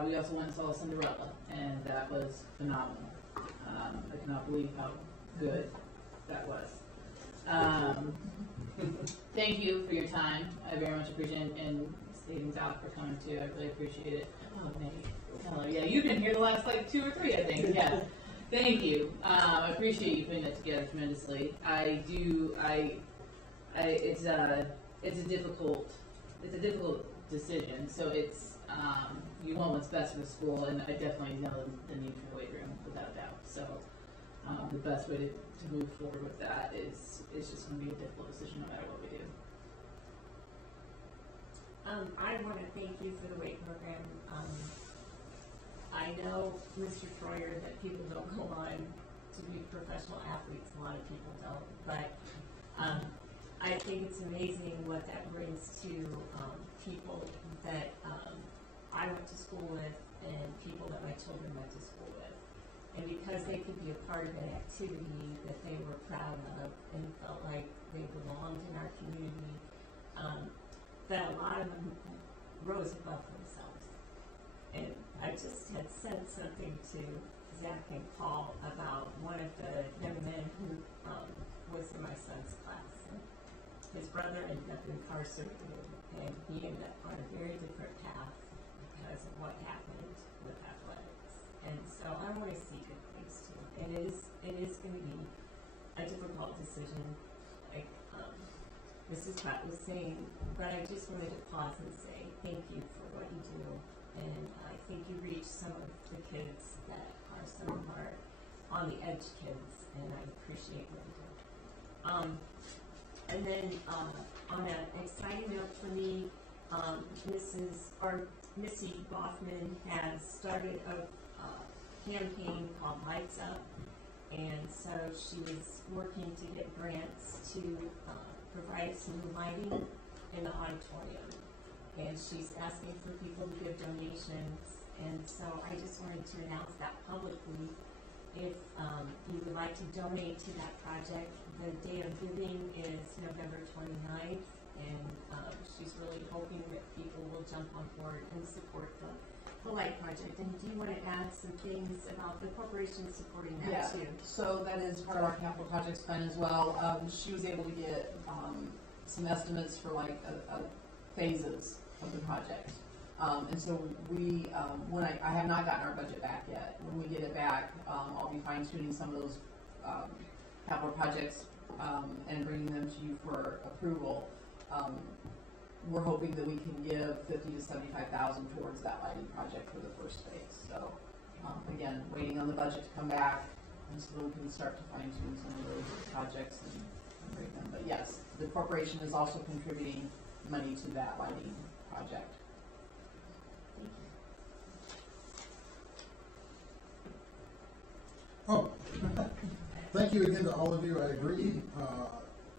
We also went and saw Cinderella, and that was phenomenal. I cannot believe how good that was. Thank you for your time. I very much appreciate it, and Stevens out for coming too. I really appreciate it. Oh, Nate. Hello. Yeah, you've been here the last 2 or 3, I think. Yeah. Thank you. I appreciate you putting that together tremendously. I do. It's a difficult decision. So it's you want what's best for the school, and I definitely know the need for the weight room, without a doubt. So the best way to move forward with that is just going to be a difficult decision no matter what we do. I want to thank you for the weight program. I know, Mr. Troyer, that people don't go on to be professional athletes. A lot of people don't, but I think it's amazing what that brings to people that I went to school with and people that my children went to school with. And because they could be a part of an activity that they were proud of and felt like they belonged in our community, that a lot of them rose above themselves. And I just had said something to Zach and Paul about one of the young men who was in my son's class. And his brother ended up incarcerated, and he ended up on a very different path because of what happened with athletics. And so I want to see good things too. And it is going to be a difficult decision, like Mrs. Pratt was saying, but I just wanted to pause and say thank you for what you do. And I think you reach some of the kids that are some of our on the edge kids, and I appreciate what you do. And then on an exciting note for me, Missy Goffman has started a campaign called Lights Up, and so she is working to get grants to provide some new lighting in the auditorium, and she's asking for people to give donations. And so I just wanted to announce that publicly. If you would like to donate to that project, the day of giving is November 29th, and she's really hoping that people will jump on board and support the light project. And do you want to add some things about the corporation supporting that too? So that is part of our capital projects plan as well. She was able to get some estimates for like phases of the project. And so we, when I have not gotten our budget back yet. When we get it back, I'll be fine tuning some of those capital projects and bringing them to you for approval. We're hoping that we can give $50,000 to $75,000 towards that lighting project for the first phase. So again, waiting on the budget to come back, and so we can start to fine tune some of those projects and bring them. But yes, the corporation is also contributing money to that lighting project. Oh, thank you again to all of you. I agree.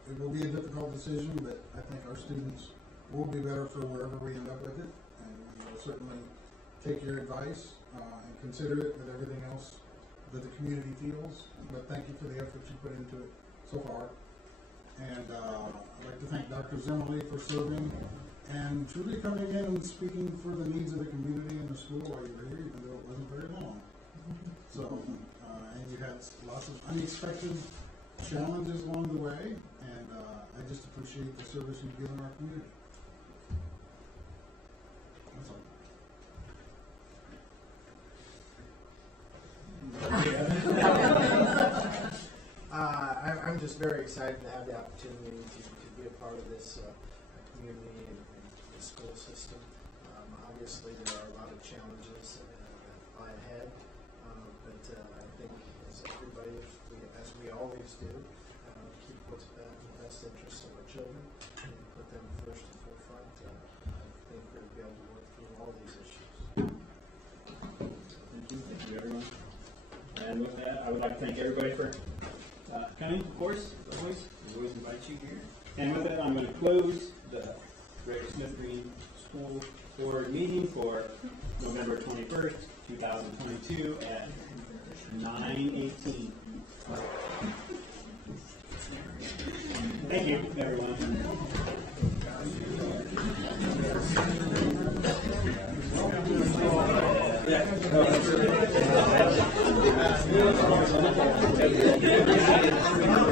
It will be a difficult decision, but I think our students will be better for wherever we end up with it. And we will certainly take your advice and consider it with everything else that the community feels. But thank you for the effort you put into it so far. And I'd like to thank Dr. Zimmerly for serving and truly coming in and speaking for the needs of the community and the school while you were here, even though it wasn't very long. So, and you had lots of unexpected challenges along the way, and I just appreciate the service you've given our community. That's all. I'm just very excited to have the opportunity to be a part of this community and the school system. Obviously, there are a lot of challenges that lie ahead, but I think as everybody, as we always do, keep what's in the best interest of our children and put them first and forefront. I think we'll be able to work through all these issues. Thank you, everyone. And with that, I would like to thank everybody for coming, of course. We always invite you here. And with that, I'm going to close the Greater Smith Green School Board meeting for November 21st, 2022 at 9:18. Thank you, everyone. Yeah.